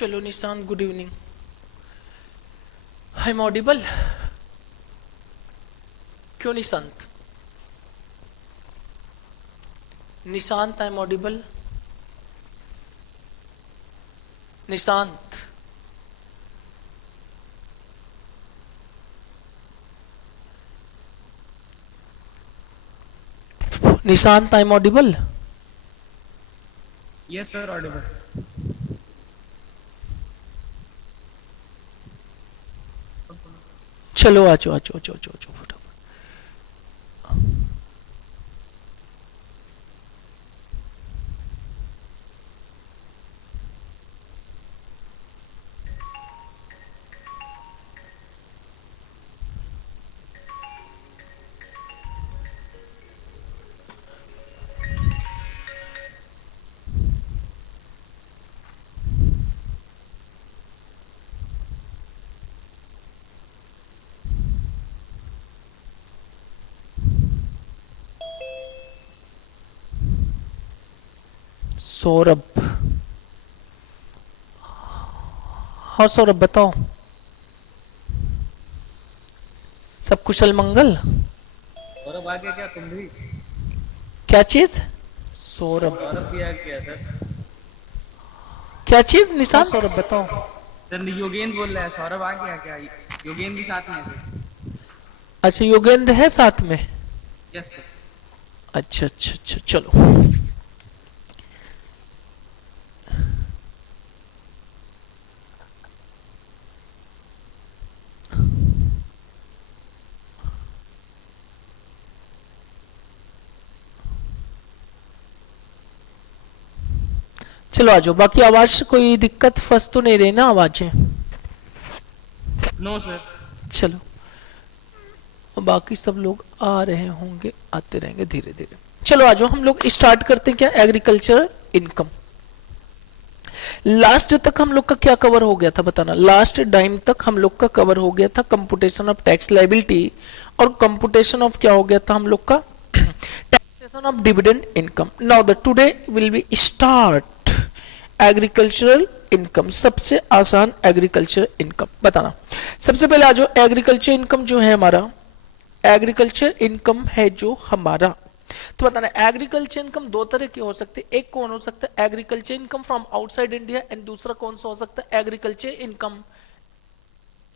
चलो Nishant, good evening. I am audible? क्यों Nishant? Nishant, I am audible? Nishant, Nishant, I am audible? Yes, sir, audible. चलो आ जाओ, आ जाओ, आ जाओ, आ जाओ, आ जाओ फटाफट। सौरभ, हाँ सौरभ बताओ। सब कुशल मंगल? सौरभ आ गया क्या? तुम भी? क्या चीज? सौरभ, सौरभ भी आ गया सर। क्या चीज? निशांत, सौरभ बताओ। सर योगेंद्र बोल रहा है, सौरभ आ गया क्या? योगेंद्र भी साथ में है सर। अच्छा, योगेंद्र है साथ में? Yes sir. अच्छा अच्छा अच्छा, चलो। चलो आ जाओ। बाकी आवाज से कोई दिक्कत फंस तो नहीं रही ना आवाजें? No sir. चलो, और बाकी सब लोग आ रहे होंगे, आते रहेंगे धीरे धीरे। चलो आ जाओ, हम लोग स्टार्ट करते हैं। क्या? Agriculture income. लास्ट तक हम लोग का क्या कवर हो गया था बताना? लास्ट टाइम तक हम लोग का कवर हो गया था कंपुटेशन ऑफ टैक्स लाइबिलिटी, और कंपुटेशन ऑफ क्या हो गया था हम लोग का? Taxation of dividend income. Now the today will be start agricultural income. सबसे आसान एग्रीकल्चर इनकम बताना। सबसे पहले आ जाओ, एग्रीकल्चर इनकम जो है हमारा, एग्रीकल्चर इनकम है जो हमारा, तो बताना एग्रीकल्चर इनकम दो तरह की हो सकती है। एक कौन हो सकता है? Agriculture income from outside India, and दूसरा कौन सा हो सकता है? Agriculture income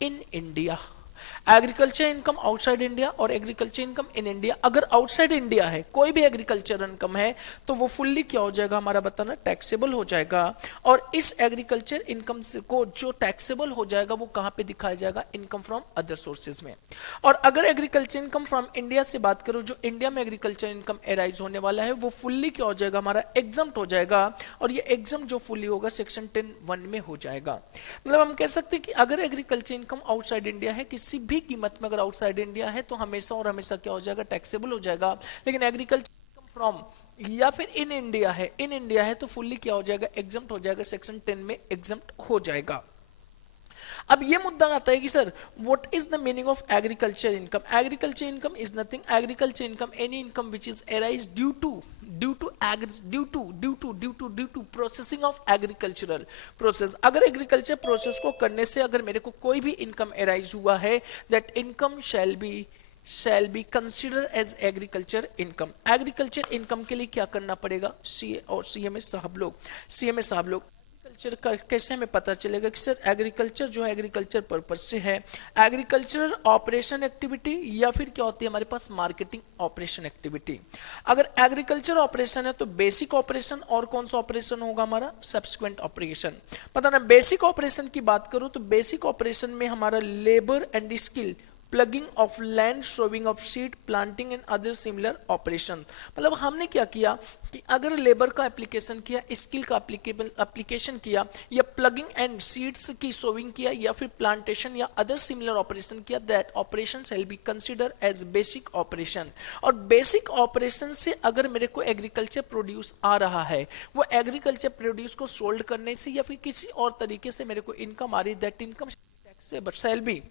in India. Agriculture income outside India और एग्रीकल्चर इनकम इन इंडिया। अगर आउटसाइड इंडिया है कोई भी एग्रीकल्चर इनकम है, तो वो फुल्ली क्या हो जाएगा हमारा बताना? टैक्सेबल हो जाएगा। और इस एग्रीकल्चर इनकम को जो टैक्सेबल हो जाएगा वो कहां पे दिखाया जाएगा? इनकम फ्रॉम अदर सोर्सेज में। और अगर एग्रीकल्चर इनकम फ्रॉम इंडिया से बात करो, जो इंडिया में एग्रीकल्चर इनकम एराइज होने वाला है, वो फुल्ली क्या हो जाएगा हमारा? एग्जम्प्ट हो जाएगा। और ये एग्जाम जो फुल्ली होगा सेक्शन 10(1) में हो जाएगा। मतलब हम कह सकते हैं कि अगर एग्रीकल्चर इनकम आउटसाइड इंडिया है, किसी भी कीमत में अगर आउटसाइड इंडिया है, तो हमेशा और हमेशा क्या हो जाएगा? टैक्सेबल हो जाएगा। लेकिन एग्रीकल्चर इनकम फ्रॉम या फिर इन इंडिया है, इन इंडिया है, तो फुल्ली क्या हो जाएगा? एग्जम्प्ट हो जाएगा, सेक्शन 10 में एग्जम्प्ट हो जाएगा। अब ये मुद्दा आता है कि sir what is the meaning of agriculture income? Agriculture income is nothing, agriculture income any income which is arise due to processing of agricultural process. अगर एग्रीकल्चर प्रोसेस को करने से अगर मेरे को कोई भी इनकम अराइज हुआ है, that income shall be consider as agriculture income. Agriculture income के लिए क्या करना पड़ेगा? सीए और सीएमए साहब लोग, एग्रीकल्चर का कैसे हमें पता चलेगा कि सर एग्रीकल्चर जो है एग्रीकल्चर पर्पज से है, एग्रीकल्चरल ऑपरेशन एक्टिविटी, या फिर क्या होती है हमारे पास? Marketing operation activity. अगर एग्रीकल्चर ऑपरेशन है तो बेसिक ऑपरेशन, और कौन सा ऑपरेशन होगा हमारा? Subsequent operation. पता ना, बेसिक ऑपरेशन की बात करूं तो बेसिक ऑपरेशन में हमारा labour and skill, plugging of land, sowing of seed, planting and other similar operation. मतलब हमने क्या किया कि अगर लेबर का एप्लीकेशन किया, स्किल का एप्लीकेशन किया, या प्लगिंग एंड सीड्स की सोविंग किया, या फिर प्लांटेशन या अदर सिमिलर ऑपरेशन किया, that operation shall be consider as basic operation. और बेसिक ऑपरेशन से अगर मेरे को एग्रीकल्चर प्रोड्यूस आ रहा है, वो एग्रीकल्चर प्रोड्यूस को सोल्ड करने से या फिर किसी और तरीके से मेरे को इनकम आ रही, that income taxable shall be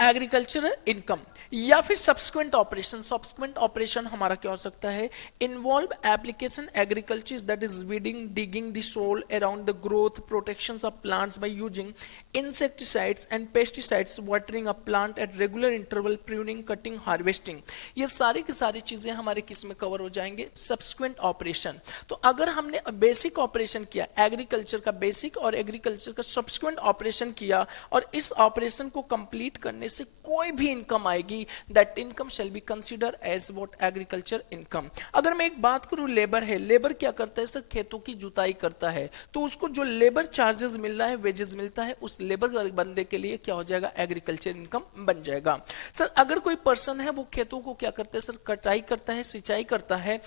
agricultural income. या फिर सब्सिक्वेंट ऑपरेशन, सब्सिक्वेंट ऑपरेशन हमारा क्या हो सकता है, involve application agriculture that is weeding digging the soil around the growth protection of plants by using insecticides and pesticides, watering a plant at regular interval, pruning, cutting, harvesting। ये सारी की सारी चीजें हमारे किस में कवर हो जाएंगे, सब्सिक्वेंट ऑपरेशन। तो अगर हमने बेसिक ऑपरेशन किया, एग्रीकल्चर का बेसिक और एग्रीकल्चर का सब्सिक्वेंट ऑपरेशन किया, और इस ऑपरेशन को कंप्लीट करने से कोई भी इनकम आएगी, that income shall be consider as what, agriculture income. अगर मैं एक बात करूं, लेबर है, लेबर क्या करता है सर, खेतों की जुताई करता है, तो उसको जो लेबर चार्जेस मिल रहा है, वेजेस मिलता है, उस लेबर बंदे के लिए क्या हो जाएगा, एग्रीकल्चर इनकम बन जाएगा। सर अगर कोई पर्सन है वो खेतों को क्या करता है सर, कटाई करता है, सिंचाई करता है,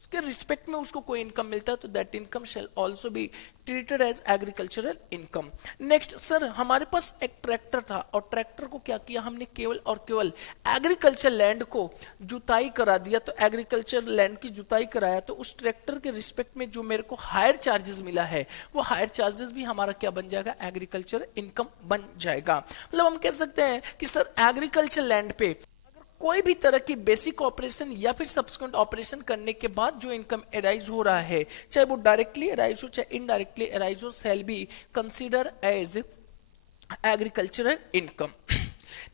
उसके रिस्पेक्ट में उसको कोई इनकम मिलता है, तो that income shall also be treated as agricultural income. Next sir, हमारे पास एक ट्रैक्टर था, और ट्रैक्टर को क्या किया हमने, केवल और केवल एग्रीकल्चर लैंड को जुताई करा दिया, तो एग्रीकल्चर लैंड की जुताई कराया, तो उस ट्रैक्टर के रिस्पेक्ट में जो मेरे को हायर चार्जेस मिला है, वो हायर चार्जेस भी हमारा क्या बन जाएगा, एग्रीकल्चर इनकम बन जाएगा। मतलब हम कह सकते हैं कि सर एग्रीकल्चर लैंड पे कोई भी तरह की बेसिक ऑपरेशन या फिर सब्सिक्वेंट ऑपरेशन करने के बाद जो इनकम अराइज हो रहा है, चाहे वो डायरेक्टली अराइज हो चाहे इनडायरेक्टली अराइज हो, shall be consider as agricultural income.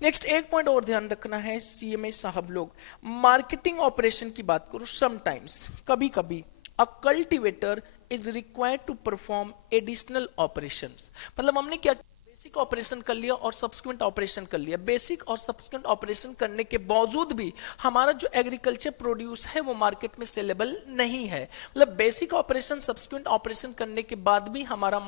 Next एक पॉइंट और ध्यान रखना है सीएमए साहब लोग, मार्केटिंग ऑपरेशन की बात करो, समटाइम्स कभी कभी a cultivator is required to perform additional operations. मतलब हमने क्या, बेसिक ऑपरेशन कर लिया और सब्सिक्वेंट ऑपरेशन कर लिया, बेसिक और सब्सिक्वेंट ऑपरेशन करने के बावजूद भी हमारा जो एग्रीकल्चर प्रोड्यूस है वो मार्केट में सेलेबल नहीं है। मतलब बेसिक ऑपरेशन सब्सिक्वेंट ऑपरेशन करने के बाद भी हमारा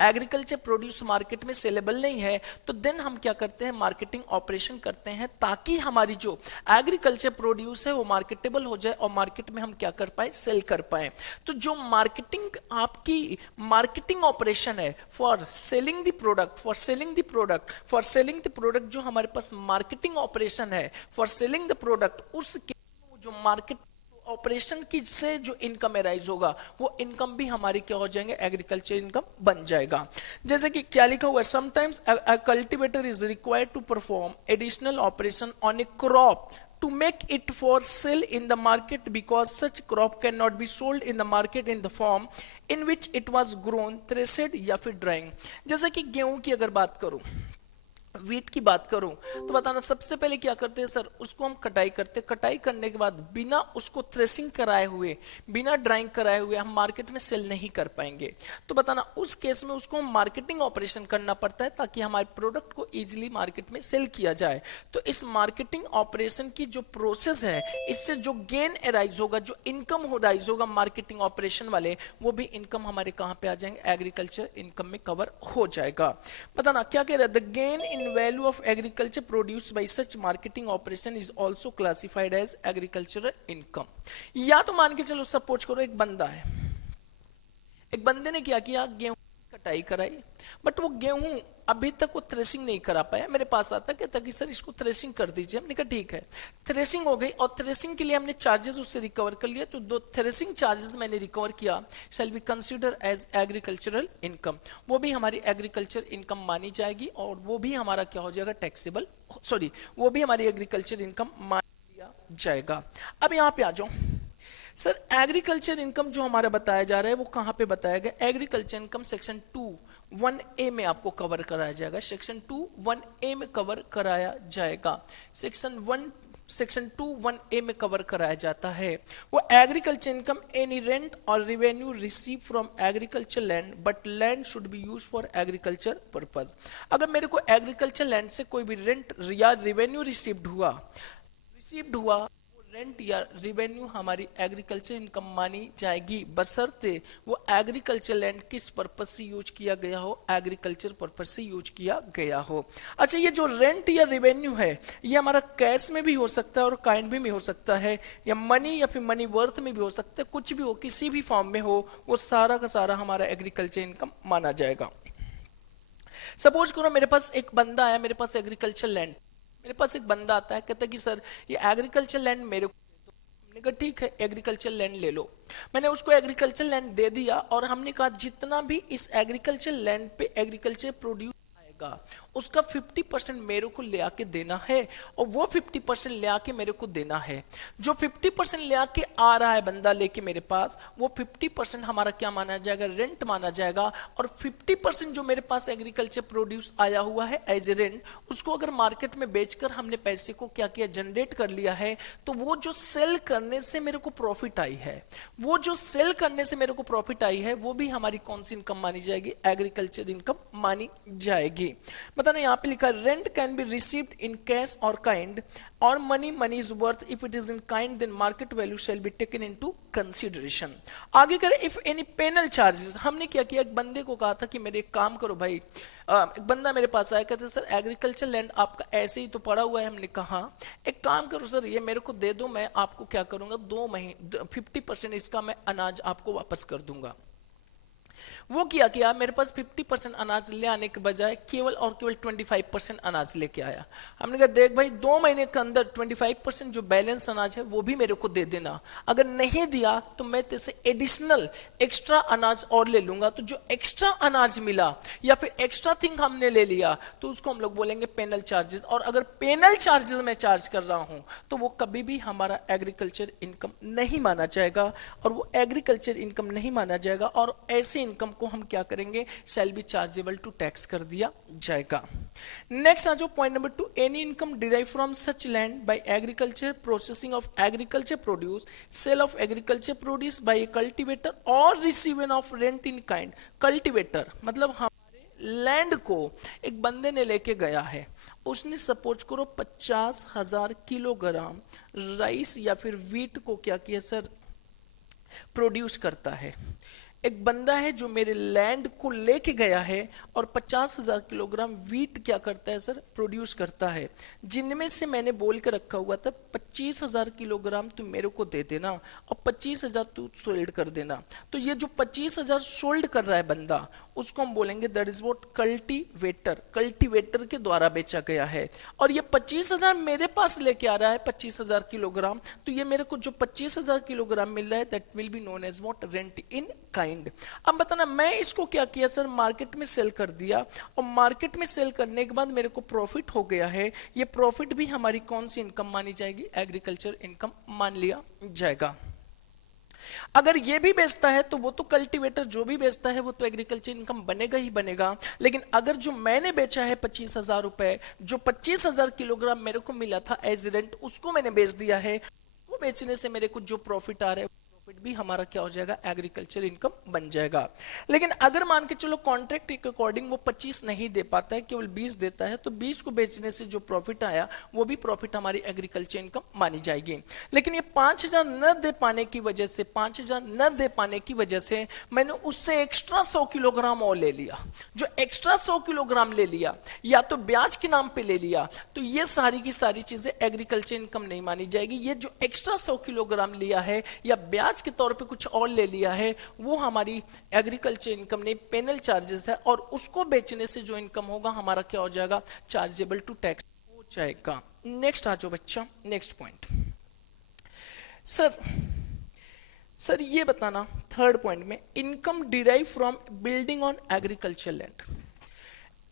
एग्रीकल्चर प्रोड्यूस मार्केट में सेलेबल नहीं है, तो देन हम क्या करते हैं, मार्केटिंग ऑपरेशन करते हैं, ताकि हमारी जो एग्रीकल्चर प्रोड्यूस है वो मार्केटेबल हो जाए और मार्केट में हम क्या कर पाए, सेल कर पाए। तो जो मार्केटिंग आपकी मार्केटिंग ऑपरेशन है for selling the product, for selling the product जो हमारे पास मार्केटिंग ऑपरेशन है फॉर सेलिंग द प्रोडक्ट, उस जो मार्केट ऑपरेशन की से जो इनकम अराइज होगा वो इनकम भी हमारी क्या हो जाएंगे, एग्रीकल्चर इनकम बन जाएगा। जैसे कि क्या लिखा हुआ है, sometimes a cultivator is required to perform additional operation on a crop to make it for sale in the market, because such crop cannot be sold in the market in the form in which it was grown, threshed या फिर drying। जैसे कि गेहूं की अगर बात करूं, wheat की बात करूं, तो बताना सबसे पहले क्या करते हैं सर, उसको हम कटाई करते हैं, कटाई करने के बाद बिना उसको थ्रेसिंग कराए हुए, बिना ड्राइंग कराए हुए हम मार्केट में सेल नहीं कर पाएंगे। तो बताना उस केस में उसको हम मार्केटिंग ऑपरेशन करना पड़ता है, ताकि हमारे प्रोडक्ट को इजीली मार्केट में सेल किया जाए। तो इस मार्केटिंग ऑपरेशन की जो प्रोसेस है, इससे जो गेन अराइज होगा, जो इनकम अराइज होगा मार्केटिंग ऑपरेशन वाले, वो भी इनकम हमारे कहां पे आ जाएंगे, एग्रीकल्चर इनकम में कवर हो जाएगा। बताना क्या कह रहा है, the gain in value of agriculture produced by such marketing operation is also classified as agricultural income। या तो मान के चलो, सपोज करो एक बंदा है, एक बंदे ने क्या किया, गेहूं की कटाई कराई, बट वो गेहूं अभी तक वो थ्रेसिंग नहीं करा पाया, मेरे पास आता कहता कि सर इसको थ्रेसिंग कर दीजिए। हमने कहा ठीक है, थ्रेसिंग हो गई, और थ्रेसिंग के लिए हमने चार्जेस उससे रिकवर कर लिया, तो दो थ्रेसिंग चार्जेस मैंने रिकवर किया, shall be consider as agricultural income. वो भी हमारी एग्रीकल्चर इनकम मानी जाएगी, और वो भी हमारा क्या हो जाएगा, टैक्सेबल, सॉरी वो भी हमारी एग्रीकल्चर इनकम मान लिया जाएगा। अब यहाँ पे आ जाओ सर, एग्रीकल्चर इनकम जो हमारा बताया जा रहा है वो कहाँ पे बताया गया, एग्रीकल्चर इनकम सेक्शन 2(1)(a) में आपको कवर कराया जाएगा, सेक्शन 2(1)(a) में कवर कराया जाएगा, सेक्शन 2(1)(a) में कवर कराया जाता है। वो एग्रीकल्चर इनकम एनी रेंट और revenue receive from agriculture land, but land should be use for agriculture purpose. अगर मेरे को एग्रीकल्चर लैंड से कोई भी रेंट या रेवेन्यू रिसीव्ड हुआ, रेंट या रेवेन्यू हमारी एग्रीकल्चर इनकम मानी जाएगी, बशर्ते वो एग्रीकल्चर लैंड किस पर्पस से यूज किया गया हो, एग्रीकल्चर पर्पस से यूज किया गया हो। अच्छा, ये जो रेंट या रेवेन्यू है, ये हमारा कैश में भी हो सकता है और काइंड में भी हो सकता है, या मनी या फिर मनी वर्थ में भी हो सकता है, कुछ भी हो, किसी भी फॉर्म में हो, वो सारा का सारा हमारा एग्रीकल्चर इनकम माना जाएगा। सपोज करो मेरे पास एक बंदा आया, मेरे पास एग्रीकल्चर लैंड, मेरे पास एक बंदा आता है, कहता है कि सर ये एग्रीकल्चर लैंड मेरे को, हमने कहा ठीक है एग्रीकल्चर लैंड ले लो। मैंने उसको एग्रीकल्चर लैंड दे दिया, और हमने कहा जितना भी इस एग्रीकल्चर लैंड पे एग्रीकल्चर प्रोड्यूस आएगा उसका 50% मेरे को ले आके देना है और वो 50% ले आके मेरे को देना है। जो 50% ले आके आ रहा है बंदा लेके मेरे पास, वो 50% हमारा क्या माना जाएगा, रेंट माना जाएगा। और 50% जो मेरे पास एग्रीकल्चर प्रोड्यूस आया हुआ है एज ए रेंट, उसको अगर मार्केट में बेचकर हमने पैसे को क्या किया, जनरेट कर लिया है, तो वो जो सेल करने से मेरे को प्रॉफिट आई है, वो जो सेल करने से मेरे को प्रॉफिट आई है, वो भी हमारी कौन सी इनकम मानी जाएगी, एग्रीकल्चर इनकम मानी जाएगी। बताना यहाँ पे लिखा है rent can be received in cash और काइंड और money is worth if it is in kind then market value shall be taken into consideration. आगे करें इफ एनी पेनल चार्जेस। हमने क्या किया, एक बंदे को कहा था कि मेरे एक काम करो भाई, एक बंदा मेरे पास आया, कहते सर एग्रीकल्चर लैंड आपका ऐसे ही तो पड़ा हुआ है। हमने कहा एक काम करो सर, ये मेरे को दे दो, मैं आपको क्या करूंगा, 2 महीने 50% इसका मैं अनाज आपको वापस कर दूंगा। वो किया मेरे पास 50% अनाज ले आने के बजाय केवल और केवल 25% अनाज लेके आया। हमने कहा देख भाई 2 महीने के अंदर 25% जो बैलेंस अनाज है वो भी मेरे को दे देना, अगर नहीं दिया तो मैं तेरे एडिशनल एक्स्ट्रा अनाज और ले लूंगा। तो जो एक्स्ट्रा अनाज मिला या फिर एक्स्ट्रा थिंग हमने ले लिया तो उसको हम लोग बोलेंगे पेनल चार्जेस। और अगर पेनल चार्जेस मैं चार्ज कर रहा हूं तो वो कभी भी हमारा एग्रीकल्चर इनकम नहीं माना जाएगा, और वो एग्रीकल्चर इनकम नहीं माना जाएगा, और ऐसे इनकम को हम क्या करेंगे, shall be chargeable to tax कर दिया जाएगा। नेक्स्ट आ जाओ point number 2, any income derive from such land by agriculture, processing of agriculture produce, sale of agriculture produce by a cultivator और receiving of rent in kind. Cultivator मतलब हमारे land को एक बंदे ने लेके गया है, उसने सपोज करो 50,000 किलोग्राम राइस या फिर वीट को क्या किया सर, प्रोड्यूस करता है। एक बंदा है जो मेरे लैंड को लेके गया है और 50,000 किलोग्राम वीट क्या करता है सर, प्रोड्यूस करता है, जिनमें से मैंने बोल के रखा हुआ था 25,000 किलोग्राम तू मेरे को दे देना और 25,000 तू सोल्ड कर देना। तो ये जो 25,000 सोल्ड कर रहा है बंदा, उसको हम बोलेंगे that is what cultivator, cultivator के द्वारा बेचा गया है। और ये 25,000 मेरे पास लेके आ रहा है 25,000 किलोग्राम, तो ये मेरे को जो 25,000 किलोग्राम मिल रहा है that will be known as what, rent in kind. अब बताना मैं इसको क्या किया सर, मार्केट में सेल कर दिया, और मार्केट में सेल करने के बाद मेरे को प्रॉफिट हो गया है। ये प्रॉफिट भी हमारी कौन सी इनकम मानी जाएगी, एग्रीकल्चर इनकम मान लिया जाएगा। अगर ये भी बेचता है तो वो तो कल्टीवेटर जो भी बेचता है वो तो एग्रीकल्चर इनकम बनेगा ही बनेगा। लेकिन अगर जो मैंने बेचा है 25,000 रुपए, जो 25,000 किलोग्राम मेरे को मिला था एज रेंट, उसको मैंने बेच दिया है, वो बेचने से मेरे को जो प्रॉफिट आ रहा है प्रॉफिट भी हमारा क्या हो जाएगा, एग्रीकल्चर इनकम बन जाएगा। लेकिन अगर मान के चलो कॉन्ट्रैक्ट के अकॉर्डिंग वो 25 नहीं दे पाता है, केवल 20 देता है, तो 20 को बेचने से जो प्रॉफिट आया वो भी प्रॉफिट हमारी एग्रीकल्चर इनकम मानी जाएगी। लेकिन ये 5,000 न दे पाने की वजह से, 5,000 न दे पाने की वजह से मैंने उससे एक्स्ट्रा 100 किलोग्राम और ले लिया। जो एक्स्ट्रा 100 किलोग्राम ले लिया या तो ब्याज के नाम पे ले लिया, तो ये सारी की सारी चीजें एग्रीकल्चर इनकम नहीं मानी जाएगी। ये जो एक्स्ट्रा 100 किलोग्राम लिया है या ब्याज के तौर पे कुछ और ले लिया है, वो हमारी एग्रीकल्चर इनकम नहीं, पेनल चार्जेस है, और उसको बेचने से जो इनकम होगा हमारा क्या हो जाएगा, चार्जेबल टू टैक्स हो जाएगा। नेक्स्ट आ जाओ बच्चा, नेक्स्ट पॉइंट। सर ये बताना थर्ड पॉइंट में, income derive from building on agriculture land.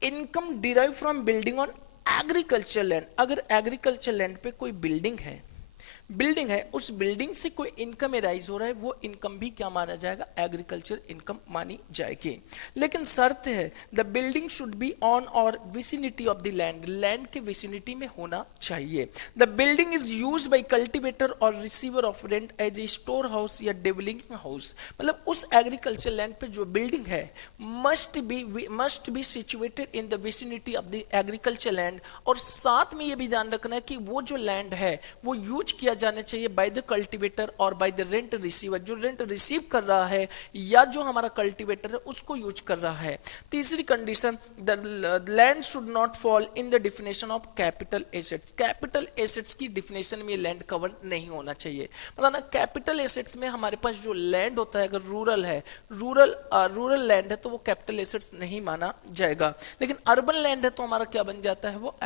Income derive from building on agriculture land. अगर एग्रीकल्चर लैंड पे कोई बिल्डिंग है, उस बिल्डिंग से कोई इनकम एराइज हो रहा है, वो इनकम भी क्या माना जाएगा, एग्रीकल्चर इनकम मानी जाएगी। लेकिन शर्त है the building should be on और vicinity of the land, land के विसिनिटी में होना चाहिए। The building is used by cultivator और receiver of rent as a store house या डेवलिंग हाउस। मतलब उस एग्रीकल्चर लैंड पे जो बिल्डिंग है must be situated in the vicinity of the agriculture land. और साथ में ये भी ध्यान रखना है कि वो जो लैंड है वो यूज किया जाने चाहिए बाय द कल्टीवेटर और बाय द रेंट रिसीवर, जो रेंट रिसीव कर रहा है या जो हमारा कल्टीवेटर है उसको यूज कर रहा है। तीसरी condition, the land should not fall in the definition of capital assets. Capital assets की डिफिनेशन में लैंड कवर नहीं होना चाहिए। मतलब ना कैपिटल एसेट्स में हमारे पास जो लैंड होता है, अगर रूरल है, रूरल लैंड है तो वो कैपिटल एसेट्स नहीं माना जाएगा। लेकिन अर्बन लैंड है तो हमारा क्या बन जाता है, वो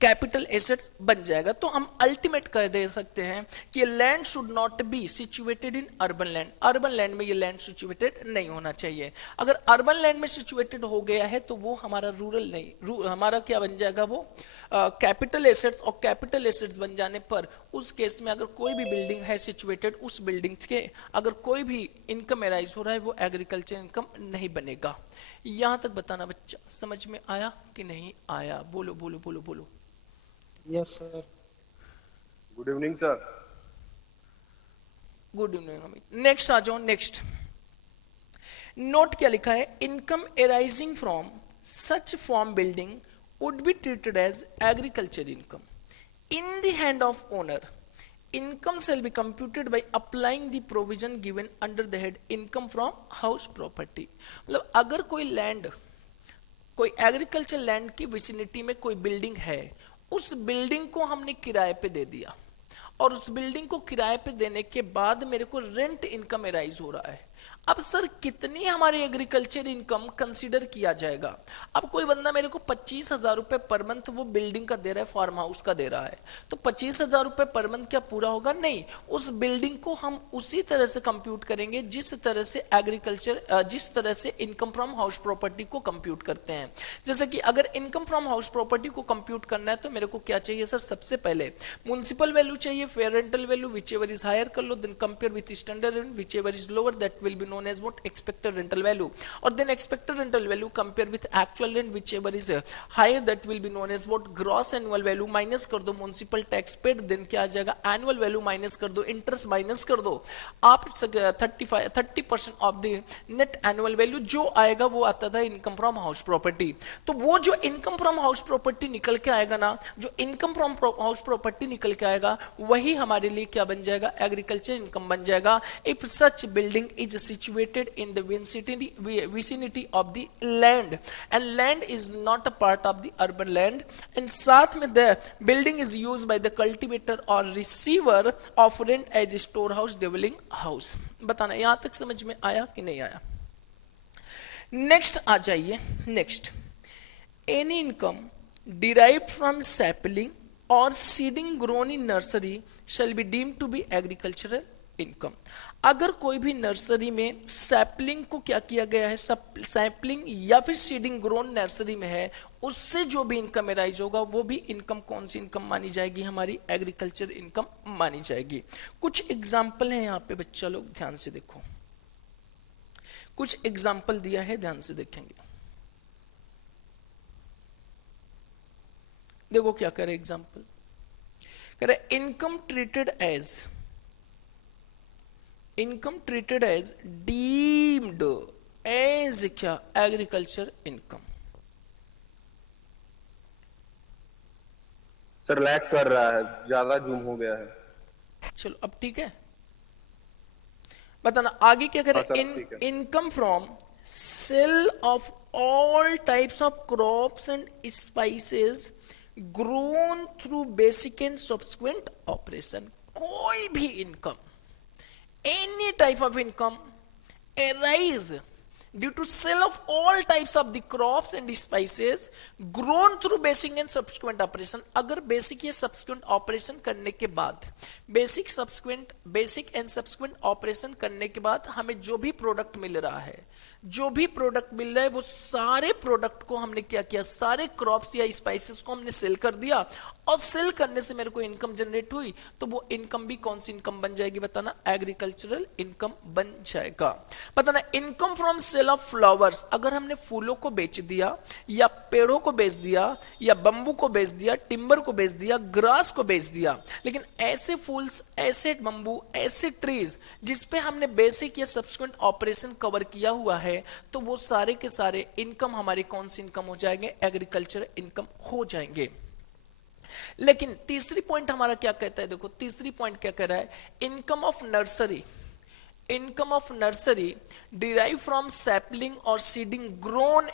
कैपिटल एसेट्स बन जाएगा। तो हम अल्टीमेट कर दे सकते हैं कि land should not be situated in urban land, urban land में ये लैंड सिचुएटेड नहीं होना चाहिए। अगर अर्बन लैंड में सिचुएटेड हो गया है तो वो हमारा रूरल नहीं, हमारा क्या बन जाएगा, वो कैपिटल एसेट्स, और कैपिटल एसेट्स बन जाने पर उस केस में अगर कोई भी बिल्डिंग है सिचुएटेड, उस बिल्डिंग्स के अगर कोई भी इनकम एराइज हो रहा है वो एग्रीकल्चर इनकम नहीं बनेगा। यहां तक बताना बच्चा समझ में आया कि नहीं आया? बोलो बोलो बोलो बोलो। Yes sir. Good evening sir. Good evening Amit. Next आ जाओ। नेक्स्ट नोट क्या लिखा है, income arising from such farm building would be treated as agriculture income. In the hand of owner, income shall be computed by applying the provision given under the head income from house property. मतलब अगर कोई land, कोई agriculture land की vicinity में कोई building है, उस building को हमने किराए पे दे दिया और उस बिल्डिंग को किराए पे देने के बाद मेरे को रेंट इनकम एराइज हो रहा है। अब सर कितनी हमारी एग्रीकल्चर इनकम कंसीडर किया जाएगा? अब कोई बंदा मेरे को 25,000 रुपए पर मंथ वो बिल्डिंग का दे रहा है, फार्म हाउस का दे रहा है, तो 25,000 रुपए पर मंथ क्या पूरा होगा? नहीं। उस बिल्डिंग को हम उसी तरह से कंप्यूट करेंगे जिस तरह से एग्रीकल्चर, जिस तरह से इनकम फ्रॉम हाउस प्रॉपर्टी को कंप्यूट करते हैं। जैसे कि अगर इनकम फ्रॉम हाउस प्रॉपर्टी को कंप्यूट करना है तो मेरे को क्या चाहिए सर? सबसे पहले म्युनिसिपल वैल्यू चाहिए, fair rental value, whichever is higher कर लो, then compare with standard rent, whichever is lower that will be known as what expected rental value, or then expected rental value compare with actual rent whichever is higher that will be known as what gross annual value, minus कर दो municipal tax paid, then क्या आ जाएगा annual value, minus कर दो interest, minus कर दो आप 30% of the net annual value, जो आएगा वो आता था इनकम फ्रॉम हाउस प्रॉपर्टी। तो वो जो इनकम फ्रॉम हाउस प्रॉपर्टी निकल के आएगा ना, जो इनकम फ्रॉम हाउस प्रॉपर्टी निकल के आएगा वही हमारे लिए क्या बन जाएगा? एग्रीकल्चर इनकम बन जाएगा। If such building is situated in the vicinity of the land and land is not a part of the urban land, and साथ में the building is used by the cultivator or receiver of rent as storehouse, dwelling house। बताना यहां तक समझ में आया कि नहीं आया? नेक्स्ट आ जाइए। Next, any income derived from sapling or seeding grown in nursery shall be deemed to be agricultural income। अगर कोई भी नर्सरी में सैपलिंग को क्या किया गया है, सैपलिंग या फिर सीडिंग ग्रोन नर्सरी में है, उससे जो भी इनकम एराइज होगा वो भी इनकम कौन सी इनकम मानी जाएगी? हमारी एग्रीकल्चर इनकम मानी जाएगी। कुछ एग्जाम्पल है यहाँ पे बच्चा लोग ध्यान से देखो, कुछ एग्जाम्पल दिया है ध्यान से देखेंगे। देखो क्या करे एग्जाम्पल, कह रहे income treated as deemed as क्या? Agriculture income. सर लैग कर रहा है, ज्यादा जूम हो गया है। चलो अब ठीक है, बताना आगे क्या करें। Income from sale of all types of crops and spices grown through basic and subsequent operation. कोई भी income, any type of income arise due to sale of all types of the crops and spices grown through basic and subsequent operation। अगर basic या subsequent operation करने के बाद, basic and subsequent operation करने के बाद हमें जो भी प्रोडक्ट मिल रहा है, जो भी प्रोडक्ट मिल रहा है वो सारे प्रोडक्ट को हमने क्या किया? सारे क्रॉप्स या स्पाइसेस को हमने सेल कर दिया, और सेल करने से मेरे को इनकम जनरेट हुई, तो वो इनकम भी कौन सी इनकम बन जाएगी? बताना एग्रीकल्चरल इनकम बन जाएगा। बताना income from sale of flowers, अगर हमने फूलों को बेच दिया या पेड़ों को बेच दिया या बंबू को बेच दिया, टिम्बर को बेच दिया, ग्रास को बेच दिया, लेकिन ऐसे फूल्स, ऐसे बंबू, ऐसे ट्रीज जिसपे हमने बेसिक या सब्सिक्वेंट ऑपरेशन कवर किया हुआ है, तो वो सारे के सारे इनकम हमारे कौन सी इनकम हो जाएंगे? एग्रीकल्चर इनकम हो जाएंगे। लेकिन तीसरी पॉइंट हमारा क्या कहता है? देखो तीसरी पॉइंट क्या कह रहा है, income of nursery derive from sapling और seeding grown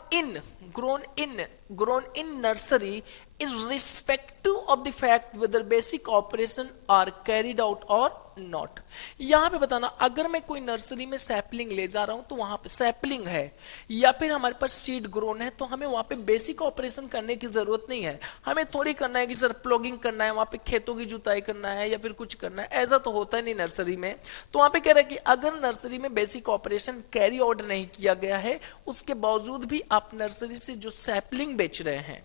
in nursery irrespective of the fact whether basic operation are carried out और नॉट। यहां पे बताना, अगर मैं कोई नर्सरी में सैपलिंग ले जा रहा हूं तो वहां पे सैपलिंग है या फिर हमारे पास सीड ग्रोन है, तो हमें वहां पे बेसिक ऑपरेशन करने की जरूरत नहीं है। हमें थोड़ी करना है कि सर प्लॉगिंग करना है, वहां पे खेतों की जुताई करना है या फिर कुछ करना है, ऐसा तो होता नहीं नर्सरी में। तो वहां पे कह रहा है कि अगर नर्सरी में बेसिक ऑपरेशन कैरी आउट नहीं किया गया है, उसके बावजूद भी आप नर्सरी से जो सैपलिंग बेच रहे हैं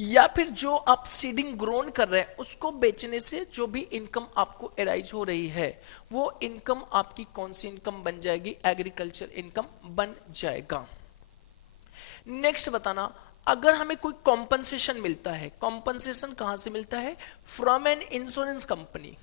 या फिर जो आप सीडिंग ग्रोन कर रहे हैं, उसको बेचने से जो भी इनकम आपको एराइज हो रही है, वो इनकम आपकी कौन सी इनकम बन जाएगी? एग्रीकल्चर इनकम बन जाएगा। नेक्स्ट बताना, अगर हमें कोई कॉम्पनसेशन मिलता है, कॉम्पनसेशन कहां से मिलता है? From an insurance company.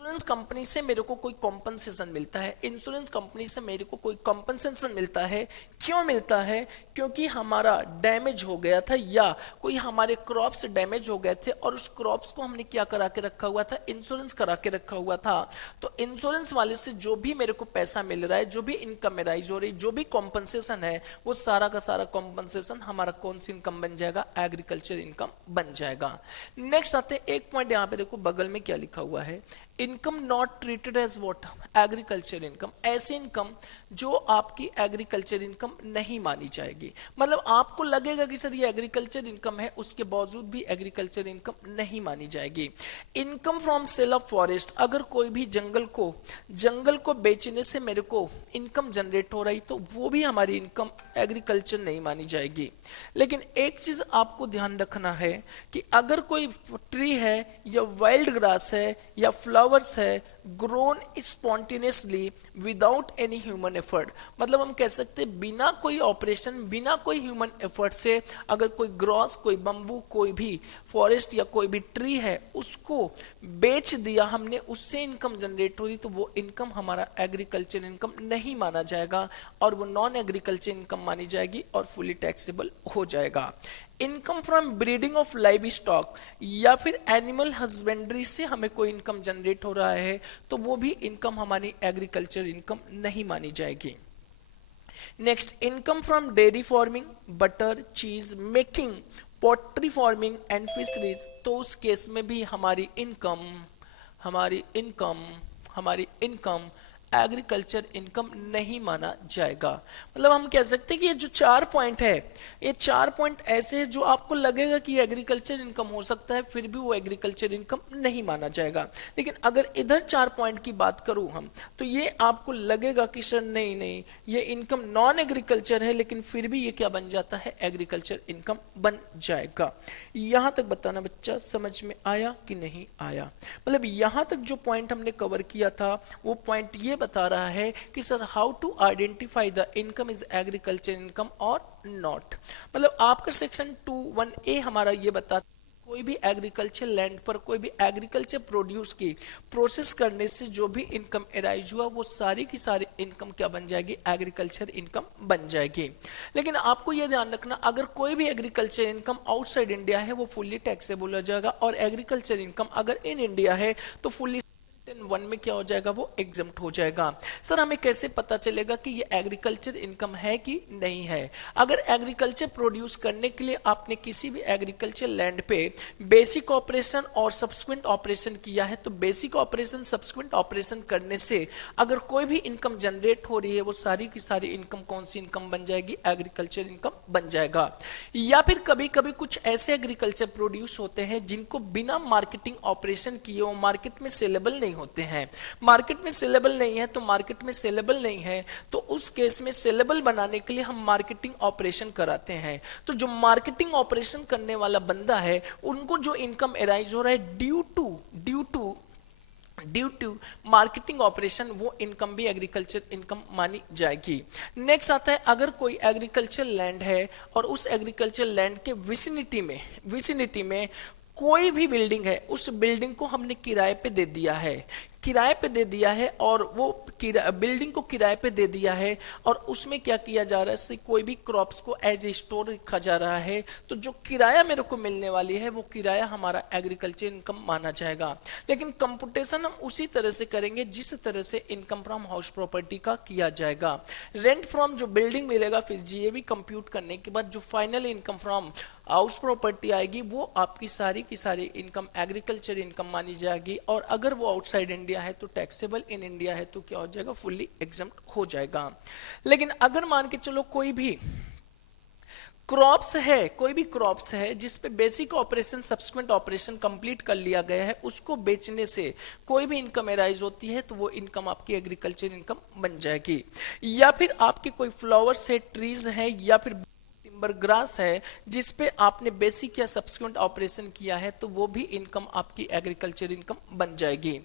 Insurance company से मेरे को कोई कॉम्पनसेशन मिलता है, इंश्योरेंस कंपनी से मेरे को कोई कॉम्पनसेशन मिलता है। क्यों मिलता है? क्योंकि हमारा डैमेज हो गया था या कोई हमारे क्रॉप्स डैमेज हो गए थे और उस क्रॉप्स को हमने क्या करा के रखा हुआ था? इंश्योरेंस करा के रखा हुआ था। तो इंश्योरेंस वाले से जो भी मेरे को पैसा मिल रहा है, जो भी इनकम राइज हो रही, जो भी कॉम्पनसेशन है, वो सारा का सारा कॉम्पनसेशन हमारा कौन सी इनकम बन जाएगा? एग्रीकल्चर इनकम बन जाएगा। नेक्स्ट आते हैं, एक पॉइंट यहाँ पे देखो बगल में क्या लिखा हुआ है, income not treated as what? Agriculture income. ऐसी इनकम जो आपकी एग्रीकल्चर इनकम नहीं मानी जाएगी। मतलब आपको लगेगा कि सर ये एग्रीकल्चर इनकम है, उसके बावजूद भी एग्रीकल्चर इनकम नहीं मानी जाएगी। Income from sale of forest, अगर कोई भी जंगल को बेचने से मेरे को इनकम जनरेट हो रही, तो वो भी हमारी इनकम एग्रीकल्चर नहीं मानी जाएगी। लेकिन एक चीज आपको ध्यान रखना है कि अगर कोई ट्री है या वाइल्ड ग्रास है या फ्लावर्स है, grown spontaneously without any human effort, मतलब हम कह सकते हैं बिना कोई ऑपरेशन, बिना कोई ह्यूमन एफर्ट से अगर कोई ग्रॉस, कोई बम्बू, कोई भी फॉरेस्ट या कोई भी ट्री है, उसको बेच दिया हमने, उससे इनकम जनरेट हुई, तो वो इनकम हमारा एग्रीकल्चर इनकम नहीं माना जाएगा और वो नॉन एग्रीकल्चर इनकम मानी जाएगी और फुली टैक्सेबल हो जाएगा। Income from breeding of live stock या फिर एनिमल हस्बेंड्री से हमें कोई इनकम जनरेट हो रहा है, तो वो भी इनकम हमारी एग्रीकल्चर इनकम नहीं मानी जाएगी। Next, income from dairy farming, butter, cheese making, poultry farming and fisheries, तो उस केस में भी हमारी इनकम एग्रीकल्चर इनकम नहीं माना जाएगा। मतलब हम कह सकते हैं कि ये जो 4 पॉइंट है, ये 4 पॉइंट ऐसे हैं जो आपको लगेगा कि एग्रीकल्चर इनकम हो सकता है, फिर भी वो एग्रीकल्चर इनकम नहीं माना जाएगा। लेकिन अगर इधर 4 पॉइंट की बात करूं हम, तो ये आपको लगेगा कि सर नहीं ये इनकम नॉन एग्रीकल्चर है, लेकिन फिर भी ये क्या बन जाता है? एग्रीकल्चर इनकम बन जाएगा। यहां तक बताना बच्चा समझ में आया कि नहीं आया? मतलब यहां तक जो पॉइंट हमने कवर किया था, वो पॉइंट ये बता रहा है कि sir how to identify the income is agriculture income और नॉट। मतलब आपका सेक्शन 2(1)A हमारा ये बताता है कोई भी एग्रीकल्चर लैंड पर कोई भी एग्रीकल्चर प्रोड्यूस की प्रोसेस करने से जो भी इनकम एराइज हुआ, वो सारी की सारी इनकम क्या बन जाएगी? एग्रीकल्चर इनकम बन जाएगी। लेकिन आपको यह ध्यान रखना, अगर कोई भी एग्रीकल्चर इनकम आउटसाइड इंडिया है, वो फुल्ली टैक्सेबल हो जाएगा, और एग्रीकल्चर इनकम अगर इन इंडिया है तो फुल्ली 1 में क्या हो जाएगा? वो एग्जम्प्ट हो जाएगा। सर हमें कैसे पता चलेगा कि ये एग्रीकल्चर इनकम है कि नहीं है? अगर एग्रीकल्चर प्रोड्यूस करने के लिए आपने किसी भी एग्रीकल्चर लैंड पे बेसिक ऑपरेशन और सब्सिक्वेंट ऑपरेशन किया है, तो बेसिक ऑपरेशन सब्सिक्वेंट ऑपरेशन करने से अगर कोई भी इनकम जनरेट हो रही है, वो सारी की सारी इनकम कौन सी इनकम बन जाएगी? एग्रीकल्चर इनकम बन जाएगा। या फिर कभी कभी कुछ ऐसे एग्रीकल्चर प्रोड्यूस होते हैं जिनको बिना मार्केटिंग ऑपरेशन किए वो मार्केट में सेलेबल नहीं होते हैं। मार्केट में सेलेबल नहीं है तो उस केस में सेलेबल बनाने के लिए हम मार्केटिंग ऑपरेशन कराते हैं। तो जो मार्केटिंग ऑपरेशन करने वाला बंदा है, उनको जो इनकम एराइज हो रहा है ड्यू टू मार्केटिंग ऑपरेशन, वो इनकम भी एग्रीकल्चर इनकम मानी जाएगी। नेक्स्ट आता है, अगर कोई एग्रीकल्चर लैंड है और उस एग्रीकल्चर लैंड के विसिनिटी में कोई भी बिल्डिंग है, उस बिल्डिंग को हमने किराए पे दे दिया है। किराए पे दे दिया है और वो बिल्डिंग को किराए पे दे दिया है और उसमें क्या किया जा रहा है, कोई भी क्रॉप्स को एज ए स्टोर रखा जा रहा है, तो जो किराया मेरे को मिलने वाली है वो किराया हमारा एग्रीकल्चर इनकम माना जाएगा। लेकिन कंपुटेशन हम उसी तरह से करेंगे जिस तरह से इनकम फ्रॉम हाउस प्रॉपर्टी का किया जाएगा। रेंट फ्रॉम जो बिल्डिंग मिलेगा, फिर जीएबी कंप्यूट करने के बाद जो final income from house property आएगी वो आपकी सारी की सारी इनकम एग्रीकल्चर इनकम मानी जाएगी। और अगर वो आउटसाइड इंडिया है तो टैक्सेबल इन इंडिया है तो क्या हो जाएगा, फुल्ली एग्जम्प्ट हो जाएगा। लेकिन अगर मान के चलो कोई भी क्रॉप्स है, कोई भी क्रॉप्स है जिसपे basic operation subsequent operation complete कर लिया गया है, उसको बेचने से कोई भी इनकम एराइज होती है तो वो इनकम आपकी एग्रीकल्चर इनकम बन जाएगी। या फिर आपके कोई फ्लावर्स है, ट्रीज है, या फिर टिम्बर ग्रास है जिसपे आपने बेसिक या सब्सिक्वेंट ऑपरेशन किया है तो वो भी इनकम आपकी एग्रीकल्चर इनकम बन जाएगी।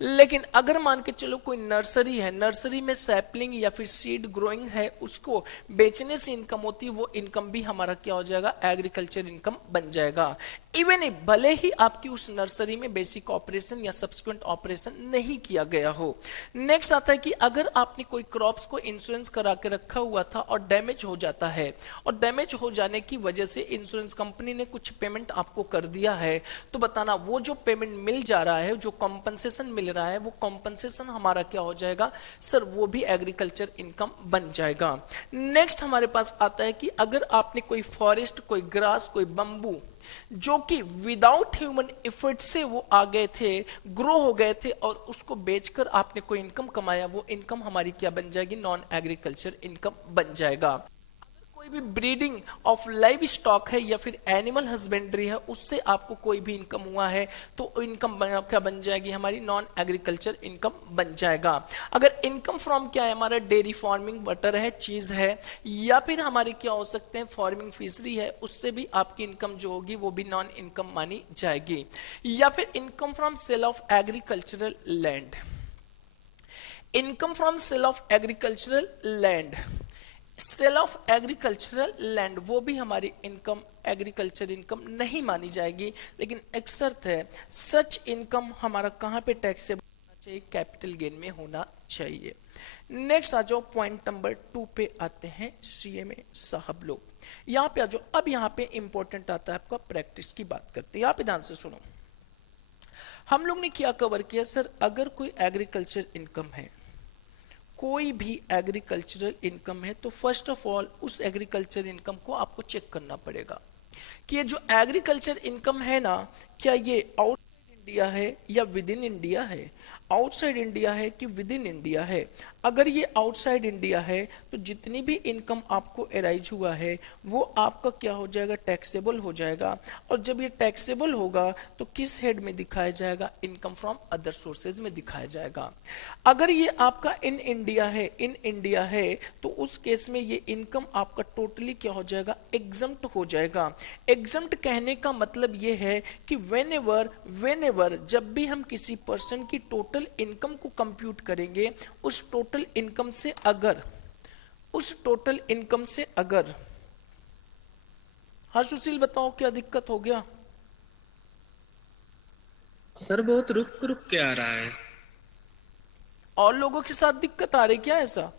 लेकिन अगर मान के चलो कोई नर्सरी है, नर्सरी में सैपलिंग या फिर सीड ग्रोइंग है, उसको बेचने से इनकम होती है, वो इनकम भी हमारा क्या हो जाएगा, एग्रीकल्चर इनकम बन जाएगा। इवन भले ही आपकी उस नर्सरी में बेसिक ऑपरेशन या सब्सिक्वेंट ऑपरेशन नहीं किया गया हो। नेक्स्ट आता है कि अगर आपने कोई क्रॉप्स को इंश्योरेंस करा के रखा हुआ था और डैमेज हो जाता है, और डैमेज हो जाने की वजह से इंश्योरेंस कंपनी ने कुछ पेमेंट आपको कर दिया है, तो बताना वो जो पेमेंट मिल जा रहा है, जो कॉम्पनसेशन मिल रहा है, वो कॉम्पनसेशन हमारा क्या हो जाएगा सर, वो भी एग्रीकल्चर इनकम बन जाएगा। नेक्स्ट हमारे पास आता है कि अगर आपने कोई फॉरेस्ट, कोई ग्रास, कोई बंबू जो कि विदाउट ह्यूमन एफर्ट से वो आ गए थे, ग्रो हो गए थे, और उसको बेचकर आपने कोई इनकम कमाया, वो इनकम हमारी क्या बन जाएगी, नॉन एग्रीकल्चर इनकम बन जाएगा। कोई भी ब्रीडिंग ऑफ लाइव स्टॉक है या फिर एनिमल हस्बेंड्री है, उससे आपको कोई भी इनकम हुआ है तो इनकम क्या बन जाएगी, हमारी नॉन एग्रीकल्चर इनकम बन जाएगा। अगर इनकम फ्रॉम क्या है हमारा, डेयरी फार्मिंग, बटर है, चीज है, या फिर हमारे क्या हो सकते हैं, फार्मिंग फिशरी है, उससे भी आपकी इनकम जो होगी वो भी नॉन इनकम मानी जाएगी। या फिर income from sale of agricultural land, income from sale of agricultural land, sale of agricultural land, वो भी हमारी इनकम एग्रीकल्चर इनकम नहीं मानी जाएगी। लेकिन एक शर्त है, सच इनकम हमारा कहां पे टैक्सेबल होना चाहिए, कैपिटल गेन में होना चाहिए। नेक्स्ट आ जाओ, पॉइंट नंबर 2 पे आते हैं सीए में साहब लोग, यहां पे आ जाओ। अब यहां पे इंपॉर्टेंट आता है आपका प्रैक्टिस की बात करते हैं, यहां पे ध्यान से सुनो। हम लोग ने क्या कवर किया सर, अगर कोई एग्रीकल्चर इनकम है, कोई भी एग्रीकल्चरल इनकम है, तो फर्स्ट ऑफ ऑल उस एग्रीकल्चर इनकम को आपको चेक करना पड़ेगा कि ये जो एग्रीकल्चर इनकम है ना, क्या ये आउटसाइड इंडिया है या विद इन इंडिया है, आउटसाइड इंडिया है कि विद इन इंडिया है। अगर ये आउटसाइड इंडिया है तो जितनी भी इनकम आपको एराइज हुआ है वो आपका क्या हो जाएगा, टैक्सेबल हो जाएगा। और जब ये टैक्सेबल होगा तो किस हेड में दिखाया जाएगा, इनकम फ्रॉम अदर सोर्सेज में दिखाया जाएगा। अगर ये आपका इन इंडिया है, इन इंडिया है, तो उस केस में ये इनकम आपका टोटली क्या हो जाएगा, एग्जम्प्ट हो जाएगा। एग्जम्प्ट कहने का मतलब ये है कि वेनेवर जब भी हम किसी पर्सन की टोटल इनकम को कंप्यूट करेंगे, उस टोटल इनकम से अगर हाँ सुशील बताओ क्या दिक्कत हो गया सर? बहुत रुक रुक के आ रहा है। और लोगों के साथ दिक्कत आ रही क्या ऐसा,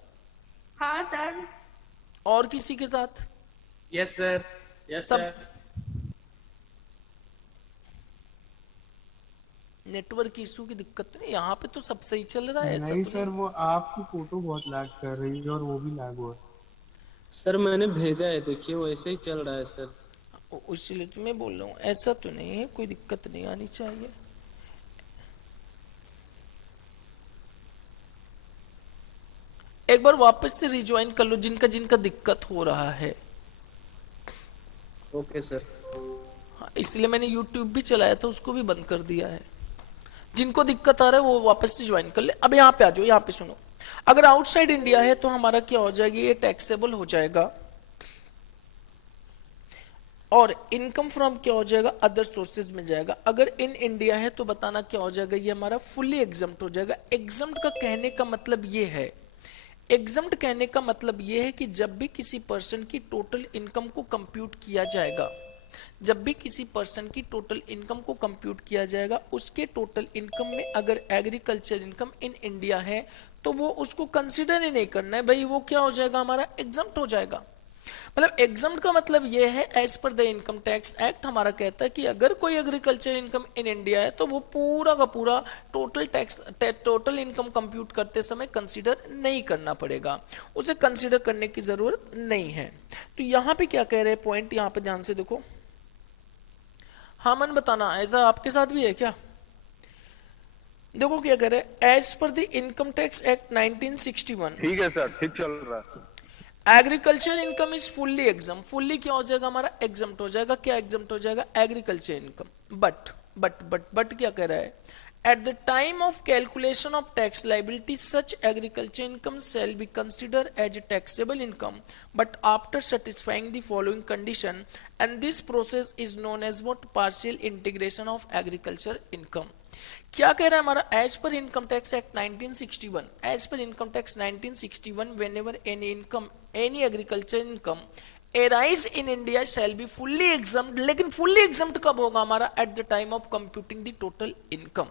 हाँ सर। और किसी के साथ? यस सर, यस सब सर। नेटवर्क इशू की दिक्कत तो नहीं, यहाँ पे तो सब सही चल रहा है। ऐसा नहीं तो सर, वो आपकी फोटो बहुत लैग कर रही है और वो भी लैग हो रहा है। सर मैंने भेजा है, देखिए वैसे ही चल रहा है सर। इसलिए तो मैं बोल रहा हूँ, ऐसा तो नहीं है, कोई दिक्कत नहीं आनी चाहिए। एक बार वापस से रिज्वाइन कर लो जिनका जिनका दिक्कत हो रहा है। Okay sir. हाँ, इसलिए मैंने YouTube भी चलाया था, उसको भी बंद कर दिया है। जिनको दिक्कत आ रहा है वो वापस से ज्वाइन कर ले। अब यहाँ पे आ जाओ, यहाँ पे सुनो। अगर आउटसाइड इंडिया है तो हमारा क्या हो जाएगी, ये टैक्सेबल हो जाएगा, और इनकम फ्रॉम क्या हो जाएगा, अदर सोर्सेज में जाएगा। अगर इन इंडिया है तो बताना क्या हो जाएगा, ये हमारा फुल्ली एग्जम्प्ट हो जाएगा। एग्जम्प्ट का कहने का मतलब ये है, एग्जम्प्ट कहने का मतलब ये है कि जब भी किसी पर्सन की टोटल इनकम को कंप्यूट किया जाएगा, जब भी किसी पर्सन की टोटल इनकम को कंप्यूट किया जाएगा, उसके टोटल इनकम में अगर एग्रीकल्चर इनकम इन इंडिया है तो वो उसको कंसिडर ही नहीं करना है भाई, वो क्या हो जाएगा हमारा एग्जम्प्ट हो जाएगा। मतलब एग्जम्प्ट का मतलब ये है as per the income tax act हमारा कहता है कि अगर कोई एग्रीकल्चर इनकम इन इंडिया है तो वो पूरा का पूरा टोटल इनकम कंप्यूट करते समय कंसीडर नहीं करना पड़ेगा, उसे कंसीडर करने की जरूरत नहीं है। तो यहां पे क्या कह रहे हैं पॉइंट, यहां पे ध्यान से देखो। हाँ मन बताना, ऐसा आपके साथ भी है क्या? देखो क्या कह रहे हैं, एज पर द इनकम टैक्स एक्ट 1961। ठीक है सर, ठीक चल रहा है। Agriculture income is fully exempt, fully क्या हो जाएगा हमारा एग्जाम्प्ट हो जाएगा। क्या एग्जाम्प्ट हो जाएगा? Agriculture income. बट क्या कह रहा है, at the time of calculation of tax liability such agriculture income shall be consider as taxable income but after satisfying the following condition and this process is known as what, partial integration of agriculture income. क्या कह रहा है हमारा, as per income tax act 1961, as per income tax 1961 whenever any income, any agriculture income arise in India shall be fully exempt। लेकिन fully exempt कब होगा हमारा? at the time of computing the total income।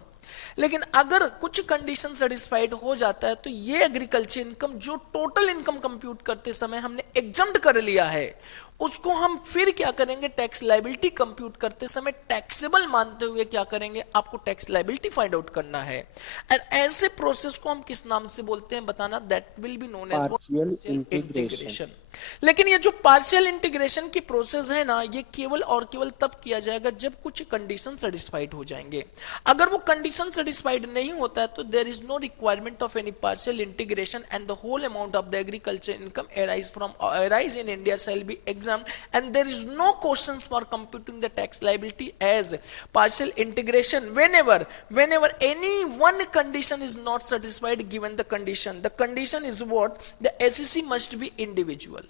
लेकिन अगर कुछ condition satisfied हो जाता है तो ये एग्रीकल्चर इनकम जो टोटल इनकम कंप्यूट करते समय हमने एग्जम्प्ट कर लिया है, उसको हम फिर क्या करेंगे, टैक्स लायबिलिटी कंप्यूट करते समय टैक्सेबल मानते हुए क्या करेंगे, आपको टैक्स लायबिलिटी फाइंड आउट करना है। एंड ऐसे प्रोसेस को हम किस नाम से बोलते हैं बताना, that will be known as partial integration. लेकिन ये जो पार्शियल इंटीग्रेशन की प्रोसेस है ना, ये केवल और केवल तब किया जाएगा जब कुछ कंडीशन सेटिस्फाइड हो जाएंगे। अगर वो कंडीशन सेटिस्फाइड नहीं होता है तो there is no requirement of any partial integration and the whole amount of the agriculture income arise in India shall be exempt and there is no questions for computing the tax liability as partial integration whenever any one condition is not satisfied given the condition is what, the SEC must be individual.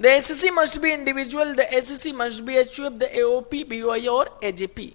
The SEC must be individual, the SEC must be HUF, the AOP, BOI or AJP.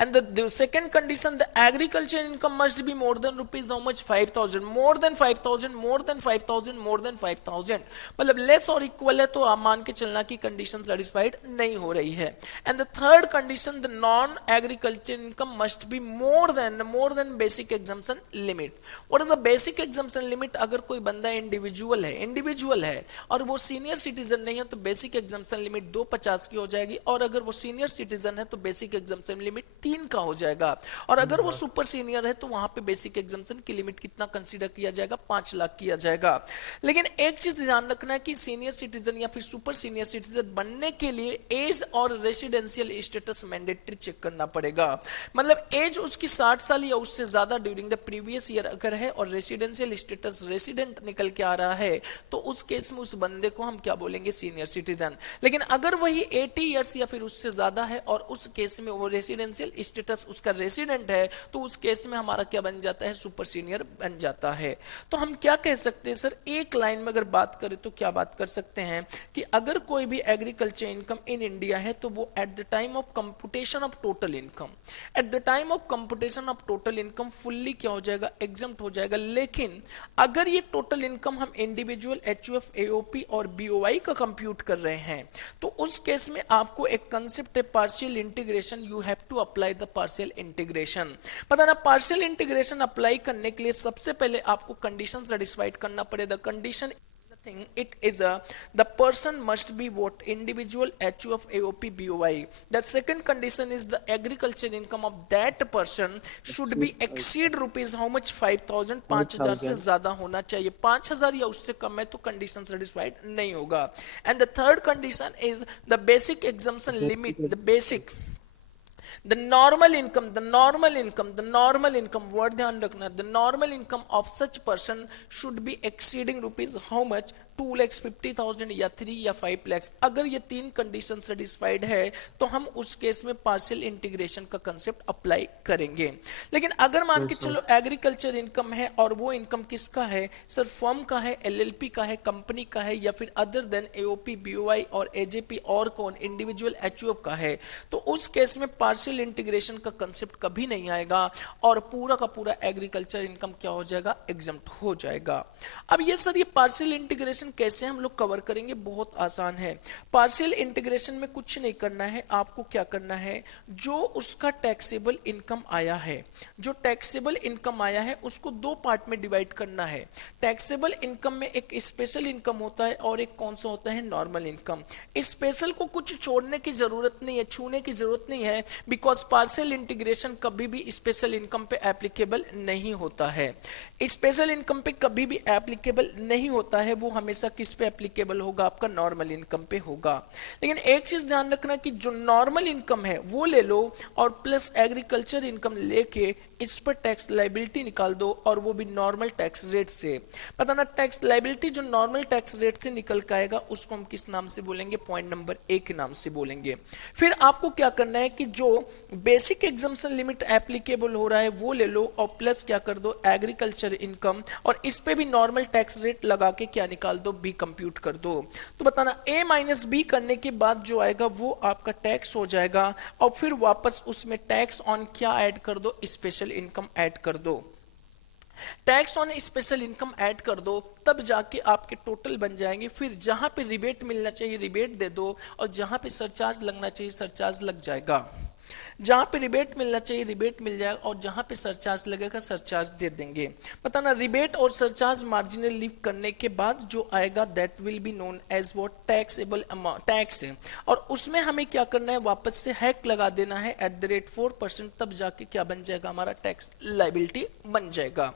And the second condition, the agriculture income must be more than rupees how much, 5,000, more than 5,000, more than 5,000, more than 5,000। मतलब less और equal है तो आप मान के चलना की condition satisfied नहीं हो रही है। And the third condition, the non agriculture income must be more than basic exemption limit. What is the basic exemption limit? अगर कोई बंदा इंडिविजुअल है और वो सीनियर सिटीजन नहीं है तो बेसिक एग्जम्पशन लिमिट 250 की हो जाएगी, और अगर वो सीनियर सिटीजन है तो बेसिक एग्जम्पशन लिमिट 3 का हो जाएगा, और अगर वो सुपर सीनियर है तो वहां पे बेसिक एग्जम्पशन की लिमिट कितना कंसीडर किया जाएगा, 5 लाख किया जाएगा। लेकिन एक चीज ध्यान रखना है कि सीनियर सिटीजन या फिर सुपर सीनियर सिटीजन बनने के लिए एज और रेसिडेंशियल स्टेटस मैंडेटरी चेक करना पड़ेगा। मतलब एज उसकी 60 साल या उससे ज्यादा ड्यूरिंग द प्रीवियस ईयर अगर है और रेसिडेंशियल स्टेटस रेसिडेंट निकल के आ रहा है तो उस केस में उस बंदे को हम क्या बोलेंगे, सीनियर सिटीजन। लेकिन अगर वही 80 ईयर्स या फिर उससे ज्यादा है और उस केस में वो रेसिडेंशियल स्टेटस उसका रेसिडेंट है तो उस केस में हमारा क्या बन जाता है, सुपर सीनियर बन जाता है। तो हम क्या कह सकते हैं सर, एक लाइन में अगर बात करें तो क्या बात कर सकते हैं कि अगर कोई भी एग्रीकल्चर इनकम इन इंडिया है तो वो eight the time of computation of total income fully क्या हो जाएगा, एग्जम्प्ट हो जाएगा। लेकिन अगर ये टोटल इनकम हम इंडिविजुअल HUF, AOP और BOI का कंप्यूट कर रहे हैं तो उस केस में आपको एक कंसेप्ट है partial integration, you have to apply the partial integration. पता ना, पार्शियल इंटीग्रेशन अप्लाई करने के लिए सबसे पहले आपको कंडीशन सेटिस्फाइड करना पड़ेगा। Condition nothing, it is the person must be what, individual HUF, AOP, BOI. The second condition is the agriculture income of that person should be exceed rupees how much, 5,000, 5,000 से ज्यादा होना चाहिए। 5,000 या उससे कम है तो कंडीशन सेटिस्फाइड नहीं होगा। And the third condition is the basic exemption limit, the normal income word ध्यान रखना, the normal income of such person should be exceeding rupees how much, 2,50,000 या 3 या 5 लाख। अगर ये 3 कंडीशन सेटिस्फाइड है तो हम उस केस में पार्शियल इंटीग्रेशन का कंसेप्ट अप्लाई करेंगे। लेकिन अगर मान के चलो एग्रीकल्चर इनकम है और वो इनकम किसका है सर, फर्म का है, LLP का है, कंपनी का है या फिर अदर देन AOP, BOI और AJP और कौन, इंडिविजुअल HUF का है, तो उस केस में पार्शियल इंटीग्रेशन का कंसेप्ट कभी नहीं आएगा और पूरा का पूरा एग्रीकल्चर इनकम क्या हो जाएगा, एग्जम्प्ट हो जाएगा। अब ये सर ये पार्शियल इंटीग्रेशन इंटीग्रेशन कैसे हम लोग कवर करेंगे, बहुत आसान है। पार्शियल इंटीग्रेशन में कुछ नहीं करना है, आपको क्या करना है, जो उसका टैक्सेबल इनकम आया है, जो टैक्सेबल इनकम आया है उसको दो पार्ट में डिवाइड करना है। टैक्सेबल इनकम में एक स्पेशल इनकम होता है और एक कौन सा होता है, नॉर्मल इनकम। स्पेशल को कुछ छोड़ने की जरूरत नहीं है, छूने की जरूरत नहीं है, बिकॉज पार्शियल इंटीग्रेशन कभी भी स्पेशल इनकम पे एप्लीकेबल नहीं होता है। स्पेशल इनकम पे कभी भी एप्लीकेबल नहीं होता है, वो हमेशा किस पे एप्लीकेबल होगा, आपका नॉर्मल इनकम पे होगा। लेकिन एक चीज ध्यान रखना कि जो नॉर्मल इनकम है वो ले लो और प्लस एग्रीकल्चर इनकम लेके इस पर टैक्स लाइबिलिटी निकाल दो, और वो भी नॉर्मल टैक्स रेट से। पता ना, टैक्स लाइबिलिटी जो नॉर्मल टैक्स रेट से निकल के आएगा उसको हम किस नाम से बोलेंगे, पॉइंट नंबर ए के नाम से बोलेंगे। फिर आपको क्या करना है कि जो बेसिक एग्जम्पशन लिमिट एप्लीकेबल हो रहा है वो ले लो और प्लस क्या कर दो, एग्रीकल्चर इनकम, और इस पे भी नॉर्मल टैक्स रेट लगा के क्या निकाल दो, बी कंप्यूट कर दो। तो बताना ए माइनस बी करने के बाद जो आएगा वो आपका टैक्स हो जाएगा, और फिर वापस उसमें टैक्स ऑन क्या ऐड कर दो, स्पेशल इनकम ऐड कर दो। Tax on special income add कर दो, तब जाके आपके टोटल बन जाएंगे। फिर जहां पे रिबेट मिलना चाहिए रिबेट दे दो, और जहां पे सरचार्ज लगना चाहिए सरचार्ज लग जाएगा। जहां पे रिबेट मिलना चाहिए रिबेट मिल जाएगा, और जहां पे सरचार्ज लगेगा सरचार्ज दे देंगे। पता ना, रिबेट और सरचार्ज मार्जिनल लीव करने के बाद जो आएगा that will be known as what, taxable amount, tax है। और उसमें हमें क्या करना है, वापस से हैक लगा देना है @4%, तब जाके क्या बन जाएगा, हमारा टैक्स लाइबिलिटी बन जाएगा,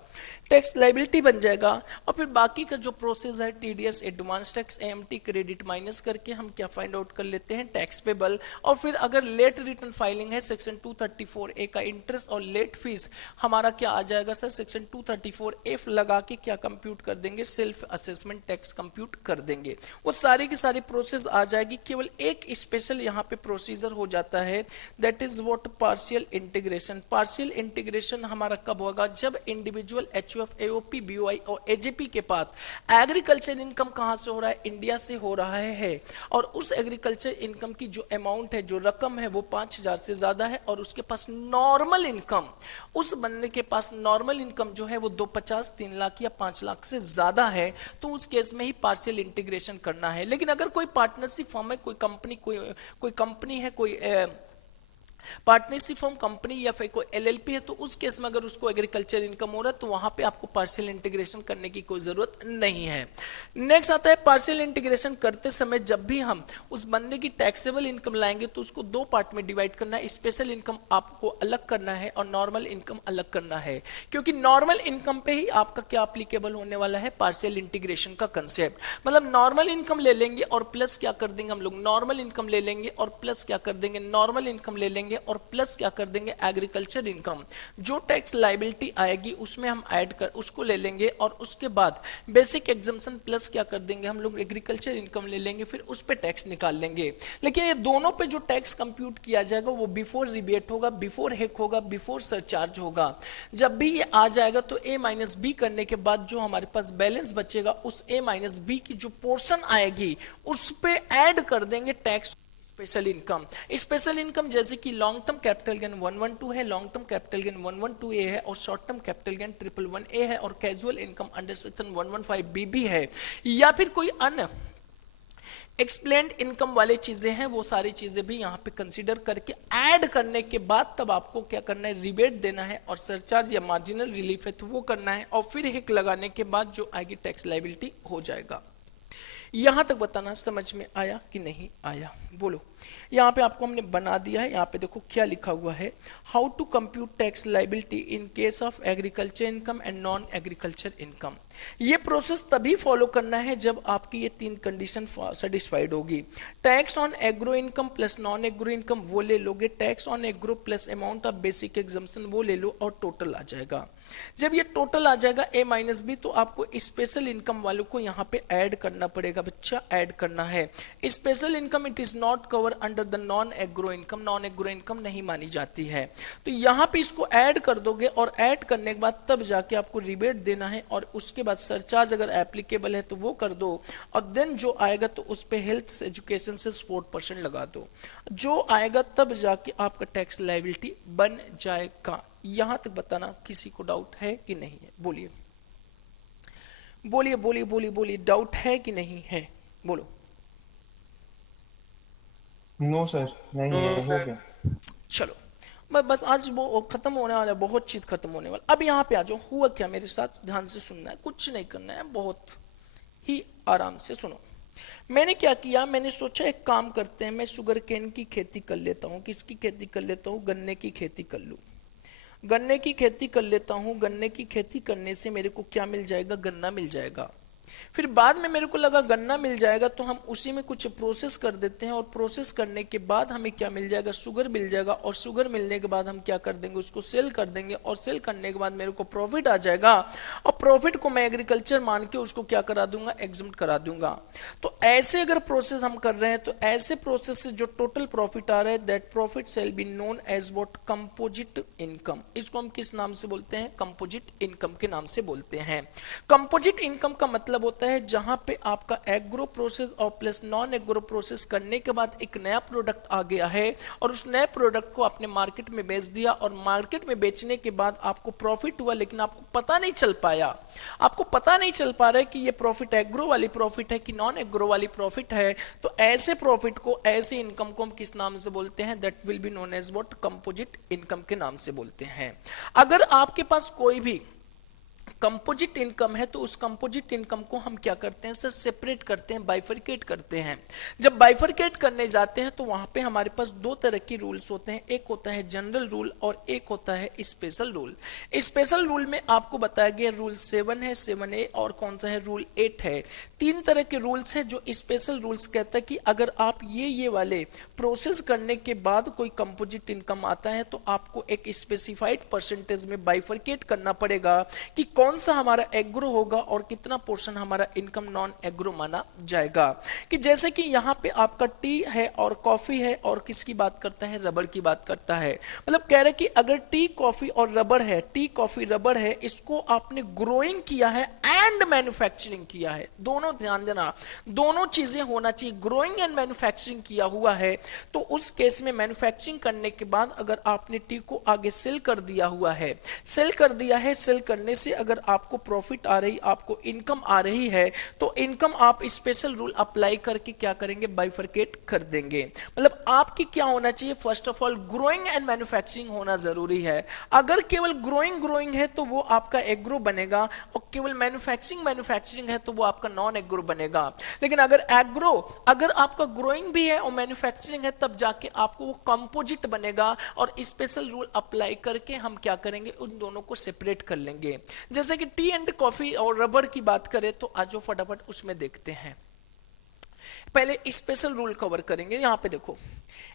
टैक्स लाइबिलिटी बन जाएगा। और फिर बाकी का जो प्रोसेस है, TDS, advance tax, AMT, credit minus करके हम क्या फाइंड आउट कर लेते हैं, टैक्स पेबल। और फिर अगर लेट रिटर्न फाइलिंग है, सेक्शन 234A का इंटरेस्ट और लेट फीस हमारा क्या आ जाएगा सर, सेक्शन 234F लगा के क्या कंप्यूट कर देंगे, सेल्फ असेसमेंट टैक्स कंप्यूट कर देंगे। वो सारी की सारी प्रोसेस आ जाएगी। केवल एक स्पेशल यहाँ पे प्रोसीजर हो जाता है, that is what, partial integration. Partial integration हमारा कब होगा, जब इंडिविजुअल एचयूएफ, एओपी, बीओआई और एजेपी के पास एग्रीकल्चर इनकम कहां से हो रहा है, इंडिया से हो रहा है, और उस एग्रीकल्चर इनकम की जो अमाउंट है, जो रकम है, वो 5000 से ज्यादा है, और उसके पास नॉर्मल इनकम, उस बंदे के पास नॉर्मल इनकम जो है वो 250, 3 लाख या 5 लाख से ज्यादा है, तो उस केस में ही पार्शियल इंटीग्रेशन करना है। लेकिन अगर कोई पार्टनरशिप फॉर्म है, कोई कंपनी है, कोई पार्टनरशिप फॉर्म कंपनी या फिर कोई एलएलपी है, तो उस केस में अगर उसको एग्रीकल्चर इनकम हो रहा है तो वहां पे आपको पार्शियल इंटीग्रेशन करने की कोई जरूरत नहीं है। नेक्स्ट आता है, पार्शियल इंटीग्रेशन करते समय जब भी हम उस बंदे की टैक्सेबल इनकम लाएंगे तो उसको दो पार्ट में डिवाइड करना है, स्पेशल इनकम आपको अलग करना है और नॉर्मल इनकम अलग करना है, क्योंकि नॉर्मल इनकम पे ही आपका क्या एप्लीकेबल होने वाला है, पार्शियल इंटीग्रेशन का कंसेप्ट। मतलब नॉर्मल इनकम ले लेंगे और प्लस क्या कर देंगे हम लोग, नॉर्मल इनकम ले लेंगे और प्लस क्या कर देंगे, नॉर्मल इनकम ले लेंगे और प्लस क्या कर देंगे, एग्रीकल्चर इनकम। जो टैक्स लायबिलिटी आएगी उसमें हम ऐड कर उसको ले लेंगे, और उसके बाद बेसिक एग्जम्पशन प्लस क्या कर देंगे हम लोग, एग्रीकल्चर इनकम ले लेंगे, फिर उस पे टैक्स निकाल लेंगे। लेकिन ये दोनों पे जो टैक्स कंप्यूट किया जाएगा वो बिफोर रिबेट होगा, बिफोर हेक होगा, बिफोर सरचार्ज होगा। जब भी ये आ जाएगा तो ए माइनस बी करने के बाद जो हमारे पास बैलेंस बचेगा, उस ए माइनस बी की जो पोर्शन आएगी उस पे ऐड कर देंगे tax special income. Special income जैसे कि लॉन्ग टर्म कैपिटल गेन 112 है, long term capital gain 112A है, और short term capital gain 111A है, और casual income under section 115B भी है, या फिर कोई अन्य एक्सप्लेन्ड इनकम वाले चीजें हैं, वो सारी चीजें भी यहाँ पे कंसीडर करके ऐड करने के बाद तब आपको क्या करना है, रिबेट देना है, और सरचार्ज या मार्जिनल रिलीफ है तो वो करना है, और फिर हिक लगाने के बाद जो आएगी टैक्स लायबिलिटी हो जाएगा। यहां तक बताना समझ में आया कि नहीं आया, बोलो। यहाँ पे आपको हमने बना दिया है, यहाँ पे देखो क्या लिखा हुआ है, how to compute tax liability in case of agriculture income and non agriculture income. ये प्रोसेस तभी फॉलो करना है जब आपकी ये तीन कंडीशन सेटिस्फाइड होगी। Tax on agro income plus non agro income वो ले लोगे, tax on agro plus amount of basic exemption वो ले लो, और टोटल आ जाएगा। जब ये टोटल आ जाएगा ए माइनस बी, तो आपको स्पेशल इनकम वालों को यहाँ पे ऐड करना पड़ेगा, बच्चा ऐड करना है। Special income it is not cover under the non agro income, non agro income नहीं मानी जाती है। तो यहाँ पे इसको ऐड कर दोगे, और ऐड करने के बाद तब जाके आपको रिबेट देना है, और उसके बाद सरचार्ज अगर एप्लीकेबल है तो वो कर दो, और देन जो आएगा तो उस पे हेल्थ एजुकेशन से 4% लगा दो। जो आएगा तब जाके आपका टैक्स लायबिलिटी बन जाएगा। यहां तक बताना किसी को डाउट है कि नहीं है, बोलिए। बोलिए बोलिए बोलिए बोलिए, डाउट है कि नहीं है, बोलो। नो सर, नहीं है, हो गया। चलो, मैं बस आज वो खत्म होने वाला है, बहुत चीज खत्म होने वाला। अब यहाँ पे आ जाओ, हुआ क्या, मेरे साथ ध्यान से सुनना है, कुछ नहीं करना है, बहुत ही आराम से सुनो। मैंने क्या किया, मैंने सोचा एक काम करते हैं, मैं शुगर केन की खेती कर लेता हूँ। किसकी खेती कर लेता हूँ? गन्ने की खेती कर लूँ। गन्ने की खेती कर लेता हूँ। गन्ने की खेती करने से मेरे को क्या मिल जाएगा? गन्ना मिल जाएगा। फिर बाद में मेरे को लगा गन्ना मिल जाएगा तो हम उसी में कुछ प्रोसेस कर देते हैं, और प्रोसेस करने के बाद हमें क्या मिल जाएगा? शुगर मिल जाएगा। और शुगर मिलने के बाद हम क्या कर देंगे? उसको सेल कर देंगे, और सेल करने के बाद मेरे को प्रॉफिट आ जाएगा, और प्रॉफिट को मैं एग्रीकल्चर मान के उसको क्या करा दूंगा? एग्जम्प्ट करा दूंगा। तो ऐसे अगर प्रोसेस हम कर रहे हैं तो ऐसे प्रोसेस से जो टोटल प्रॉफिट आ रहा है, that profit shall be known as what? Composite income. इसको हम किस नाम से बोलते हैं? कंपोजिट इनकम के नाम से बोलते हैं। कंपोजिट इनकम का मतलब होता है जहां पे आपका एग्रो प्रोसेस और प्लस नॉन एग्रो प्रोसेस करने के बाद एक नया प्रोडक्ट आ गया है, और उस नए प्रोडक्ट को आपने मार्केट में बेच दिया, और मार्केट में बेचने के बाद आपको प्रॉफिट हुआ, लेकिन आपको पता नहीं चल पाया, आपको पता नहीं चल पा रहा है कि ये प्रॉफिट एग्रो वाली प्रॉफिट है कि नॉन एग्रो वाली प्रॉफिट है। तो ऐसे प्रॉफिट को, ऐसे इनकम को हम किस नाम से बोलते हैं? That will be known as what? Composite income के नाम से बोलते हैं। अगर आपके पास कोई भी कंपोजिट इनकम है तो उस कंपोजिट इनकम को हम क्या करते हैं सर? सेपरेट करते हैं, बाइफरकेट करते हैं। जब बाइफरकेट करने जाते हैं तो वहां पे हमारे पास दो तरह की रूल्स होते हैं, एक होता है जनरल रूल और एक होता है स्पेशल रूल। स्पेशल रूल में आपको बताया गया रूल 7 है, 7A, और कौन सा है? रूल 8 है। तीन तरह के रूल्स है। जो स्पेशल रूल्स कहता है कि अगर आप ये वाले प्रोसेस करने के बाद कोई कंपोजिट इनकम आता है तो आपको एक स्पेसिफाइड परसेंटेज में बाइफरकेट करना पड़ेगा कि कौन सा हमारा एग्रो होगा और कितना पोर्शन हमारा इनकम नॉन एग्रो माना जाएगा। कि जैसे कि यहाँ पे आपका टी है और कॉफी है, और किसकी बात करता है? रबड़ की बात करता है। मतलब कह रहे कि अगर टी कॉफी और रबड़ है, टी कॉफी रबड़ है, इसको आपने ग्रोइंग किया है एंड मैन्युफैक्चरिंग किया है, दोनों ध्यान देना, दोनों चीजें होना चाहिए। ग्रोइंग एंड मैन्युफैक्चरिंग किया हुआ है तो उस केस में मैन्युफैक्चरिंग करने के बाद अगर आपने टी को आगे सेल कर दिया हुआ है, सेल कर दिया है, सेल करने से अगर आपको प्रॉफिट आ रही, आपको इनकम आ रही है, तो इनकम आप स्पेशल रूल अप्लाई करके क्या करेंगे? बाइफरकेट कर देंगे। मतलब आपकी क्या होना चाहिए? First of all growing and manufacturing होना जरूरी है। अगर केवल ग्रोइंग है तो वो आपका एग्रो बनेगा, और केवल मैन्युफैक्चरिंग है तो वो आपका नॉन एग्रो बनेगा। लेकिन अगर एग्रो, अगर आपका ग्रोइंग भी है और मैन्युफैक्चरिंग है, तब जाके आपको वो कंपोजिट बनेगा, और स्पेशल रूल अप्लाई करके हम क्या करेंगे? उन दोनों को सेपरेट कर लेंगे। जैसे कि टी एंड कॉफी और रबड़ की बात करें तो आज फटाफट उसमें देखते हैं। पहले स्पेशल रूल कवर करेंगे। यहां पे देखो,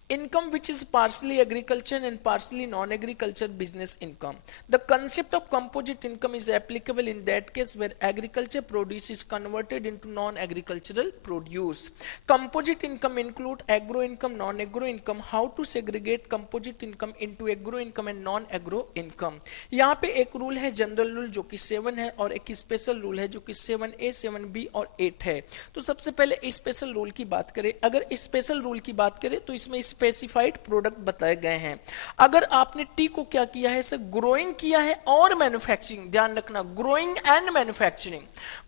income which is partially agriculture and partially non-agriculture business income. The concept of composite income is applicable in that case where agriculture produce is converted into non-agricultural produce. Composite income include agro income, non-agro income. How to segregate composite income into agro income and non-agro income? यहाँ पे एक rule है general rule जो कि 7 है, और एक special rule है जो कि 7A, 7B और 8 है। तो सबसे पहले स्पेशल रूल की बात करें। अगर स्पेशल रूल की बात करें तो इसमें स्पेसिफाइड प्रोडक्ट बताए गए हैं। अगर आपने टी को क्या किया है सर? ग्रोइंग किया है और मैन्युफैक्चरिंग, ध्यान रखना, growing and manufacturing,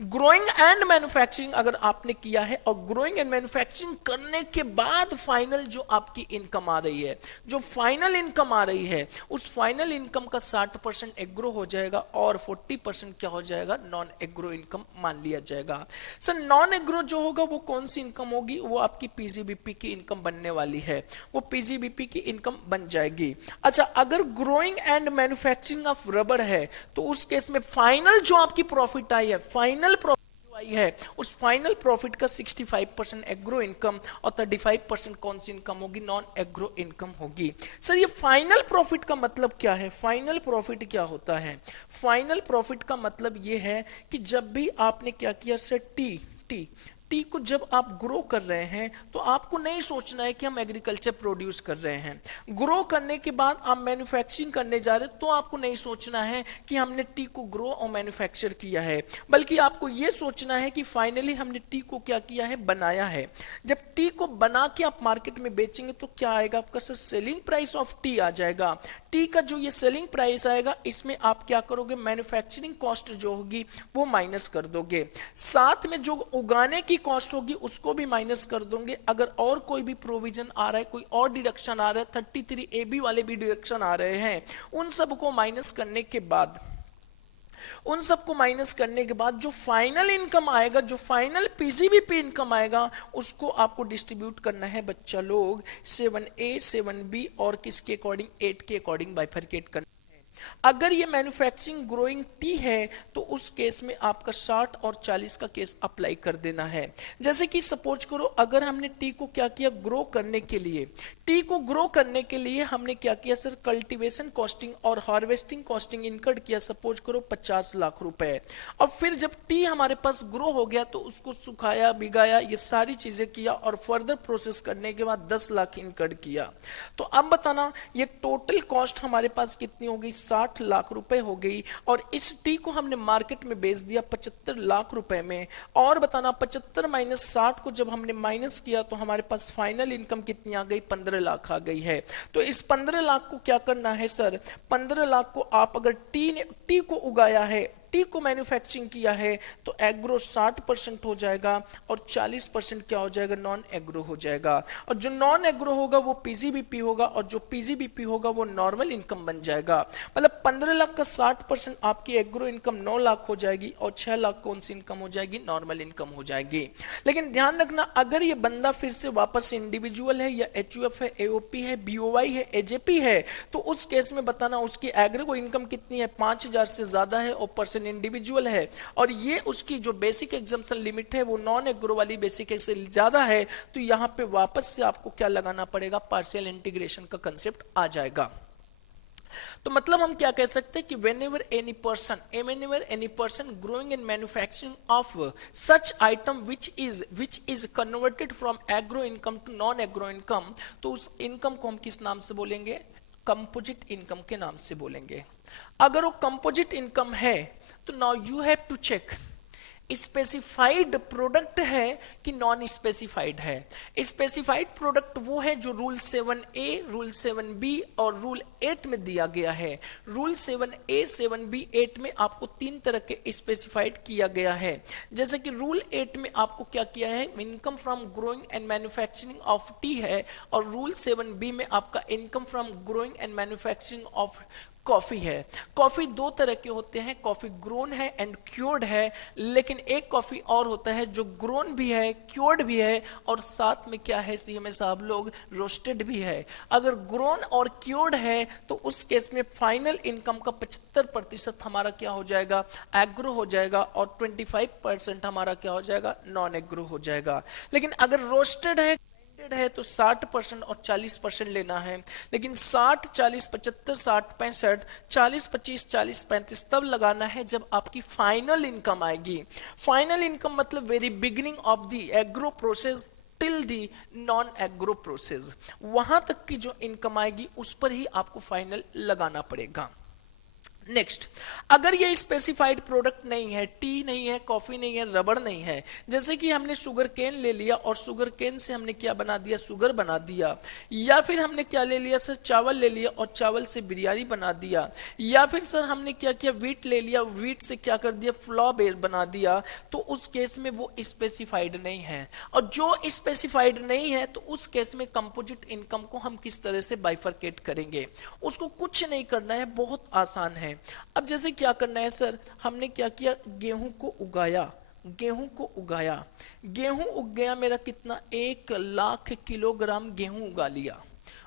growing and manufacturing अगर आपने किया है, और ग्रोइंग एंड मैन्युफैक्चरिंग करने के बाद फाइनल जो आपकी इनकम आ रही है, जो फाइनल इनकम आ रही है, उस फाइनल इनकम का 60% एग्रो हो जाएगा और 40% क्या हो जाएगा? नॉन एग्रो इनकम मान लिया जाएगा। सर नॉन एग्रो जो होगा वो कौन सी इनकम होगी? वो आपकी पीजीबीपी की इनकम बनने वाली है, वो पीजीबीपी की इनकम बन जाएगी। अच्छा, अगर ग्रोइंग एंड मैन्युफैक्चरिंग ऑफ रबड़ है तो उस केस में फाइनल जो आपकी प्रॉफिट आई है, फाइनल प्रॉफिट जो आई है, उस फाइनल प्रॉफिट का 65% एग्रो इनकम और 35% कौन सी इनकम होगी? नॉन एग्रो इनकम होगी। सर ये फाइनल प्रॉफिट का मतलब क्या है? फाइनल प्रॉफिट क्या होता है? फाइनल प्रॉफिट का मतलब ये है कि जब भी आपने क्या किया सर, टी को जब आप ग्रो कर रहे हैं तो आपको नहीं सोचना है कि हम एग्रीकल्चर प्रोड्यूस कर रहे हैं। ग्रो करने के बाद आप मैन्युफैक्चरिंग करने जा रहे हैं तो आपको नहीं सोचना है कि हमने टी को ग्रो और मैन्युफैक्चर किया है, बल्कि आपको यह सोचना है कि फाइनली हमने टी को क्या किया है? बनाया है। जब टी को बना के आप मार्केट में बेचेंगे तो क्या आएगा आपका sir? Selling price of tea आ जाएगा। टी का जो ये सेलिंग प्राइस आएगा इसमें आप क्या करोगे, मैन्युफैक्चरिंग कॉस्ट जो होगी वो माइनस कर दोगे, साथ में जो उगाने की कॉस्ट होगी उसको भी माइनस कर दोगे। अगर और कोई भी प्रोविजन आ रहा है, कोई और डिडक्शन आ रहा है, 33AB वाले भी डिडक्शन आ रहे हैं, उन सबको माइनस करने के बाद, उन सबको माइनस करने के बाद जो फाइनल इनकम आएगा, जो फाइनल पीसीबीपी इनकम आएगा, उसको आपको डिस्ट्रीब्यूट करना है बच्चा लोग 7A 7B और किसके अकॉर्डिंग, 8 के अकॉर्डिंग बाइफरकेट करना है। अगर ये मैन्युफैक्चरिंग ग्रोइंग टी है तो उस केस में आपका 60 और 40 का केस अप्लाई कर देना है। जैसे कि सपोज करो अगर हमने टी को क्या किया, ग्रो करने के लिए, टी को ग्रो करने के लिए हमने क्या किया सर, कल्टीवेशन कॉस्टिंग और हार्वेस्टिंग कॉस्टिंग इनकर्ड किया, सपोज करो 50 लाख रुपए। और फिर जब टी हमारे पास ग्रो हो गया तो उसको सुखाया, भिगाया, ये सारी चीजें किया और फर्दर प्रोसेस करने के बाद 10 लाख इनकर्ड किया। तो अब बताना ये टोटल कॉस्ट हमारे पास कितनी हो गई, 60 लाख रुपए हो गई। और इस टी को हमने मार्केट में बेच दिया 75 लाख रुपए में। और बताना 75 माइनस 60 को जब हमने माइनस किया तो हमारे पास फाइनल इनकम कितनी आ गई, 15 लाख आ गई है। तो इस 15 लाख को क्या करना है सर, 15 लाख को आप अगर टी को उगाया है, टी को मैन्युफैक्चरिंग किया है तो एग्रो 60% हो जाएगा और 40% क्या हो जाएगा, नॉन एग्रो हो जाएगा। और जो नॉन एग्रो होगा वो पीजीबीपी होगा और जो पीजीबीपी होगा वो नॉर्मल इनकम बन जाएगा। मतलब 15 लाख का 60% आपकी एग्रो इनकम 9 लाख हो जाएगी और 6 लाख कौन सी इनकम हो जाएगी, नॉर्मल इनकम हो जाएगी। लेकिन ध्यान रखना अगर ये बंदा फिर से वापस इंडिविजुअल है या एचयूएफ है, एओपी है, बीओवाई है, एजेपी है, तो उस केस में बताना उसकी एग्रो इनकम कितनी है, 5000 से ज्यादा है और पर्सन इंडिविजुअल है और ये उसकी जो बेसिक एग्जम्पशन लिमिट है वो नॉन एग्रो वाली बेसिक से ज्यादा है, तो यहां पे वापस से आपको क्या लगाना पड़ेगा, पार्शियल इंटीग्रेशन का कंसेप्ट आ जाएगा। तो मतलब हम क्या कह सकते हैं कि whenever any person growing in manufacturing of such item which is converted from agro income to non agro income, तो उस इनकम को हम किस नाम से बोलेंगे, कंपोजिट इनकम के नाम से बोलेंगे। अगर वो कंपोजिट इनकम है तो now you have to check specified product है कि नॉन स्पेसिफाइड है। स्पेसिफाइड प्रोडक्ट वो है जो रूल 7A, रूल 7B और रूल 8 में दिया गया है। रूल 7A, 7B, 8 में आपको 3 तरह के स्पेसिफाइड किया गया है। जैसे कि रूल 8 में आपको क्या किया है, income from growing and manufacturing of T है और रूल 7B में आपका income from growing and manufacturing of coffee है। कॉफी 2 तरह के होते हैं, कॉफी ग्रोन है एंड क्योर्ड है, लेकिन एक कॉफी और होता है जो ग्रोन भी है, क्योर्ड भी है और साथ में क्या है सीएमए साहब लोग, रोस्टेड भी है। अगर ग्रोन और क्योर्ड है तो उस केस में फाइनल इनकम का 75% हमारा क्या हो जाएगा, एग्रो हो जाएगा और 25% हमारा क्या हो जाएगा, नॉन एग्रो हो जाएगा। लेकिन अगर रोस्टेड है तो 60% और 40% लेना है। लेकिन 60, 40, 75, 60, 65, 40, 25, 40, 35 तब लगाना है जब आपकी फाइनल इनकम आएगी। फाइनल इनकम मतलब very beginning of the agro process till the non agro process, वहां तक की जो इनकम आएगी उस पर ही आपको फाइनल लगाना पड़ेगा। नेक्स्ट, अगर ये स्पेसिफाइड प्रोडक्ट नहीं है, टी नहीं है, कॉफी नहीं है, रबड़ नहीं है, जैसे कि हमने शुगर केन ले लिया और शुगर केन से हमने क्या बना दिया, शुगर बना दिया, या फिर हमने क्या ले लिया सर, चावल ले लिया और चावल से बिरयानी बना दिया, या फिर सर हमने क्या किया, वीट ले लिया, वीट से क्या कर दिया, फ्लॉर बना दिया, तो उस केस में वो स्पेसिफाइड नहीं है। और जो स्पेसिफाइड नहीं है तो उस केस में कंपोजिट इनकम को हम किस तरह से बाइफरकेट करेंगे, उसको कुछ नहीं करना है, बहुत आसान है। अब जैसे क्या करना है सर, हमने क्या किया, गेहूं को उगाया, गेहूं उग गया मेरा कितना, 1 लाख किलोग्राम गेहूं उगा लिया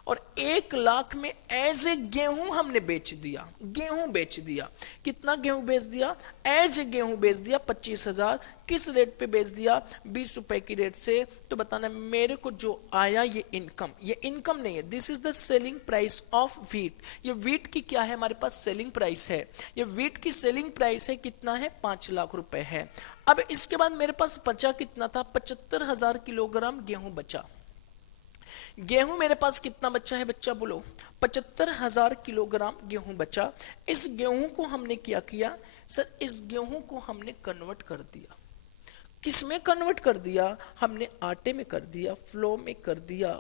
और 1 लाख में एज ए गेहूं हमने बेच दिया, कितना गेहूं बेच दिया, एज ए गेहूं बेच दिया 25,000। किस रेट पे बेच दिया, 20 रुपए की रेट से। तो बताना मेरे को जो आया ये इनकम नहीं है, this is the selling price of wheat. ये व्हीट की क्या है, हमारे पास सेलिंग प्राइस है। ये व्हीट की सेलिंग प्राइस है कितना है, 5 लाख रुपए है। अब इसके बाद मेरे पास बचा कितना था, 75,000 किलोग्राम गेहूं बचा। गेहूं मेरे पास कितना बचा है बच्चा बोलो, 75,000 किलोग्राम गेहूं बचा। इस गेहूं को हमने क्या किया सर, इस गेहूं को हमने कन्वर्ट कर दिया, किसमें कन्वर्ट कर दिया, हमने आटे में कर दिया, फ्लो में कर दिया।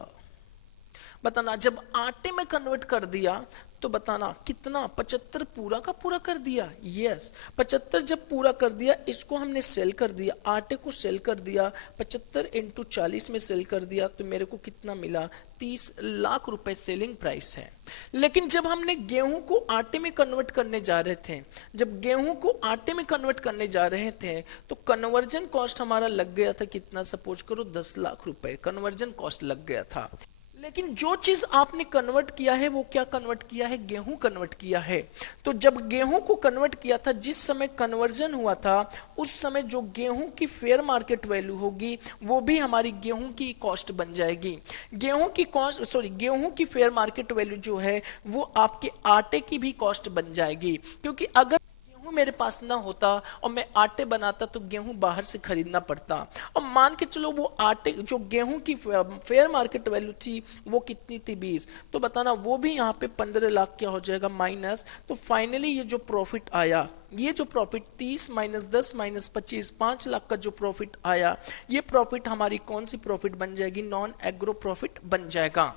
बताना जब आटे में कन्वर्ट कर दिया तो बताना कितना 75 पूरा का पूरा कर दिया। यस 75 जब पूरा कर दिया इसको हमने सेल कर दिया, आटे को सेल कर दिया, 75 इंटू 40 में सेल कर दिया तो मेरे को कितना मिला 30 लाख रुपए सेलिंग प्राइस है। लेकिन जब हमने गेहूं को आटे में कन्वर्ट करने जा रहे थे, जब गेहूं को आटे में कन्वर्ट करने जा रहे थे तो कन्वर्जन कॉस्ट हमारा लग गया था कितना, सपोज करो 10 लाख रुपए कन्वर्जन कॉस्ट लग गया था। लेकिन जो चीज आपने कन्वर्ट किया है वो क्या कन्वर्ट किया है, गेहूं कन्वर्ट किया है। तो जब गेहूं को कन्वर्ट किया था, जिस समय कन्वर्जन हुआ था उस समय जो गेहूं की फेयर मार्केट वैल्यू होगी वो भी हमारी गेहूं की कॉस्ट बन जाएगी। गेहूं की कॉस्ट गेहूं की फेयर मार्केट वैल्यू जो है वो आपके आटे की भी कॉस्ट बन जाएगी, क्योंकि अगर मेरे पास ना होता और मैं आटे बनाता तो गेहूं बाहर से खरीदना पड़ता। और मान के चलो वो आटे जो गेहूं की फेयर मार्केट वैल्यू थी वो कितनी थी 20, तो बताना वो भी यहाँ पे 15 लाख क्या हो जाएगा माइनस। तो फाइनली ये जो प्रॉफिट आया, ये जो प्रॉफिट 30 माइनस 10 माइनस 25 5 लाख का जो प्रॉफिट आया, ये प्रॉफिट हमारी कौन सी प्रॉफिट बन जाएगी, नॉन एग्रो प्रॉफिट बन जाएगा।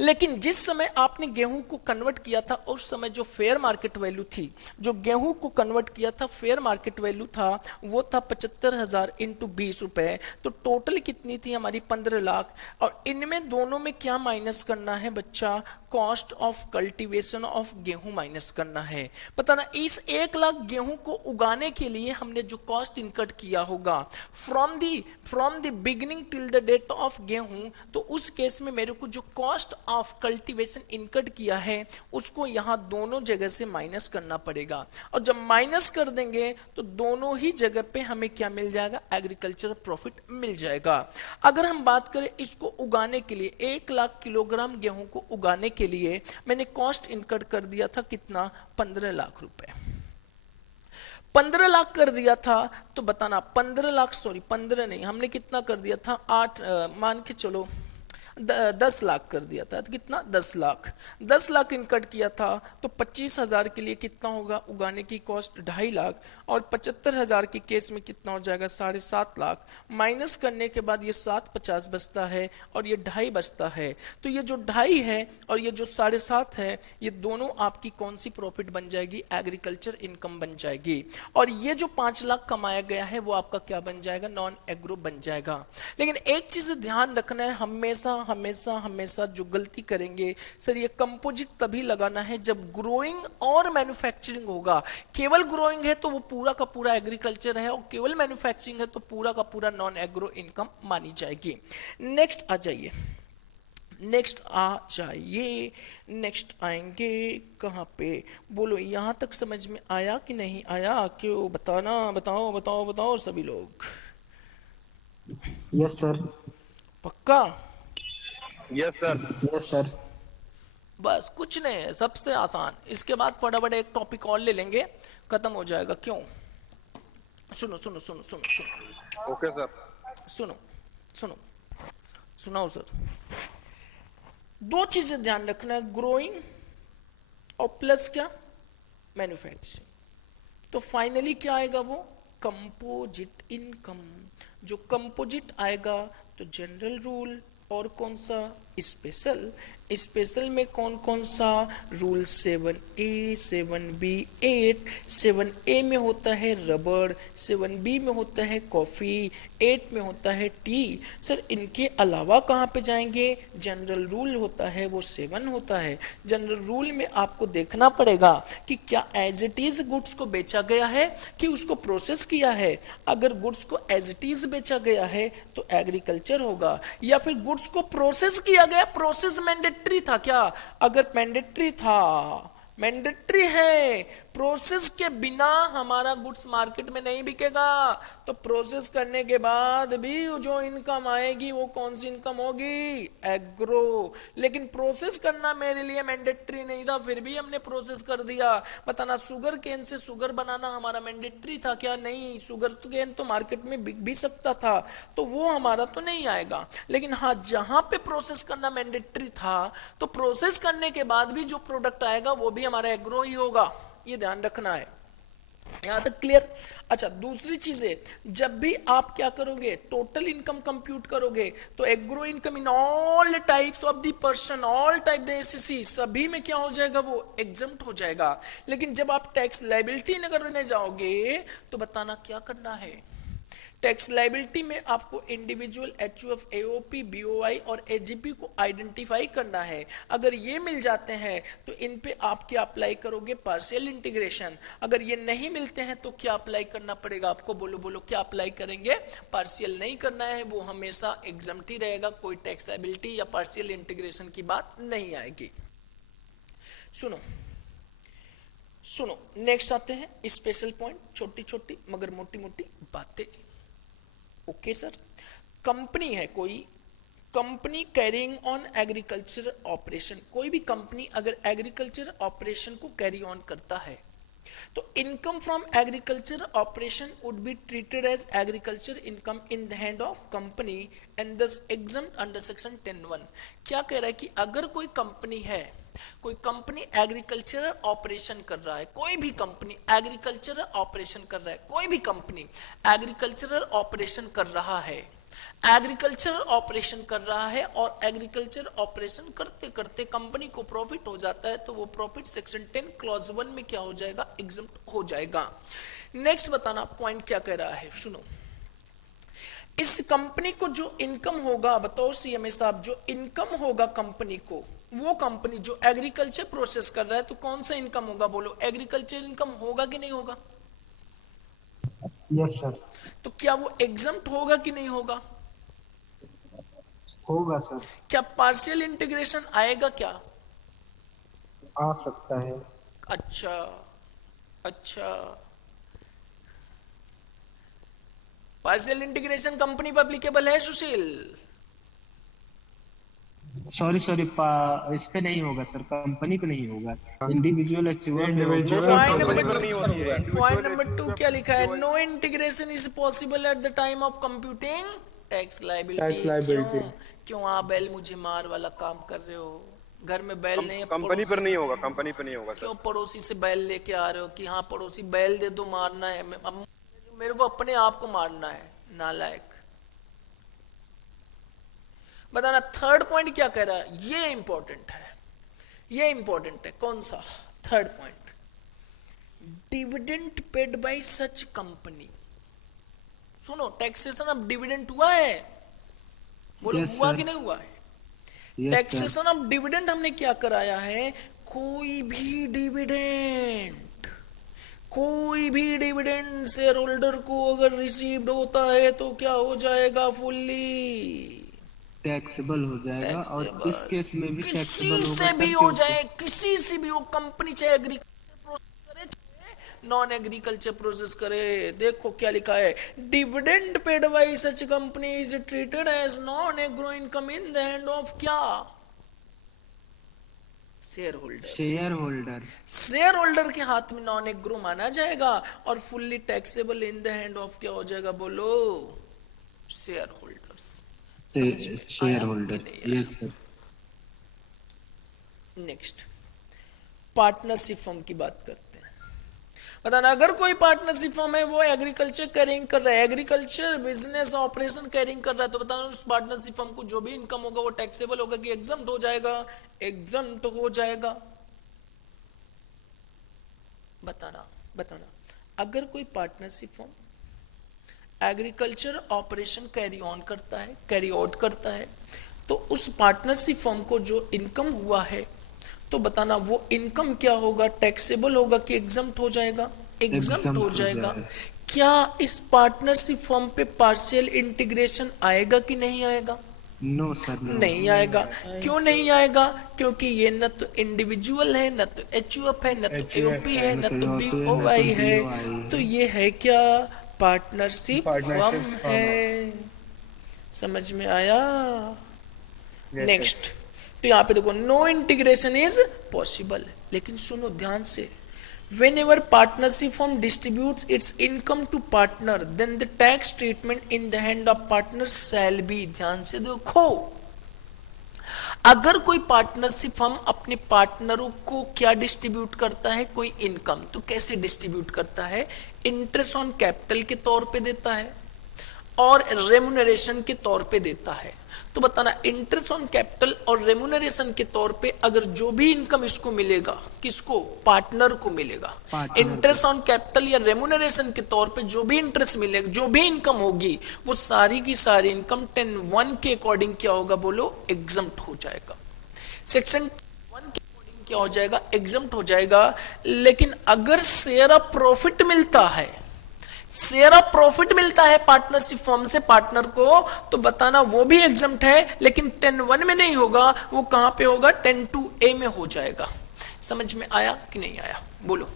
लेकिन जिस समय आपने गेहूं को कन्वर्ट किया था उस समय जो फेयर मार्केट वैल्यू थी, जो गेहूं को कन्वर्ट किया था फेयर मार्केट वैल्यू था वो था 75,000 इंटू 20 रुपए, तो टोटल कितनी थी हमारी 15 लाख। और इनमें दोनों में क्या माइनस करना है बच्चा, कॉस्ट ऑफ कल्टीवेशन ऑफ गेहूं माइनस करना है। पता ना इस 1 लाख गेहूं को उगाने के लिए हमने जो कॉस्ट इनकट किया होगा from the beginning till the date of गेहूं, तो उस केस में मेरे को जो कॉस्ट ऑफ कल्टीवेशन इनकट किया है उसको यहां दोनों जगह से माइनस करना पड़ेगा। और जब माइनस कर देंगे तो दोनों ही जगह पे हमें क्या मिल जाएगा, एग्रीकल्चर प्रॉफिट मिल जाएगा। अगर हम बात करें इसको उगाने के लिए 1 लाख किलोग्राम गेहूं को उगाने के लिए मैंने कॉस्ट इनकट कर दिया था कितना, 15 लाख रुपए। 15 लाख कर दिया था तो बताना 15 नहीं, हमने कितना कर दिया था 8 मान के चलो 10 लाख कर दिया था, तो कितना 10 लाख इनकट किया था तो 25,000 के लिए कितना होगा उगाने की कॉस्ट 2.5 लाख, और 75,000 के केस में कितना हो जाएगा 7.5 लाख। माइनस करने के बाद ये 750 बचता है और ये 2.5 बचता है, तो ये जो 2.5 है और ये जो 7.5 है ये दोनों आपकी कौन सी प्रॉफिट बन जाएगी, एग्रीकल्चर इनकम बन जाएगी। और ये जो 5 लाख कमाया गया है वो आपका क्या बन जाएगा, नॉन एग्रो बन जाएगा। लेकिन एक चीज ध्यान रखना है, हमेशा जो गलती करेंगे सर ये कंपोजिट तभी लगाना है जब ग्रोइंग और मैन्युफैक्चरिंग होगा। केवल ग्रोइंग है तो वो पूरा का पूरा एग्रीकल्चर है, और केवल मैन्युफैक्चरिंग है तो पूरा का पूरा नॉन एग्रो इनकम मानी जाएगी। नेक्स्ट आएंगे कहां पे, बोलो यहां तक समझ में आया कि नहीं आया, क्यों बताना, बताओ सभी लोग। Yes sir. पक्का? Yes sir. बस कुछ नहीं है, सबसे आसान। इसके बाद फटाफट एक टॉपिक और ले लेंगे, खत्म हो जाएगा। क्यों? सुनो ओके सर। सुनाओ सर। 2 चीजें ध्यान रखना है, ग्रोइंग और प्लस क्या, मैन्युफैक्चरिंग। तो फाइनली क्या आएगा वो, कंपोजिट इनकम। जो कंपोजिट आएगा तो जनरल रूल और कौन सा, स्पेशल में कौन सा रूल, 7A 7B 8। 7A में होता है रबड़, 7B में होता है कॉफी, 8 में होता है टी। सर इनके अलावा कहाँ पे जाएंगे, जनरल रूल होता है वो 7 होता है। जनरल रूल में आपको देखना पड़ेगा कि क्या एज इट इज गुड्स को बेचा गया है कि उसको प्रोसेस किया है। अगर गुड्स को एज इट इज बेचा गया है तो एग्रीकल्चर होगा, या फिर गुड्स को प्रोसेस किया गया, प्रोसेस मैंडेटरी था क्या, अगर मैंडेटरी था, मैंडेटरी है, प्रोसेस के बिना हमारा गुड्स मार्केट में नहीं बिकेगा, तो प्रोसेस करने के बाद भी जो इनकम आएगी वो कौन सी इनकम होगी, एग्रो। लेकिन प्रोसेस करना मेरे लिए मैंडेटरी नहीं था, फिर भी हमने प्रोसेस कर दिया। बताना शुगर केन से शुगर बनाना हमारा मैंडेटरी था क्या, नहीं, शुगर केन तो मार्केट में बिक भी सकता था, तो वो हमारा तो नहीं आएगा। लेकिन हाँ, जहां पे प्रोसेस करना मैंडेटरी था तो प्रोसेस करने के बाद भी जो प्रोडक्ट आएगा वो भी हमारा एग्रो ही होगा, ये ध्यान रखना है। यहां तक क्लियर। अच्छा, दूसरी चीज है, जब भी आप क्या करोगे, टोटल इनकम कंप्यूट करोगे, तो agro income in all types of the person, all type the assessee, सभी में क्या हो जाएगा, वो एग्जम्प्ट हो जाएगा। लेकिन जब आप टैक्स लायबिलिटी करने जाओगे तो बताना क्या करना है। टैक्स लायबिलिटी में आपको इंडिविजुअल, एचयूएफ, एओपी, बीओआई और एजीपी को आइडेंटिफाई करना है। अगर ये मिल जाते हैं तो इन पे आप क्या अप्लाई करोगे, पार्शियल इंटीग्रेशन। अगर ये नहीं मिलते हैं तो क्या अप्लाई करना पड़ेगा आपको, बोलो बोलो क्या अप्लाई करेंगे, पार्शियल नहीं करना है, वो हमेशा एग्जम्प्ट ही रहेगा, कोई टैक्स लायबिलिटी या पार्शियल इंटीग्रेशन की बात नहीं आएगी। सुनो सुनो, नेक्स्ट आते हैं स्पेशल पॉइंट, छोटी छोटी मगर मोटी मोटी बातें। ओके सर, कंपनी है कोई, company carrying on agriculture operation, कोई भी कंपनी अगर एग्रीकल्चर ऑपरेशन को कैरी ऑन करता है तो income from agriculture operation would be treated as agriculture income in the hand of company and thus exempt under section 10(1). क्या कह रहा है कि अगर कोई कंपनी है, कोई कंपनी एग्रीकल्चरल ऑपरेशन कर रहा है, कोई भी कंपनी एग्रीकल्चरल ऑपरेशन कर रहा है, कोई भी कंपनी एग्रीकल्चरल ऑपरेशन कर रहा है, एग्रीकल्चरल ऑपरेशन कर रहा है और एग्रीकल्चर ऑपरेशन करते करते कंपनी को प्रॉफिट हो जाता है, तो वो प्रॉफिट सेक्शन 10 क्लॉज 1 में क्या हो जाएगा, एग्जम्प्ट हो जाएगा। नेक्स्ट बताना पॉइंट क्या कह रहा है, सुनो। इस कंपनी को जो इनकम होगा, बताओ सीएमए साहब, जो इनकम होगा कंपनी को, वो कंपनी जो एग्रीकल्चर प्रोसेस कर रहा है, तो कौन सा इनकम होगा, बोलो, एग्रीकल्चर इनकम होगा कि नहीं होगा? Yes sir. तो क्या वो एग्जम्प्ट होगा कि नहीं होगा? होगा सर। क्या पार्शियल इंटीग्रेशन आएगा क्या? आ सकता है। अच्छा अच्छा, पार्शियल इंटीग्रेशन कंपनी पर एप्लीकेबल है सुशील? सॉरी इस पे नहीं होगा सर, कंपनी पे नहीं होगा, इंडिविजुअल पॉइंट नंबर 2 क्या लिखा है, no integration is possible at the time of computing tax liability. क्यों आप बैल मुझे मार वाला काम कर रहे हो? घर में बैल नहीं है, कंपनी पर नहीं होगा, कंपनी पर नहीं होगा। क्यों पड़ोसी से बैल लेके आ रहे हो कि हाँ पड़ोसी बैल दे दो, मारना है, मेरे को अपने आप को मारना है, नालायक। बताना थर्ड पॉइंट क्या कह रहा है, ये इंपॉर्टेंट है, ये इंपॉर्टेंट है। कौन सा third point? Dividend paid by such company. सुनो, टैक्सेशन ऑफ डिविडेंड हुआ है, बोलो yes, हुआ sir. कि नहीं हुआ है? yes, टैक्सेशन ऑफ डिविडेंड हमने क्या कराया है, कोई भी डिविडेंड शेयर होल्डर को अगर रिसीव्ड होता है तो क्या हो जाएगा, फुल्ली टैक्सेबल हो जाएगा। और इस केस में भी किसी टैक्सेबल होगा से भी सर, हो क्योंकि जाए, किसी से भी हो, कंपनी चाहे एग्रीकल्चर प्रोसेस करे चाहे नॉन एग्रीकल्चर प्रोसेस करे। देखो क्या लिखा है, dividend paid by such company is treated as non agro income in the hand of क्या, शेयर होल्डर के हाथ में नॉन एग्रो माना जाएगा और fully taxable in the hand of क्या हो जाएगा, बोलो, share holders. Share holder. Yes sir. Next partnership firm की बात करते हैं। बताना, अगर कोई पार्टनरशिप फर्म है वो एग्रीकल्चर कैरिंग कर रहा है, एग्रीकल्चर बिजनेस ऑपरेशन कैरिंग कर रहा है, तो बताना उस पार्टनरशिप फर्म को जो भी इनकम होगा वो टैक्सेबल होगा कि एग्जम्प्ट हो जाएगा? एग्जम्प्ट हो जाएगा। बताना अगर कोई partnership firm agriculture operation carry out करता है तो उस पार्टनरशिप फर्म को जो इनकम हुआ है, तो बताना वो इनकम क्या होगा, टैक्सेबल होगा कि एग्जम्प्ट हो जाएगा? एग्जम्प्ट हो जाएगा। क्या इस पार्टनरशिप फर्म पे पार्शियल इंटीग्रेशन आएगा कि नहीं आएगा? नो सर, नहीं आएगा। क्यों नहीं आएगा? क्योंकि ये न तो इंडिविजुअल है, न तो एचयूएफ है, न तो एओपी है, न तो बीओआई है, तो ये है क्या, पार्टनरशिप फर्म है। समझ में आया? नेक्स्ट, तो यहाँ पे देखो नो इंटीग्रेशन इज पॉसिबल, लेकिन सुनो ध्यान से, whenever partnership firm distributes its income to partner then the tax treatment in the hand of partner shall be, ध्यान से देखो, अगर कोई पार्टनरशिप फर्म अपने पार्टनरों को क्या डिस्ट्रीब्यूट करता है, कोई इनकम, तो कैसे डिस्ट्रीब्यूट करता है? इंटरेस्ट ऑन कैपिटल के तौर पे देता है और रेम्युनरेशन के तौर पे देता है। तो बताना, इंटरेस्ट ऑन कैपिटल और रेम्युनरेशन के तौर पे अगर जो भी इनकम इसको मिलेगा, किसको? पार्टनर को मिलेगा। इंटरेस्ट ऑन कैपिटल या रेम्युनरेशन के तौर पे जो भी इंटरेस्ट मिलेगा, जो भी इनकम होगी, वो सारी की सारी इनकम 10(1) के अकॉर्डिंग क्या होगा? बोलो, एग्जम्प्ट हो जाएगा। सेक्शन 1 के अकॉर्डिंग क्या हो जाएगा? एग्जम्प्ट हो जाएगा। लेकिन अगर शेयर ऑफ प्रॉफिट मिलता है, शेयर ऑफ प्रॉफिट मिलता है पार्टनरशिप फर्म से पार्टनर को, तो बताना वो भी एग्जम्प्ट है, लेकिन 10(1) में नहीं होगा, वो कहां पे होगा? 10(2)(a) में हो जाएगा। समझ में आया कि नहीं आया? बोलो,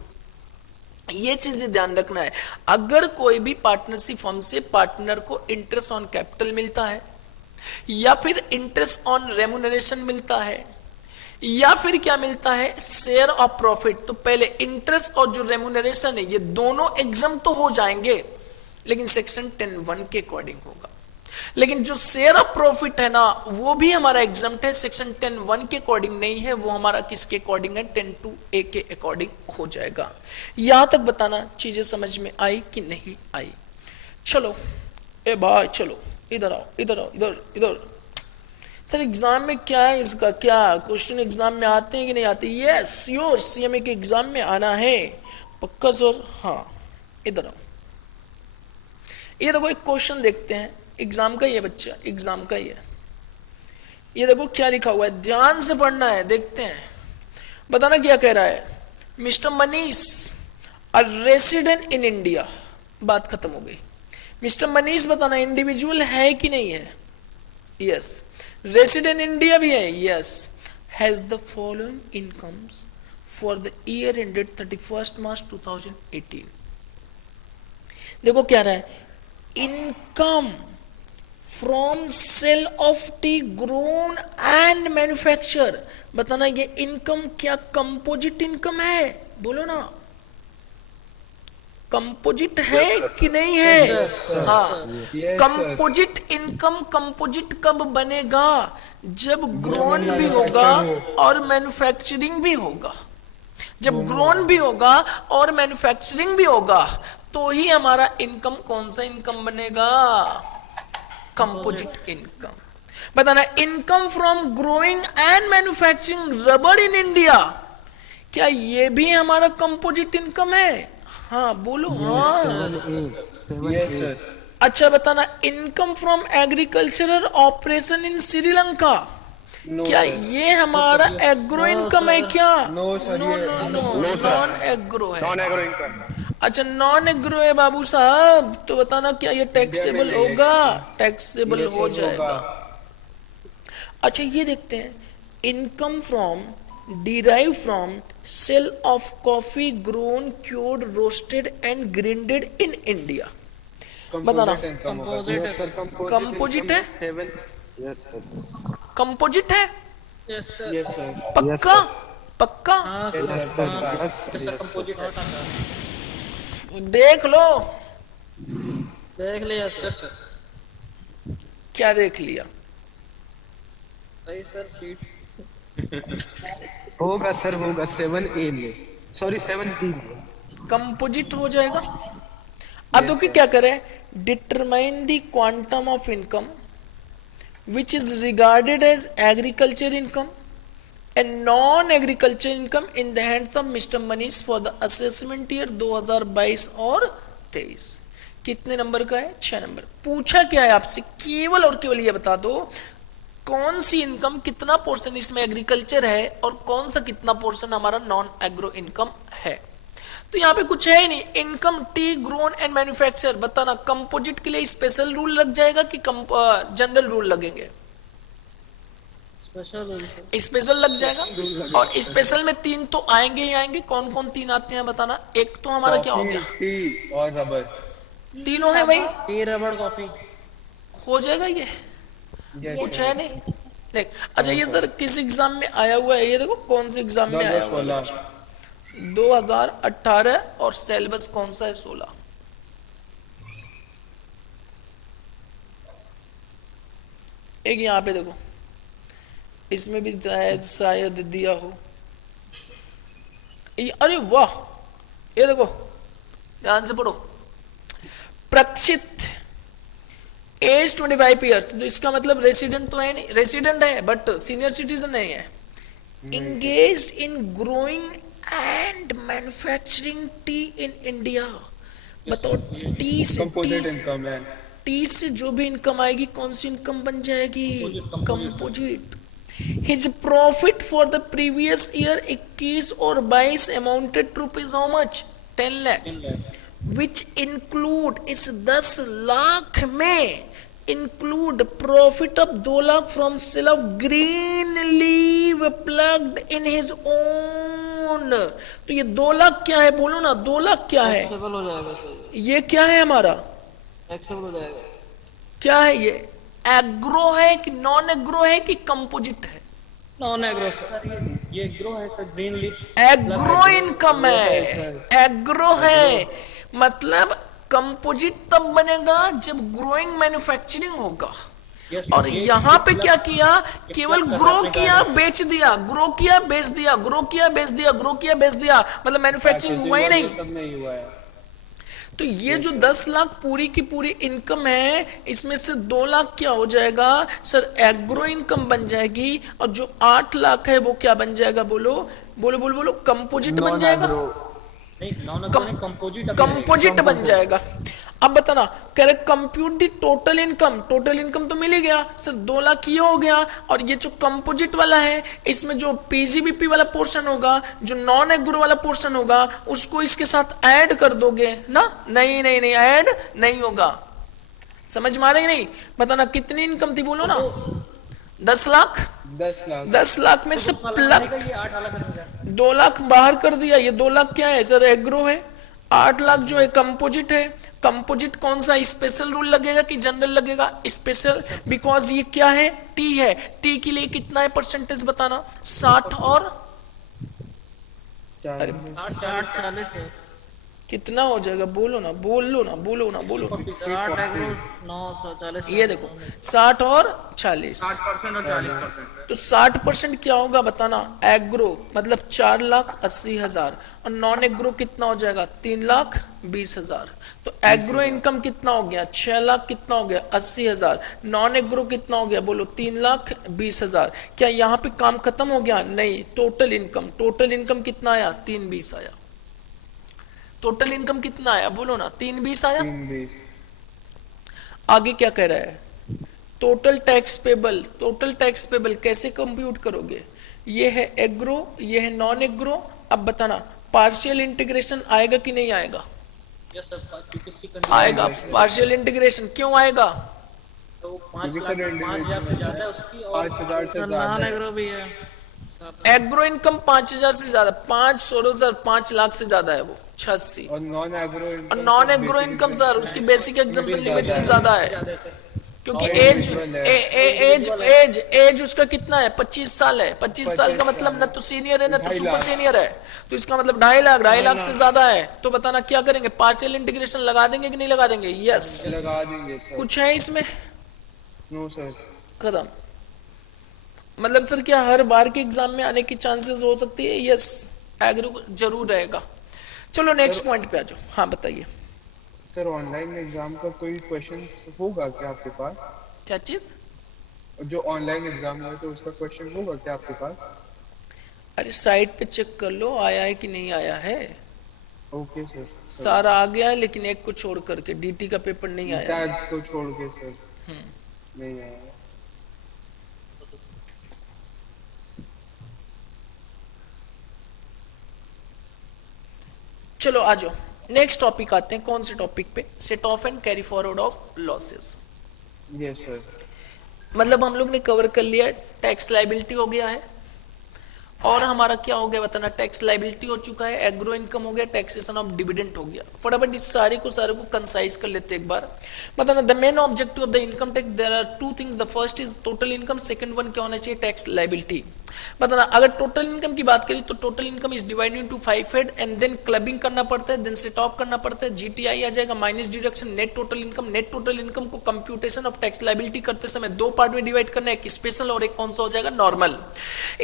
ये चीजें ध्यान रखना है। अगर कोई भी पार्टनरशिप फर्म से पार्टनर को इंटरेस्ट ऑन कैपिटल मिलता है, या फिर इंटरेस्ट ऑन रेम्युनरेशन मिलता है, या फिर क्या मिलता है? शेयर ऑफ प्रॉफिट, तो पहले इंटरेस्ट और जो रेम्युनरेशन है ये दोनों एग्जाम तो हो जाएंगे, लेकिन सेक्शन 10(1) के अकॉर्डिंग होगा। लेकिन जो शेयर ऑफ प्रॉफिट है ना, वो भी हमारा एग्जाम है, सेक्शन 10(1) के अकॉर्डिंग नहीं है, वो हमारा किसके अकॉर्डिंग है? 10(2)(a) के अकॉर्डिंग हो जाएगा। यहां तक बताना चीजें समझ में आई कि नहीं आई? चलो ए भाई, चलो इधर आओ, इधर आओ, इधर इधर। सर एग्जाम में क्या है इसका? क्या क्वेश्चन एग्जाम में आते हैं कि नहीं आते? यस श्योर, सीएमए के एग्जाम में आना है पक्का सर। हाँ इधर आओ, ये देखो एक क्वेश्चन देखते हैं, एग्जाम का ही है बच्चा, एग्जाम का ही है। ये देखो क्या लिखा हुआ है, ध्यान से पढ़ना है, देखते हैं। बताना क्या कह रहा है? Mister Manish a resident in India, बात खत्म हो गई। मिस्टर मनीष बताना इंडिविजुअल है कि नहीं है? यस। रेसिडेंट इंडिया भी है? Yes. Has the following incomes for the year ended 31 March 2018। देखो क्या रहा है, income from sale of tea grown and manufacture. बताना ये इनकम क्या कंपोजिट इनकम है? बोलो ना, कंपोजिट है कि नहीं है? हाँ, कंपोजिट इनकम कंपोजिट कब बनेगा? जब ग्रोन भी होगा और मैन्युफैक्चरिंग भी होगा। जब ग्रोन भी होगा और मैन्युफैक्चरिंग भी होगा तो ही हमारा इनकम कौन सा इनकम बनेगा? Composite income. बताना income from growing and manufacturing rubber in India, क्या ये भी हमारा कंपोजिट इनकम है? हाँ बोलो। हाँ यस सर। अच्छा बताना income from agricultural operation in Sri Lanka, क्या ये हमारा एग्रो इनकम है क्या? No no no, non agro है। Non agro income. अच्छा नॉन एग्रो है बाबू साहब, तो बताना क्या ये टैक्सेबल होगा? टैक्सेबल हो जाएगा। अच्छा ये देखते हैं, income from derive from sale of coffee grown cured roasted and grinded in India. बताना कंपोजिट है? कंपोजिट है? पक्का पक्का? देख लो, देख लिया सर। क्या देख लिया? सही सर, सीट होगा सर, होगा 7A में, सॉरी 7B में कंपोजिट हो जाएगा। अब देखिए क्या करें, determine the quantum of income which is regarded as agriculture income and non agriculture income in the hands of mister Manish for the assessment year 2022 और 23। कितने नंबर का है? 6 नंबर। पूछा क्या है आपसे? केवल और केवल ये बता दो कौन सी इनकम, कितना पोर्शन इसमें एग्रीकल्चर है और कौन सा कितना पोर्शन हमारा नॉन एग्रो इनकम है। तो यहाँ पे कुछ है ही नहीं। Income T grown and manufacture, बताना कंपोजिट के लिए स्पेशल रूल लग जाएगा कि जनरल रूल लगेंगे? स्पेशल लग जाएगा। और स्पेशल में 3 तो आएंगे ही आएंगे। कौन कौन 3 आते हैं बताना? एक तो हमारा क्या हो गया? टी और रबर, तीनों है भाई, टी रबड़ कॉफी हो जाएगा ये। कुछ है नहीं देख। अच्छा ये सर किस एग्जाम में आया हुआ है? ये देखो कौन से एग्जाम में आया हुआ है? 2018 और सिलेबस कौन सा है? 16। एक यहाँ पे देखो इसमें भी शायद दिया हो। अरे वाह, ये देखो ध्यान से पढ़ो। प्रक्षित एज 25 ईयर्स, तो इसका मतलब रेसिडेंट तो है नहीं, रेसिडेंट है बट सीनियर सिटीजन नहीं है। Engaged in growing and manufacturing T in India. बताओ टी से, कंपोजिट इनकम है। टी से जो भी इनकम आएगी कौन सी इनकम बन जाएगी? Composite. His profit for the previous year 21 और 22 amounted to rupees how much? 10 lakhs, which include इस 10 लाख में include profit of 2 lakh from sale of green leaf plucked in his own. तो ये 2 लाख क्या है बोलो ना, 2 लाख क्या है? टैक्सेबल हो जाएगा सर, ये क्या है हमारा? टैक्सेबल हो जाएगा। क्या है ये? एग्रो है कि नॉन एग्रो है कि कंपोजिट है? नॉन एग्रो सर, ये एग्रो है sir, green leaf. Agro income है, एग्रो है, मतलब कंपोजिट तब बनेगा जब ग्रोइंग मैन्युफैक्चरिंग होगा। और यहाँ पे क्या किया? केवल ग्रो किया बेच दिया, ग्रो किया बेच दिया, ग्रो किया बेच दिया, ग्रो किया बेच दिया, मतलब मैन्युफैक्चरिंग हुआ ही नहीं। सब नहीं हुआ है। तो ये जो 10 लाख पूरी की पूरी इनकम है, इसमें से 2 लाख क्या हो जाएगा सर? एग्रो इनकम बन जाएगी। और जो 8 लाख है वो क्या बन जाएगा? बोलो बोलो बोलो बोलो, कंपोजिट बन जाएगा। कंपोजिट बन जाएगा। अब बताना, कह रहे कंप्यूट दी टोटल इनकम। टोटल इनकम तो मिल ही गया सर, 2 लाख ये हो गया। और ये जो कंपोजिट वाला है, इसमें जो पीजीबीपी वाला पोर्शन होगा, जो नॉन एग्रो वाला पोर्शन होगा, उसको इसके साथ ऐड कर दोगे ना? नहीं नहीं नहीं, ऐड नहीं होगा। समझ में आ रही नहीं? बताना कितनी इनकम थी बोलो ना? 10 लाख। 10 लाख में से प्लग 2 लाख बाहर कर दिया। ये 2 लाख क्या है सर? एग्रो है। 8 लाख जो है कंपोजिट है। कंपोजिट कौन सा? स्पेशल रूल लगेगा कि जनरल लगेगा? स्पेशल, बिकॉज ये क्या है? टी है। टी के लिए कितना है परसेंटेज बताना? 60 और अरे 40 है। कितना हो जाएगा बोलो ना, बोलो ना, बोलो ना, बोलो। 60 एग्रो 940। ये देखो 60 और 40, 60% और 40%। तो 60% क्या होगा बताना? एग्रो मतलब 4,80,000 और नॉन एग्रो कितना हो जाएगा? 3,20,000। तो एग्रो इनकम कितना हो गया? 6 लाख। कितना हो गया? 80,000। नॉन एग्रो कितना हो गया बोलो? 3,20,000। क्या यहाँ पे काम खत्म हो गया? नहीं। टोटल इनकम, टोटल इनकम कितना आया? 320 आया। टोटल इनकम कितना आया बोलो ना? 320 आया। आगे क्या कह रहा है? Total tax payable. Total tax payable कैसे कंप्यूट करोगे? ये है एग्रो, ये है नॉन एग्रो। अब बताना पार्शियल इंटीग्रेशन आएगा कि नहीं आएगा? आएगा पार्शियल इंटीग्रेशन। क्यों आएगा? तो 5,00,000 से ज्यादा है उसकी, और 5,000 से नॉन एग्रो भी है। एग्रो इनकम 5,000 से ज्यादा, 5 लाख से ज्यादा है वो 86। और नॉन एग्रो इनकम सर उसकी बेसिक एग्जम्पशन लिमिट से ज्यादा है, क्योंकि एज उसका कितना है? 25 साल है। 25 साल का मतलब न तो सीनियर है न तो सुपर सीनियर है, तो इसका मतलब 2.5 लाख से ज्यादा है। तो बताना क्या करेंगे? पार्शियल इंटीग्रेशन लगा देंगे कि नहीं लगा देंगे? यस लगा देंगे सर। कुछ है इसमें? No sir. खत्म। मतलब सर क्या हर बार के एग्जाम में आने की चांसेस हो सकती है? यस, एग्रो जरूर रहेगा। चलो नेक्स्ट पॉइंट पे आ जाओ। हाँ बताइए सर, ऑनलाइन एग्जाम का कोई क्वेश्चन होगा क्या आपके पास? क्या चीज? जो ऑनलाइन एग्जाम है तो उसका क्वेश्चन होगा क्या आपके पास? अरे साइट पे चेक कर लो आया है कि नहीं आया है। Okay sir. सारा आ गया है, लेकिन एक को छोड़ करके डीटी का पेपर नहीं आया। टैग्स को छोड़ के सर नहीं आया। चलो आ जाओ नेक्स्ट टॉपिक आते हैं। कौन से टॉपिक पे? Set off and carry forward of losses. Yes sir. मतलब हम लोग ने कवर कर लिया, टैक्स लाइबिलिटी हो गया है, और हमारा क्या हो गया बताना? टैक्स लाइबिलिटी हो चुका है, एग्रो इनकम हो गया, टैक्सेशन ऑफ डिविडेंड हो गया। फटाफट इस सारे को कंसाइज कर लेते एक बार। बताना the main objective of the income tax, there are 2 things. The first is total income, second one क्या होना चाहिए? Tax liability. बताना। अगर टोटल इनकम की बात करें तो total income is divided into 5 head and then clubbing करना पड़ता है, देन सेट ऑफ करना पड़ता है, जीटीआई आ जाएगा minus deduction net total income. Net total income को कंप्यूटेशन ऑफ टैक्स लायबिलिटी करते समय दो पार्ट में डिवाइड करना है, एक स्पेशल और एक कौन सा हो जाएगा नॉर्मल।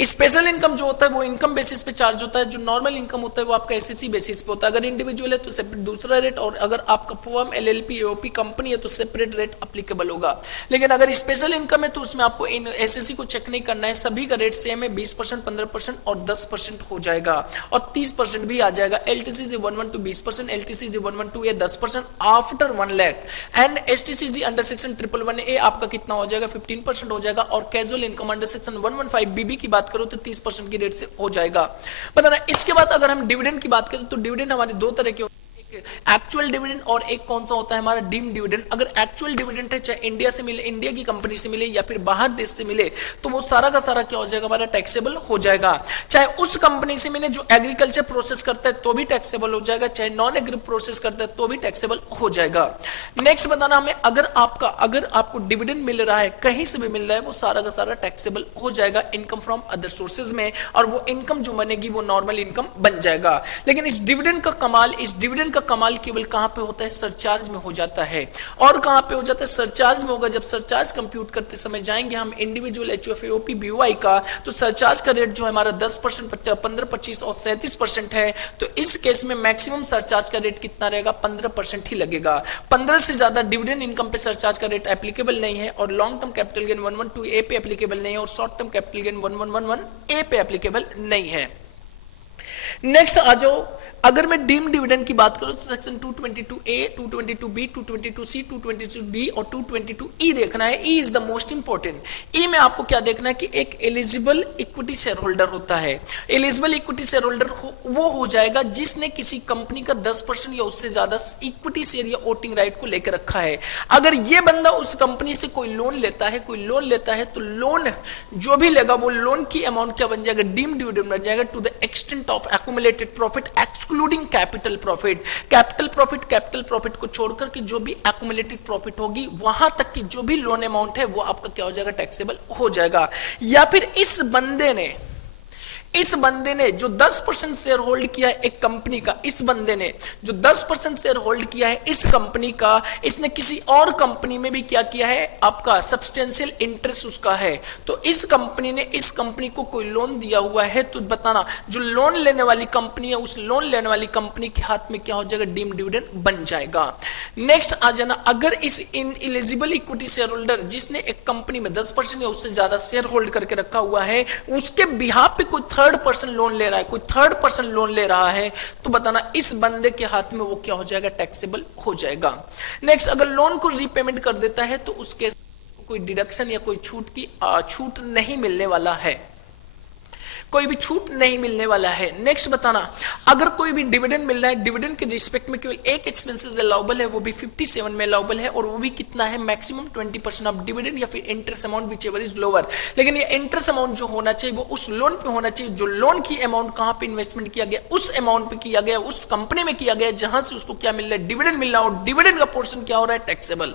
स्पेशल इनकम जो होता है वो इनकम बेसिस पे चार्ज होता है, जो नॉर्मल इनकम होता है वो आपका एसएससी बेसिस पे होता है। अगर इंडिविजुअल है तो सेपरेट दूसरा रेट, और अगर आपका फर्म एलएलपी एओपी कंपनी है तो सेपरेट रेट अप्लीकेबल होगा। लेकिन अगर स्पेशल इनकम है तो उसमें आपको एसएससी को चेक नहीं करना है, सभी का रेट सेम है, 20%, 15% और 10% हो जाएगा, और 30% भी आ जाएगा। LTCG 112 20%, LTCG 112A 10% after 1 lakh, and STCG under section 111A आपका कितना हो जाएगा 15% हो जाएगा, और casual income under section 115BB की बात करो तो 30% की रेट से हो जाएगा। बताना। इसके बाद अगर हम डिविडेंड की बात करें तो डिविडेंड हमारे दो तरह के एक्चुअल डिविडेंड और एक कौन सा होता है हमारा डीम डिविडेंड। अगर एक्चुअल डिविडेंड है चाहे इंडिया से मिले, इंडिया की कंपनी से मिले या फिर बाहर देश से मिले, तो वो सारा का सारा क्या हो जाएगा हमारा टैक्सेबल हो जाएगा। चाहे उस कंपनी से मिले जो एग्रीकल्चर प्रोसेस करता है तो भी टैक्सेबल हो जाएगा, चाहे नॉन एग्री प्रोसेस करता है तो भी टैक्सेबल हो जाएगा। नेक्स्ट बताना हमें, अगर आपको डिविडेंड मिल रहा है कहीं से भी मिल रहा है, वो सारा का सारा टैक्सेबल हो जाएगा इनकम फ्रॉम अदर सोर्सेज में, और वो इनकम जो बनेगी वो नॉर्मल इनकम बन जाएगा। लेकिन इस डिविडेंड का कमाल केवल कहां पे होता है, सरचार्ज में हो जाता है। और कहां पे हो जाता है, सरचार्ज में होगा। जब सरचार्ज कंप्यूट करते समय जाएंगे हम इंडिविजुअल एचयूएफ एओपी बीओआई का, तो सरचार्ज का रेट जो है हमारा 10%, 15, 25 और 37% है। तो इस केस में मैक्सिमम सरचार्ज का रेट कितना रहेगा, 15% ही लगेगा। 15 से ज्यादा डिविडेंड इनकम पे सरचार्ज का रेट एप्लीकेबल नहीं है, और long term capital gain 112A पे एप्लीकेबल नहीं है, और short term capital gain 1111A पे एप्लीकेबल नहीं है। नेक्स्ट आ जाओ, अगर मैं डीम डिविडेंड की बात करूं तो section 222A, 222B, 222C, 222D और 222E देखना है। E is the most important. E में आपको क्या देखना है कि एक एलिजिबल इक्विटी शेयर होल्डर होता है। एलिजिबल इक्विटी शेयर होल्डर वो हो जाएगा जिसने किसी कंपनी का 10% या उससे ज्यादा इक्विटी शेयर या वोटिंग राइट को लेकर रखा है। अगर ये बंदा उस कंपनी से कोई लोन लेता है तो लोन जो भी लेगा वो लोन की अमाउंट क्या बन जाएगा, डीम डिविडेंड बन जाएगा to the extent of accumulated profit excluding capital profit. Capital profit को छोड़कर के जो भी एक्यूमुलेटेड प्रॉफिट होगी वहां तक की जो भी लोन अमाउंट है वो आपका क्या हो जाएगा, टैक्सेबल हो जाएगा। या फिर इस बंदे ने जो 10% शेयर होल्ड किया है एक कंपनी का, इस बंदे ने जो 10% शेयर होल्ड किया है इस कंपनी का, इसने किसी और कंपनी में भी क्या किया है, आपका सब्सटेंशियल इंटरेस्ट उसका है, तो इस कंपनी ने इस कंपनी को कोई लोन दिया हुआ है, तो बताना जो लोन लेने वाली कंपनी है उस लोन लेने वाली कंपनी के हाथ में क्या हो जाएगा, डीम डिविडेंड बन जाएगा। नेक्स्ट आ जाना, अगर इस इनएलिजिबल इक्विटी शेयर होल्डर जिसने एक कंपनी में 10% या उससे ज्यादा शेयर होल्ड करके रखा हुआ है, उसके बिहाफ पे कोई थर्ड पर्सन लोन ले रहा है, तो बताना इस बंदे के हाथ में वो क्या हो जाएगा, टैक्सेबल हो जाएगा। नेक्स्ट, अगर लोन को रीपेमेंट कर देता है तो उसके कोई डिडक्शन या कोई छूट नहीं मिलने वाला है, कोई भी छूट नहीं मिलने वाला है। नेक्स्ट बताना, अगर कोई भी डिविडेंड मिल रहा है, डिविडेंड के रिस्पेक्ट में केवल एक एक्सपेंसेस अलाउबल है, वो भी 57 में अलाउबल है, और वो भी कितना है, मैक्सिमम 20% ऑफ डिविडेंड या फिर interest amount which ever is lower. लेकिन ये इंटरेस्ट अमाउंट जो होना चाहिए वो उस लोन पे होना चाहिए जो लोन की अमाउंट कहां पे इन्वेस्टमेंट किया गया, उस अमाउंट पे किया गया, उस कंपनी में किया गया जहां से उसको क्या मिल रहा है, डिविडेंड मिल रहा है, और डिविडेंड का पोर्शन क्या हो रहा है, टैक्सेबल।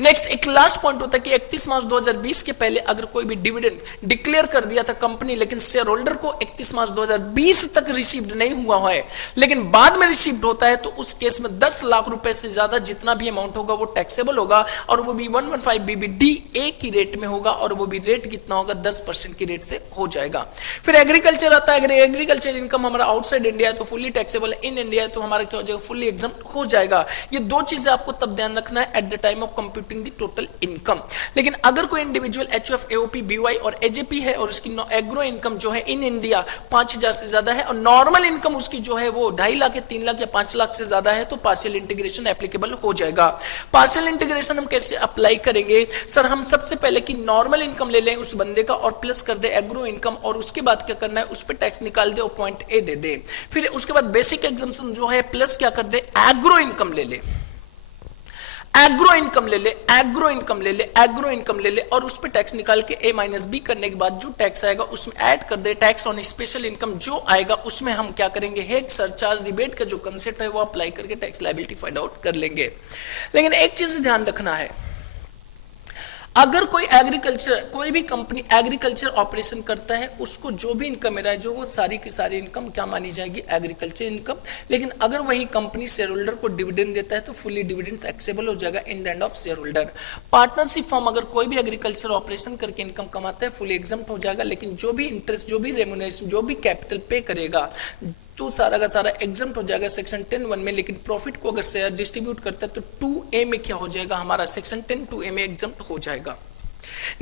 नेक्स्ट एक लास्ट पॉइंट होता है कि 31 मार्च 2020 के पहले अगर कोई भी डिविडेंड डिक्लेयर कर दिया था कंपनी, लेकिन शेयर होल्डर को 31 मार्च 2020 तक रिसीव्ड नहीं हुआ है, लेकिन बाद में रिसीव्ड होता है, तो उस केस में 10 लाख रुपए से ज्यादा जितना भी अमाउंट होगा वो टैक्सेबल होगा, और वो भी 115BBDA की रेट में होगा, और वो भी रेट कितना होगा, 10% की रेट से हो जाएगा। फिर एग्रीकल्चर आता है, अगर एग्रीकल्चर इनकम हमारा आउटसाइड इंडिया है तो फुल्ली टैक्सेबल है, इन इंडिया है तो हमारा क्या हो जाएगा, फुल्ली एग्जम्प्ट हो जाएगा। ये दो चीजें आपको तब ध्यान रखना है at the time of computing the total income. लेकिन अगर कोई इंडिविजुअल एचयूएफ एओपी बीवाई और एजेपी है और उसकी एग्रो इनकम जो है इन इंडिया 5000 से ज्यादा है, और नॉर्मल इनकम उसकी जो है वो 2.5 लाख या 3 लाख या 5 लाख से ज्यादा है, तो पार्शियल इंटीग्रेशन एप्लीकेबल हो जाएगा। पार्शियल इंटीग्रेशन हम कैसे अप्लाई करेंगे, सर हम सबसे पहले की नॉर्मल इनकम ले लें उस बंदे का और प्लस कर दे एग्रो इनकम, और उसके बाद क्या करना है, उस पर टैक्स निकाल दे और पॉइंट ए दे दे। फिर उसके बाद बेसिक एग्जम्पशन जो है प्लस क्या कर दे, एग्रो इनकम ले ले, एग्रो इनकम ले ले, और उस पे टैक्स निकाल के A माइनस बी करने के बाद जो टैक्स आएगा उसमें ऐड कर दे। टैक्स ऑन स्पेशल इनकम जो आएगा उसमें हम क्या करेंगे, हेड सरचार्ज रिबेट का जो कंसेप्ट है वो अप्लाई करके टैक्स लायबिलिटी फाइंड आउट कर लेंगे। लेकिन एक चीज ध्यान रखना है, अगर कोई भी कंपनी एग्रीकल्चर ऑपरेशन करता है, उसको जो भी इनकम मिला है, जो वो सारी की सारी इनकम क्या मानी जाएगी, एग्रीकल्चर इनकम। लेकिन अगर वही कंपनी शेयर होल्डर को डिविडेंड देता है तो फुली डिविडेंड एक्सेबल हो जाएगा in the end of share holder. Partnership form अगर कोई भी एग्रीकल्चर ऑपरेशन करके इनकम कमाता है फुली एग्जम्प्ट हो जाएगा, लेकिन जो भी इंटरेस्ट, जो भी रेम्युनरेशन, जो भी कैपिटल पे करेगा तो सारा का सारा एग्जम्प्ट हो जाएगा सेक्शन 10(1) में। लेकिन प्रॉफिट को अगर शेयर डिस्ट्रीब्यूट करता है तो 2A में क्या हो जाएगा, हमारा सेक्शन 10(2)A में एग्जम्प्ट हो जाएगा।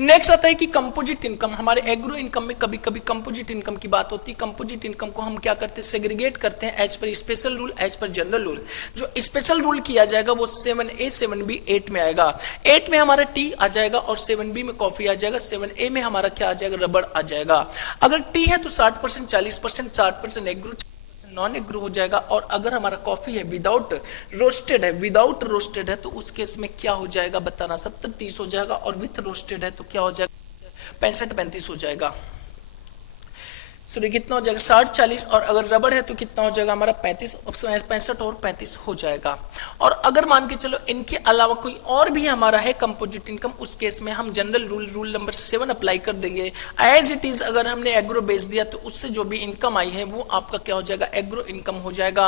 नेक्स्ट आता है कि कंपोजिट इनकम। हमारे एग्रो इनकम में कभी कभी कंपोजिट इनकम की बात होती है। कंपोजिट इनकम को हम क्या करते हैं, सेग्रीगेट करते हैं as per special rule, as per general rule. जो स्पेशल रूल किया जाएगा वो 7A 7B 8 में आएगा। 8 में हमारा टी आ जाएगा और 7B में कॉफी आ जाएगा। 7A में हमारा क्या आ जाएगा, रबड़ आ जाएगा। अगर टी है तो 60%, 40%, 60% एग्रो, नॉन एग्रो हो जाएगा। और अगर हमारा कॉफी है विदाउट रोस्टेड है तो उस केस में क्या हो जाएगा बताना, 70-30 हो जाएगा। और विथ रोस्टेड है तो क्या हो जाएगा, 65-35 हो जाएगा। सॉरी कितना हो जाएगा, 60-40। और अगर रबड़ है तो कितना हो जाएगा हमारा 65 और 35 हो जाएगा। और अगर मान के चलो इनके अलावा कोई और भी हमारा है कंपोजिट इनकम, उस केस में हम जनरल रूल नंबर 7 अप्लाई कर देंगे। एज इट इज अगर हमने एग्रो बेच दिया तो उससे जो भी इनकम आई है वो आपका क्या हो जाएगा, एग्रो इनकम हो जाएगा।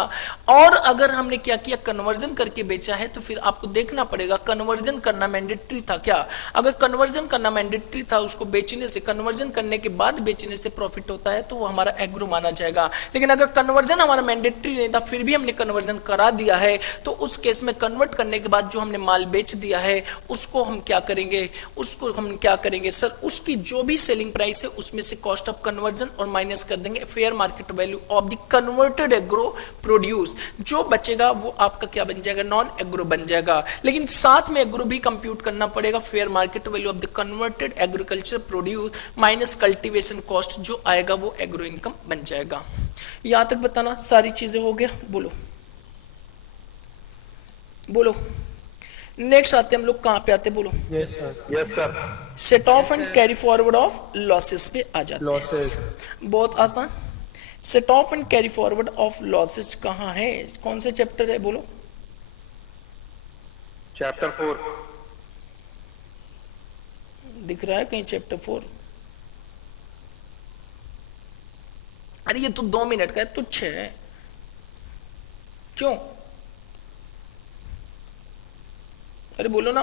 और अगर हमने क्या किया, कन्वर्जन करके बेचा है तो फिर आपको देखना पड़ेगा कन्वर्जन करना मैंडेटरी था क्या। अगर कन्वर्जन करना मैंडेटरी था, उसको बेचने से, कन्वर्जन करने के बाद बेचने से प्रॉफिट होता है तो वो हमारा एग्रो माना जाएगा। लेकिन अगर कन्वर्जन हमारा मैंडेटरी नहीं था फिर भी हमने कन्वर्जन करा दिया है तो उस केस में कन्वर्ट करने के बाद जो हमने माल बेच दिया है उसको हम क्या करेंगे, सर उसकी जो भी सेलिंग प्राइस है उसमें से कॉस्ट ऑफ कन्वर्जन और माइनस कर देंगे fair market value of the converted agro produce. जो बचेगा वो आपका क्या बन जाएगा, नॉन एग्रो बन जाएगा। लेकिन साथ में एग्रो भी कंप्यूट करना पड़ेगा, fair market value of the converted agriculture produce minus cultivation cost, जो आएगा वो एग्रो इनकम बन जाएगा। यहां तक बताना सारी चीजें हो गया, बोलो। नेक्स्ट आते हम लोग कहां पे आते, बोलो। Yes sir. Yes sir. Set off and carry forward of losses पे आ जाते हैं। बहुत आसान। Set off and carry forward of losses कहां है, कौन से चैप्टर है, बोलो। चैप्टर 4 दिख रहा है कहीं चैप्टर 4? अरे ये तो 2 मिनट का है, तुच्छ है, क्यों? अरे बोलो ना।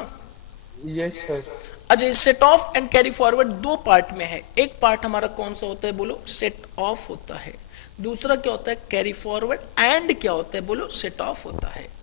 Yes sir. अच्छा, set off and carry forward 2 part में है। एक पार्ट हमारा कौन सा होता है, बोलो, सेट ऑफ होता है। दूसरा क्या होता है, कैरी फॉरवर्ड। एंड क्या होता है, बोलो, सेट ऑफ होता है।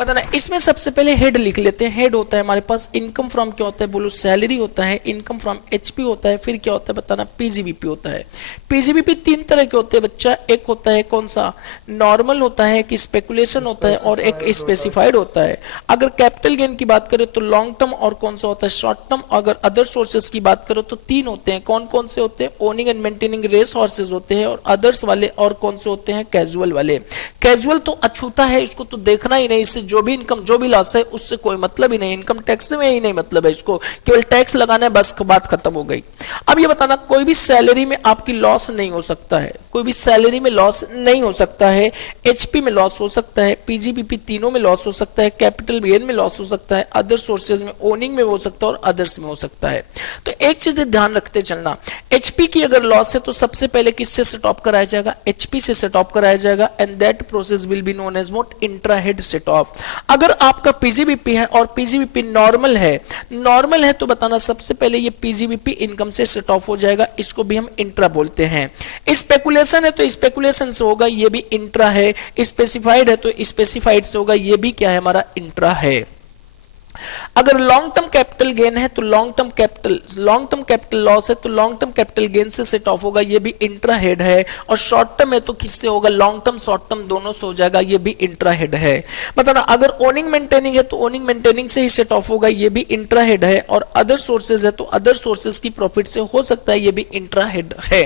बताना। इसमें सबसे पहले हेड लिख लेते हैं। हेड होता है हमारे पास इनकम फ्रॉम, क्या होता है, बोलो, सैलरी होता है। इनकम फ्रॉम एचपी होता है। फिर क्या होता है बताना, पीजीबीपी होता है। पीजीबीपी 3 तरह के होते हैं बच्चा। एक होता है कौन सा, नॉर्मल होता है, एक स्पेकुलेशन होता है और एक स्पेसिफाइड होता है। अगर कैपिटल गेन की बात करें तो लॉन्ग टर्म और कौन सा होता है, शॉर्ट टर्म। अगर अदर सोर्सेज की बात करो तो 3 होते हैं। कौन कौन से होते हैं, owning and maintaining race horses होते हैं और अदर्स वाले, और कौन से होते हैं, कैजुअल वाले। कैजुअल तो अछूता है, इसको तो देखना ही नहीं, इससे जो भी इनकम, जो भी लॉस है उससे कोई मतलब ही नहीं, इनकम टैक्स में ही नहीं मतलब है, इसको केवल टैक्स लगाना है, बस बात खत्म हो गई। अब ये बताना, कोई भी सैलरी में आपकी लॉस नहीं हो सकता है, कोई भी सैलरी में लॉस नहीं हो सकता है। एचपी में लॉस हो सकता है, पीजीबीपी तीनों में लॉस हो सकता है, कैपिटल गेन में लॉस हो सकता है, अदर सोर्सेज में, ओनिंग में हो सकता है और अदर्स में हो सकता है। तो एक चीज ध्यान रखते चलना, एचपी की अगर लॉस है तो सबसे पहले किससे सेट ऑफ कराया जाएगा, एचपी से सेट ऑफ कराया जाएगा। And that process will be known as what, intra head set off. अगर आपका पीजीबीपी है और पीजीबीपी नॉर्मल है तो बताना सबसे पहले ये पीजीबीपी इनकम से सेट ऑफ हो जाएगा, इसको भी हम इंट्रा बोलते हैं। स्पेकुलेशन है तो स्पेकुलेशन से होगा, ये भी इंट्रा है। स्पेसिफाइड है तो स्पेसिफाइड से होगा, ये भी क्या है, हमारा इंट्रा है। अगर लॉन्ग टर्म कैपिटल गेन है तो लॉन्ग टर्म कैपिटल लॉस है तो लॉन्ग टर्म कैपिटल गेन से सेट ऑफ होगा, ये भी इंट्रा हेड है। और शॉर्ट टर्म है तो किससे होगा, लॉन्ग टर्म शॉर्ट टर्म दोनों से हो जाएगा, ये भी इंट्रा हेड है। बताना, अगर ओनिंग मेंटेनिंग है तो ओनिंग मेंटेनिंग से ही सेट ऑफ होगा, ये भी इंट्रा हेड है। और अदर सोर्सेज है तो अदर सोर्सेज की प्रॉफिट से हो सकता है, ये भी इंट्रा हेड है।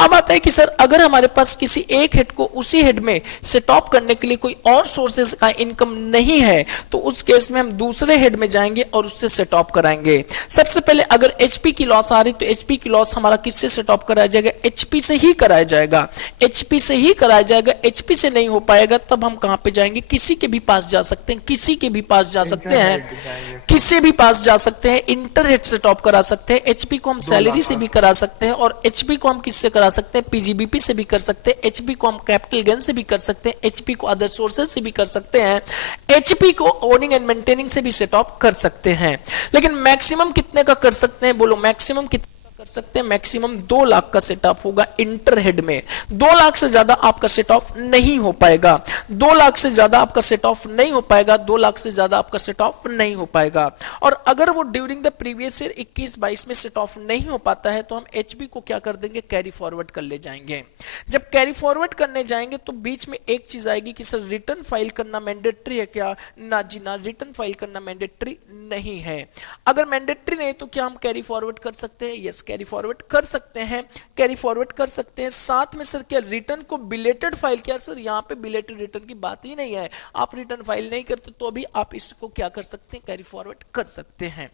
अब आता है कि सर अगर हमारे पास किसी एक हेड को उसी हेड में सेट ऑफ करने के लिए कोई और सोर्सेज का इनकम नहीं है तो उस केस में हम दूसरे दूसरे हेड में जाएंगे और उससे सेट ऑफ कराएंगे। सबसे पहले अगर एचपी की लॉस आ रही तो एचपी की लॉस हमारा किससे सेट ऑफ कराया जाएगा, एचपी से ही कराया जाएगा, एचपी से ही कराया जाएगा। एचपी से नहीं हो पाएगा तब हम कहां पे जाएंगे, किसी के भी पास जा सकते हैं, किसी के भी पास जा सकते हैं, किसी भी पास जा सकते हैं, इंटर हेड से टॉप करा सकते हैं। एचपी को हम सैलरी से भी करा सकते हैं और एचपी को हम किससे करा सकते हैं, पीजीबीपी से भी कर सकते हैं, एचपी को हम कैपिटल गेन से भी कर सकते हैं, एचपी को अदर सोर्सेज से भी कर सकते हैं, एचपी को ओनिंग एंड मेंटेनिंग से भी सेट ऑफ कर सकते हैं। लेकिन मैक्सिमम कितने का कर सकते हैं, बोलो मैक्सिमम कितने कर सकते हैं, मैक्सिमम 2 लाख का सेटअप होगा इंटर हेड में। 2 लाख से ज्यादा आपका सेट ऑफ नहीं हो पाएगा, 2 लाख से ज्यादा आपका सेट ऑफ नहीं हो पाएगा, 2 लाख से ज्यादा आपका सेट ऑफ नहीं हो पाएगा। और अगर वो ड्यूरिंग द प्रीवियस ईयर 21-22 में सेट ऑफ नहीं हो पाता है तो हम एचबी को क्या कर देंगे, कैरी फॉरवर्ड कर ले जाएंगे। जब कैरी फॉरवर्ड करने जाएंगे तो बीच में एक चीज आएगी कि सर रिटर्न फाइल करना मैंडेटरी है क्या, ना जी ना, रिटर्न फाइल करना मैंडेटरी नहीं है। अगर मैंडेटरी नहीं तो क्या हम कैरी फॉरवर्ड कर सकते हैं, यस कैरी फॉरवर्ड कर सकते हैं, कैरी फॉरवर्ड कर सकते हैं। साथ में सर क्या रिटर्न को बिलेटेड फाइल, क्या सर यहाँ पे बिलेटेड रिटर्न की बात ही नहीं है, आप रिटर्न फाइल नहीं करते तो भी आप इसको क्या कर सकते हैं, कैरी फॉरवर्ड कर सकते हैं।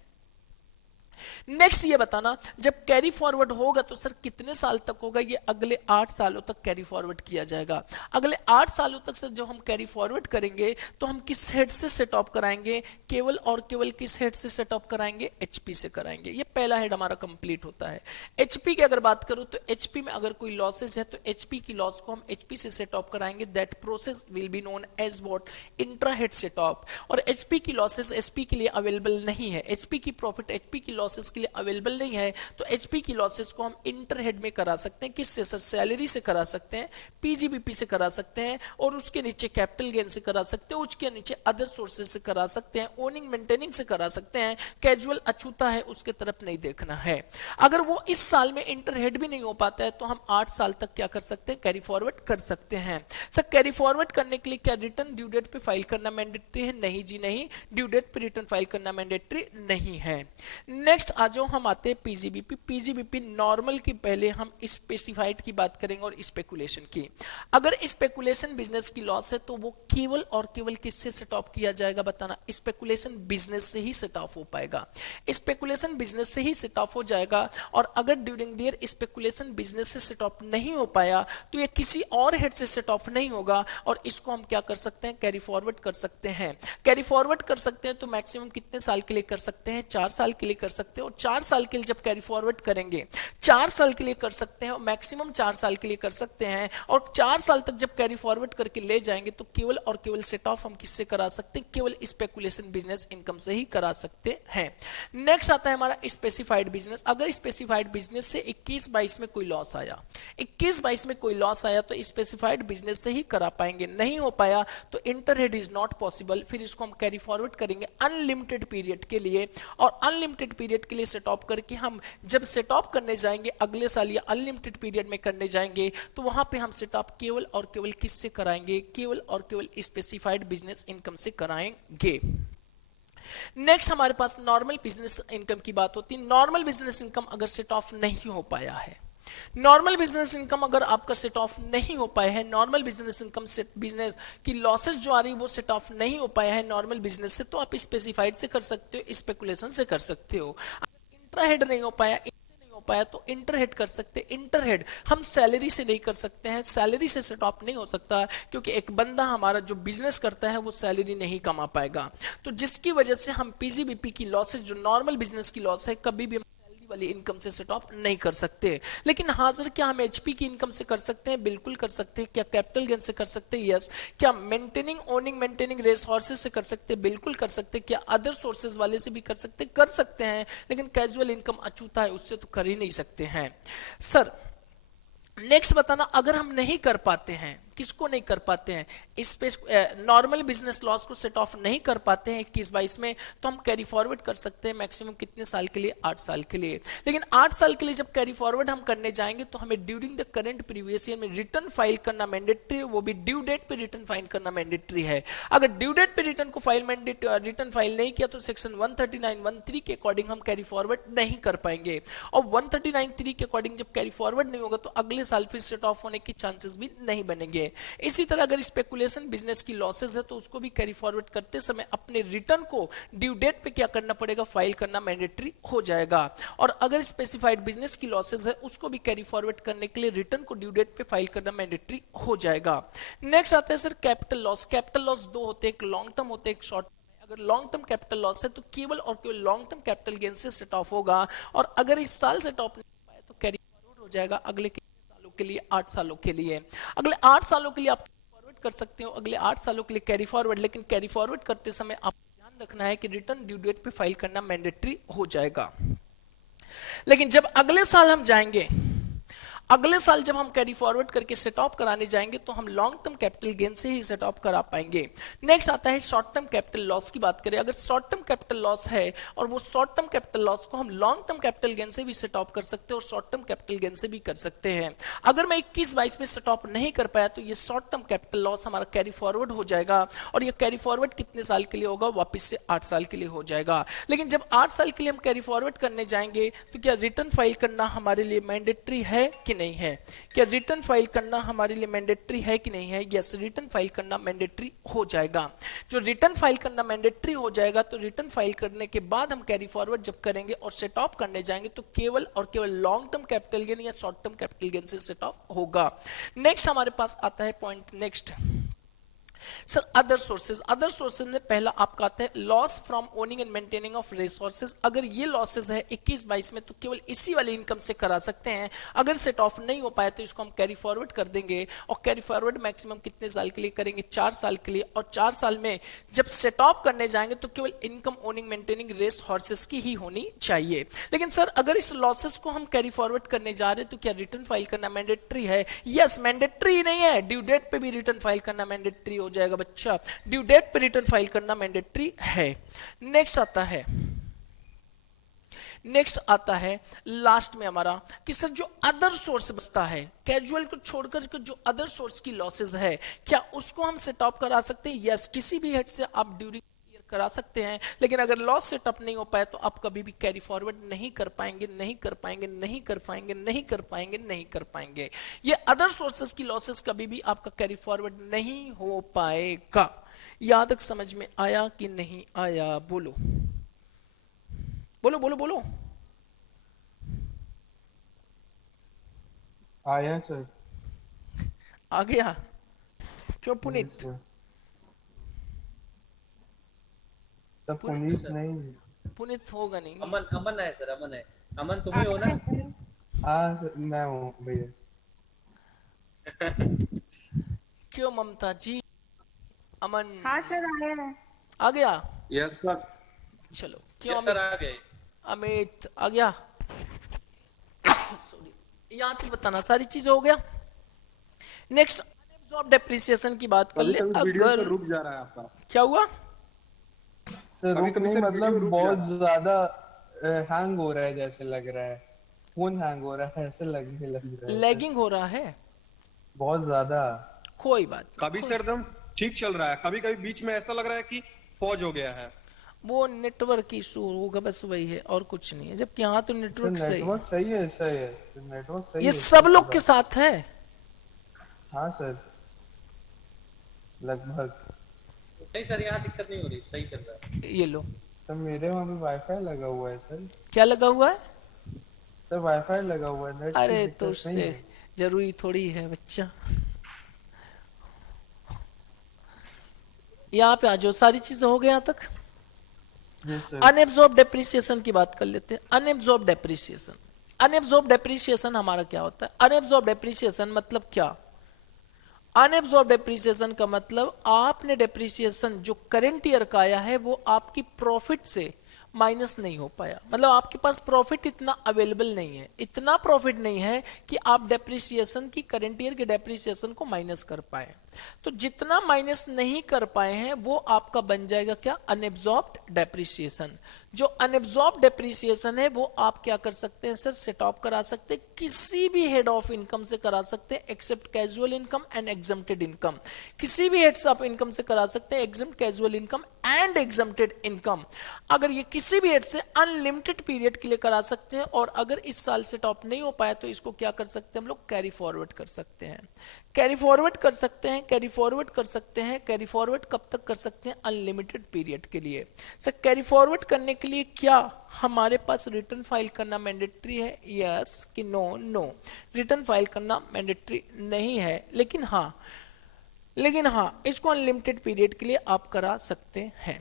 नेक्स्ट ये बताना, जब कैरी फॉरवर्ड होगा तो सर कितने साल तक होगा, ये अगले 8 सालों तक कैरी फॉरवर्ड किया जाएगा। अगले 8 सालों तक सर जब हम कैरी फॉरवर्ड करेंगे तो हम किस हेड से सेट ऑफ कराएंगे, केवल और केवल किस हेड से सेट ऑफ कराएंगे, एचपी से कराएंगे। ये पहला हेड हमारा कंप्लीट होता है। एचपी की अगर बात करूं तो एचपी में अगर कोई लॉसेस है तो एचपी की लॉस को हम एचपी से सेट ऑफ कराएंगे। That process will be known as what, intra head set off. और एचपी की लॉसेस एचपी के लिए अवेलेबल नहीं है, एचपी की प्रॉफिट एचपी की लॉसेस के लिए अवेलेबल नहीं है, तो एचपी की लॉसेस को हम इंटर हेड में करा सकते हैं। किससे सर, सैलरी से करा सकते हैं, पीजीबीपी से करा सकते हैं, और उसके नीचे कैपिटल गेन से करा सकते हैं, उसके नीचे अदर सोर्सेज से करा सकते हैं, ओनिंग मेंटेनिंग से करा सकते हैं। कैजुअल अछूता है उसके तरफ नहीं देखना है। अगर वो इस साल में इंटर हेड भी नहीं हो पाता है तो हम 8 साल तक क्या कर सकते हैं, कैरी फॉरवर्ड कर सकते हैं। सर कैरी फॉरवर्ड करने के लिए क्या रिटर्न ड्यू डेट पे फाइल करना मैंडेटरी है, नहीं जी नहीं, ड्यू डेट पे रिटर्न फाइल करना मैंडेटरी नहीं है। नेक्स्ट आ जाओ, हम आते हैं पीजीबीपी। पीजीबीपी नॉर्मल की पहले हम स्पेसिफाइड की बात करेंगे और स्पेकुलेशन की। अगर स्पेकुलेशन बिजनेस की लॉस है तो वो केवल और केवल किससे सेट ऑफ किया जाएगा, बताना, स्पेकुलेशन बिजनेस से ही सेट ऑफ हो पाएगा, स्पेकुलेशन बिजनेस से ही सेट ऑफ हो जाएगा। और अगर during the year speculation business से सेट ऑफ नहीं हो पाया तो ये किसी और हेड से सेट ऑफ नहीं होगा, और इसको हम क्या कर सकते हैं, कैरी फॉरवर्ड कर सकते हैं। कैरी फॉरवर्ड कर सकते हैं तो मैक्सिमम कितने साल के लिए कर सकते हैं, 4 साल के लिए कर सकते हैं। और 4 साल के लिए जब कैरी फॉरवर्ड करेंगे, 4 साल के लिए कर सकते हैं, मैक्सिमम 4 साल के लिए कर सकते हैं। और 4 साल तक जब कैरी फॉरवर्ड करके ले जाएंगे तो केवल और केवल सेट ऑफ हम किससे करा सकते हैं, केवल स्पेकुलेशन बिजनेस इनकम से ही करा सकते हैं। नेक्स्ट आता है हमारा स्पेसिफाइड बिजनेस। अगर स्पेसिफाइड बिजनेस से 21-22 में कोई लॉस आया, 21-22 में कोई लॉस आया तो स्पेसिफाइड बिजनेस से ही करा पाएंगे। नहीं हो पाया तो inter head is not possible, फिर इसको हम कैरी फॉरवर्ड करेंगे अनलिमिटेड पीरियड के लिए। और अनलिमिटेड पीरियड के लिए सेट ऑफ करके हम जब सेट ऑफ करने जाएंगे अगले साल या अनलिमिटेड पीरियड में करने जाएंगे तो वहां पे हम सेट ऑफ केवल और केवल किससे कराएंगे, केवल और केवल स्पेसिफाइड बिजनेस इनकम से कराएंगे। नेक्स्ट हमारे पास नॉर्मल बिजनेस इनकम की बात होती है। नॉर्मल बिजनेस इनकम अगर सेट ऑफ नहीं हो पाया है, नॉर्मल बिजनेस इनकम अगर आपका सेट ऑफ नहीं हो पाया है, नॉर्मल बिजनेस इनकम से बिजनेस की लॉसेस जो आ रही है वो सेट ऑफ नहीं हो पाया है नॉर्मल बिजनेस से, तो आप स्पेसिफाइड से कर सकते हो, स्पेकुलेशन से कर सकते हो। इंट्रा हेड नहीं हो पाया, पाया तो इंटर हेड कर सकते। इंटर हेड हम सैलरी से नहीं कर सकते हैं, सैलरी से सेट ऑफ नहीं हो सकता क्योंकि एक बंदा हमारा जो बिजनेस करता है वो सैलरी नहीं कमा पाएगा, तो जिसकी वजह से हम पीजीबीपी की लॉसेस जो नॉर्मल बिजनेस की लॉस है कभी भी वाली इनकम से सेट ऑफ नहीं कर सकते। लेकिन हाजिर क्या हम एचपी की इनकम से कर सकते हैं, बिल्कुल कर सकते हैं। क्या कैपिटल गेन से कर सकते हैं, यस। क्या maintaining owning maintaining race horses से कर सकते हैं, बिल्कुल कर सकते हैं। क्या अदर सोर्सेज वाले से भी कर सकते हैं, लेकिन कैजुअल इनकम अछूता है उससे तो कर ही नहीं सकते हैं। सर नेक्स्ट बताना, अगर हम नहीं कर पाते हैं, किसको नहीं कर पाते हैं, नॉर्मल बिजनेस लॉस को सेट ऑफ नहीं कर पाते हैं 21-22 में, तो हम कैरी फॉरवर्ड कर सकते हैं मैक्सिमम कितने साल के लिए, 8 साल के लिए। लेकिन 8 साल के लिए जब कैरी फॉरवर्ड हम करने जाएंगे तो हमें during the current previous year में रिटर्न फाइल करना मैंडेटरी है, वो भी ड्यू डेट पे रिटर्न फाइल करना मैंडेटरी है। अगर ड्यू डेट पे रिटर्न फाइल नहीं किया तो सेक्शन 139(1)(3) के अकॉर्डिंग हम कैरी फॉरवर्ड नहीं कर पाएंगे। और 139(3) के अकॉर्डिंग जब कैरी फॉरवर्ड नहीं होगा तो अगले साल फिर सेट ऑफ होने के चांसेस भी नहीं बनेंगे। लिए। इसी तरह अगर स्पेकुलेशन बिजनेस की लॉसेस है तो उसको भी कैरी फॉरवर्ड करते समय अपने रिटर्न को ड्यू डेट पे क्या करना पड़ेगा, फाइल करना मैंडेटरी हो जाएगा। और अगर स्पेसिफाइड बिजनेस की लॉसेस है उसको भी कैरी फॉरवर्ड करने के लिए रिटर्न को ड्यू डेट पे फाइल करना मैंडेटरी हो जाएगा। नेक्स्ट आता है sir capital loss. Capital loss दो होते हैं, एक लॉन्ग टर्म होते हैं, एक शॉर्ट। अगर लॉन्ग टर्म कैपिटल लॉस है तो केवल और केवल लॉन्ग टर्म कैपिटल गेन से सेट ऑफ होगा, और अगर इस साल सेट ऑफ नहीं हो पाया तो कैरी फॉरवर्ड हो जाएगा अगले कितने सालों के लिए, 8 सालों के लिए। अगले 8 सालों के लिए आप फॉरवर्ड कर सकते हो, अगले 8 सालों के लिए कैरी फॉरवर्ड, लेकिन कैरी फॉरवर्ड करते समय आपको ध्यान रखना है कि रिटर्न ड्यू डेट पे फाइल करना मैंडेटरी हो जाएगा। लेकिन जब अगले साल हम जाएंगे, अगले साल जब हम कैरी फॉरवर्ड करके सेट ऑफ कराने जाएंगे तो हम लॉन्ग टर्म कैपिटल गेन से ही सेट ऑफ करा पाएंगे। नेक्स्ट आता है शॉर्ट टर्म कैपिटल लॉस की बात करें। अगर शॉर्ट टर्म कैपिटल लॉस है और वो शॉर्ट टर्म कैपिटल लॉस को हम लॉन्ग टर्म कैपिटल गेन से भी सेट ऑफ कर सकते हैं और शॉर्ट टर्म कैपिटल गेन से भी कर सकते हैं। अगर मैं 21-22 में सेट ऑफ नहीं कर पाया तो ये शॉर्ट टर्म कैपिटल लॉस हमारा कैरी फॉरवर्ड हो जाएगा, और ये कैरी फॉरवर्ड कितने साल के लिए होगा, वापस से 8 साल के लिए हो जाएगा। लेकिन जब 8 साल के लिए हम कैरी फॉरवर्ड करने जाएंगे तो क्या रिटर्न फाइल करना हमारे लिए मैंडेटरी है कि नहीं है? क्या रिटर्न फाइल करना हमारे लिए मैंडेटरी है कि नहीं है? यस, रिटर्न फाइल करना मैंडेटरी हो जाएगा। जो रिटर्न फाइल करना मैंडेटरी हो जाएगा तो रिटर्न फाइल करने के बाद हम कैरी फॉरवर्ड जब करेंगे और सेट ऑफ करने जाएंगे तो केवल और केवल लॉन्ग टर्म कैपिटल गेन या शॉर्ट टर्म कैपिटल गेन से सेट ऑफ होगा। नेक्स्ट हमारे पास आता है point next sir other sources. Other sources में पहला आपका आता है loss from owning and maintaining of resources. अगर ये लॉसेज है 21-22 में तो केवल इसी वाली इनकम से करा सकते हैं। अगर सेट ऑफ नहीं हो पाया तो इसको हम कैरी फॉरवर्ड कर देंगे, और कैरी फॉरवर्ड मैक्सिमम कितने साल के लिए करेंगे, 4 साल के लिए। और 4 साल में जब सेट ऑफ करने जाएंगे तो केवल income owning maintaining race horses की ही होनी चाहिए। लेकिन सर अगर इस लॉसेस को हम कैरी फॉरवर्ड करने जा रहे हैं तो क्या रिटर्न फाइल करना मैंडेटरी है? यस, मैंडेटरी नहीं है, ड्यू डेट पे भी रिटर्न फाइल करना मैंडेटरी हो जाएगा बच्चा, ड्यू डेट पे रिटर्न फाइल करना मैंडेटरी है। नेक्स्ट आता है लास्ट में हमारा कि सर जो अदर सोर्स बचता है, कैजुअल को छोड़कर के जो अदर सोर्स की लॉसेस है, क्या उसको हम सेट ऑफ करा सकते हैं? यस, किसी भी हेड से आप ड्यूरिंग करा सकते हैं। लेकिन अगर लॉस सेटअप नहीं हो पाए तो आप कभी भी कैरी फॉरवर्ड नहीं कर पाएंगे, नहीं कर पाएंगे, नहीं कर पाएंगे, नहीं कर पाएंगे, नहीं कर पाएंगे। ये अदर सोर्सेस की लॉसेस कभी भी आपका कैरी फॉरवर्ड नहीं हो पाएगा। यहां तक समझ में आया कि नहीं आया? बोलो बोलो बोलो बोलो। आया सर। आ गया? क्यों पुनीत? तब पुनीत नहीं, पुनीत होगा नहीं। अमन अमन है सर, अमन है। अमन तुम्हें हो ना? हाँ सर, मैं हूँ भैया। क्यों ममता जी? अमन हाँ सर आया है। आ गया? Yes sir. चलो, क्यों यस सर, अमित? आ गए। अमित आ गया? सॉरी, यहाँ तक बताना, सारी चीजें हो गया। नेक्स्ट अनएब्सॉर्ब्ड डेप्रिसिएशन की बात कर ले। अगर रुक जा रहा है आपका, क्या हुआ सर रुक नहीं, मतलब बहुत ज्यादा हैंग हो रहा है, जैसे लग रहा है फोन हैंग हो रहा है, ऐसे लग रहा है। लैगिंग हो रहा है बहुत ज्यादा। कोई बात कभी सर एकदम ठीक चल रहा है, कभी कभी बीच में ऐसा लग रहा है कि पॉज हो गया है। वो नेटवर्क इशू होगा, बस वही है और कुछ नहीं है। जबकि यहाँ तो नेटवर्क सही है। नेटवर्क सही है, सही है, नेटवर्क सही ये है। सब लोग के साथ है। हाँ सर, लगभग। नहीं सर, यहाँ दिक्कत नहीं हो रही, सही चल रहा है। ये लो, सर मेरे वहाँ पे वाईफाई लगा हुआ है सर। क्या लगा हुआ है? सर वाईफाई लगा हुआ है, नेट की अरे दिक्कत तो नहीं उससे है। जरूरी थोड़ी है बच्चा। यहाँ पे आ जाओ, सारी चीजें हो गए यहाँ तक। अनएब्सॉर्ब डेप्रिसिएशन की बात कर लेते हैं। अनएब्सॉर्ब डेप्रिसिएशन, अनएब्सॉर्ब डेप्रिसिएशन हमारा क्या होता है? अनएब्सॉर्ब डेप्रिसिएशन मतलब क्या? अनएब्सॉर्ब डेप्रिसिएशन का मतलब आपने डेप्रिसिएशन जो करंट ईयर का आया है वो आपकी प्रॉफिट से माइनस नहीं हो पाया। मतलब आपके पास प्रॉफिट इतना अवेलेबल नहीं है, इतना प्रॉफिट नहीं है कि आप डेप्रिसिएशन की करंट ईयर के डेप्रिसिएशन को माइनस कर पाए। तो जितना माइनस नहीं कर पाए हैं वो आपका बन जाएगा क्या, अनएब्जॉर्ब्ड डेप्रिसिएशन। जो अनएब्जॉर्ब्ड डेप्रिसिएशन है वो आप क्या कर सकते हैं सर, सेट ऑफ करा सकते हैं, किसी भी हेड ऑफ इनकम से करा सकते हैं except casual income and exempted income. किसी भी हेड्स ऑफ इनकम से करा सकते हैं exempt casual income and exempted income. अगर ये किसी भी हेड से अनलिमिटेड पीरियड के लिए करा सकते हैं, और अगर इस साल से टॉप नहीं हो पाया तो इसको क्या कर सकते हैं हम लोग, कैरी फॉरवर्ड कर सकते हैं। कैरी फॉरवर्ड कर सकते हैं, कैरी फॉरवर्ड कर सकते हैं। कैरी फॉरवर्ड कब तक कर सकते हैं, अनलिमिटेड पीरियड के लिए। सर कैरी फॉरवर्ड करने के लिए क्या हमारे पास रिटर्न फाइल करना मैंडेटरी है, यस कि नो? नो, रिटर्न फाइल करना मैंडेटरी नहीं है, लेकिन हाँ इसको अनलिमिटेड पीरियड के लिए आप करा सकते हैं।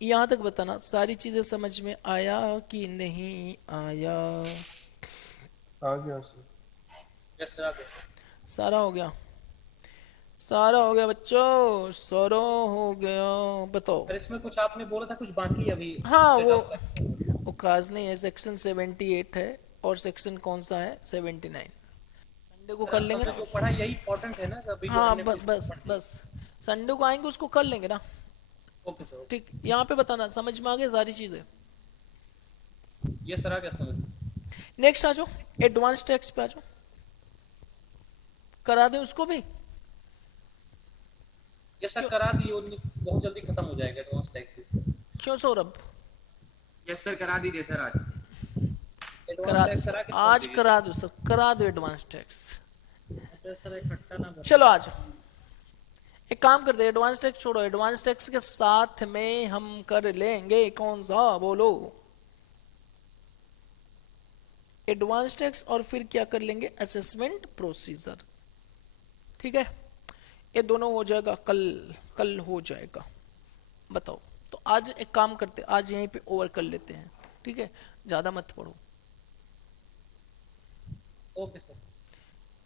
यहां तक बताना सारी चीजें समझ में आया कि नहीं आया? आ गया सर। यस सर, आ गया। सारा हो गया, सारा हो गया बच्चों, सारा हो गया। बताओ। सर इसमें कुछ आपने बोला था, कुछ बाकी है अभी। हाँ set वो up का। काज नहीं है, सेक्शन 78 है, और सेक्शन कौन सा है, 79। संडे को सर, कर लेंगे हमने ना। जो पढ़ा यही इंपॉर्टेंट है ना अभी जो हाँ हमने कुछ बस पढ़ा। बस संडे को आएंगे उसको कर लेंगे ना। Okay sir. ठीक, यहाँ पे बताना समझ में आ गया सारी चीजें। ये सर आ गया समझ। नेक्स्ट आ जाओ, एडवांस टैक्स पे आ जाओ, करा दें उसको भी। ये सर करा दिए और बहुत जल्दी खत्म हो जाएगा एडवांस टैक्स। क्यों सौरभ? यस सर, करा दीजिए सर आज। करा एडवांस टैक्स दो करा के आज, करा दो सर, करा दो एडवांस टैक्स। सर इकट्ठा ना भर। चलो आज एक काम करते हैं, एडवांस टैक्स छोड़ो, एडवांस टैक्स के साथ में हम कर लेंगे कौन सा, बोलो? एडवांस टैक्स, और फिर क्या कर लेंगे, असेसमेंट प्रोसीजर। ठीक है, ये दोनों हो जाएगा, कल हो जाएगा। बताओ, तो आज एक काम करते, आज यहीं पे ओवर कर लेते हैं, ठीक है, ज्यादा मत पढ़ो। Okay sir.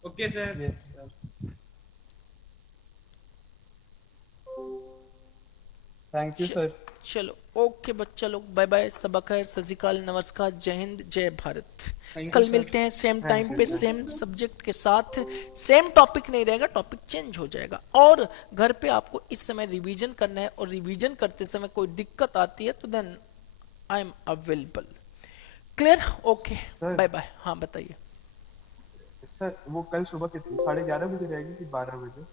Okay sir. Yes sir. Thank you sir. चलो ओके बच्चा लोग, बाय बाय, सबक है, सत श्री अकाल, नमस्कार, जय हिंद, जय भारत। Thank you, कल sir. मिलते हैं सेम Thank टाइम you, पे, sir. सेम सब्जेक्ट के साथ। सेम टॉपिक नहीं रहेगा, टॉपिक चेंज हो जाएगा। और घर पे आपको इस समय रिवीजन करना है, और रिवीजन करते समय कोई दिक्कत आती है तो then I am available. Clear? Okay, Sir. Bye bye. हाँ बताइए। सर वो कल सुबह कितनी 11:30 बजे रहेगी कि 12 बजे?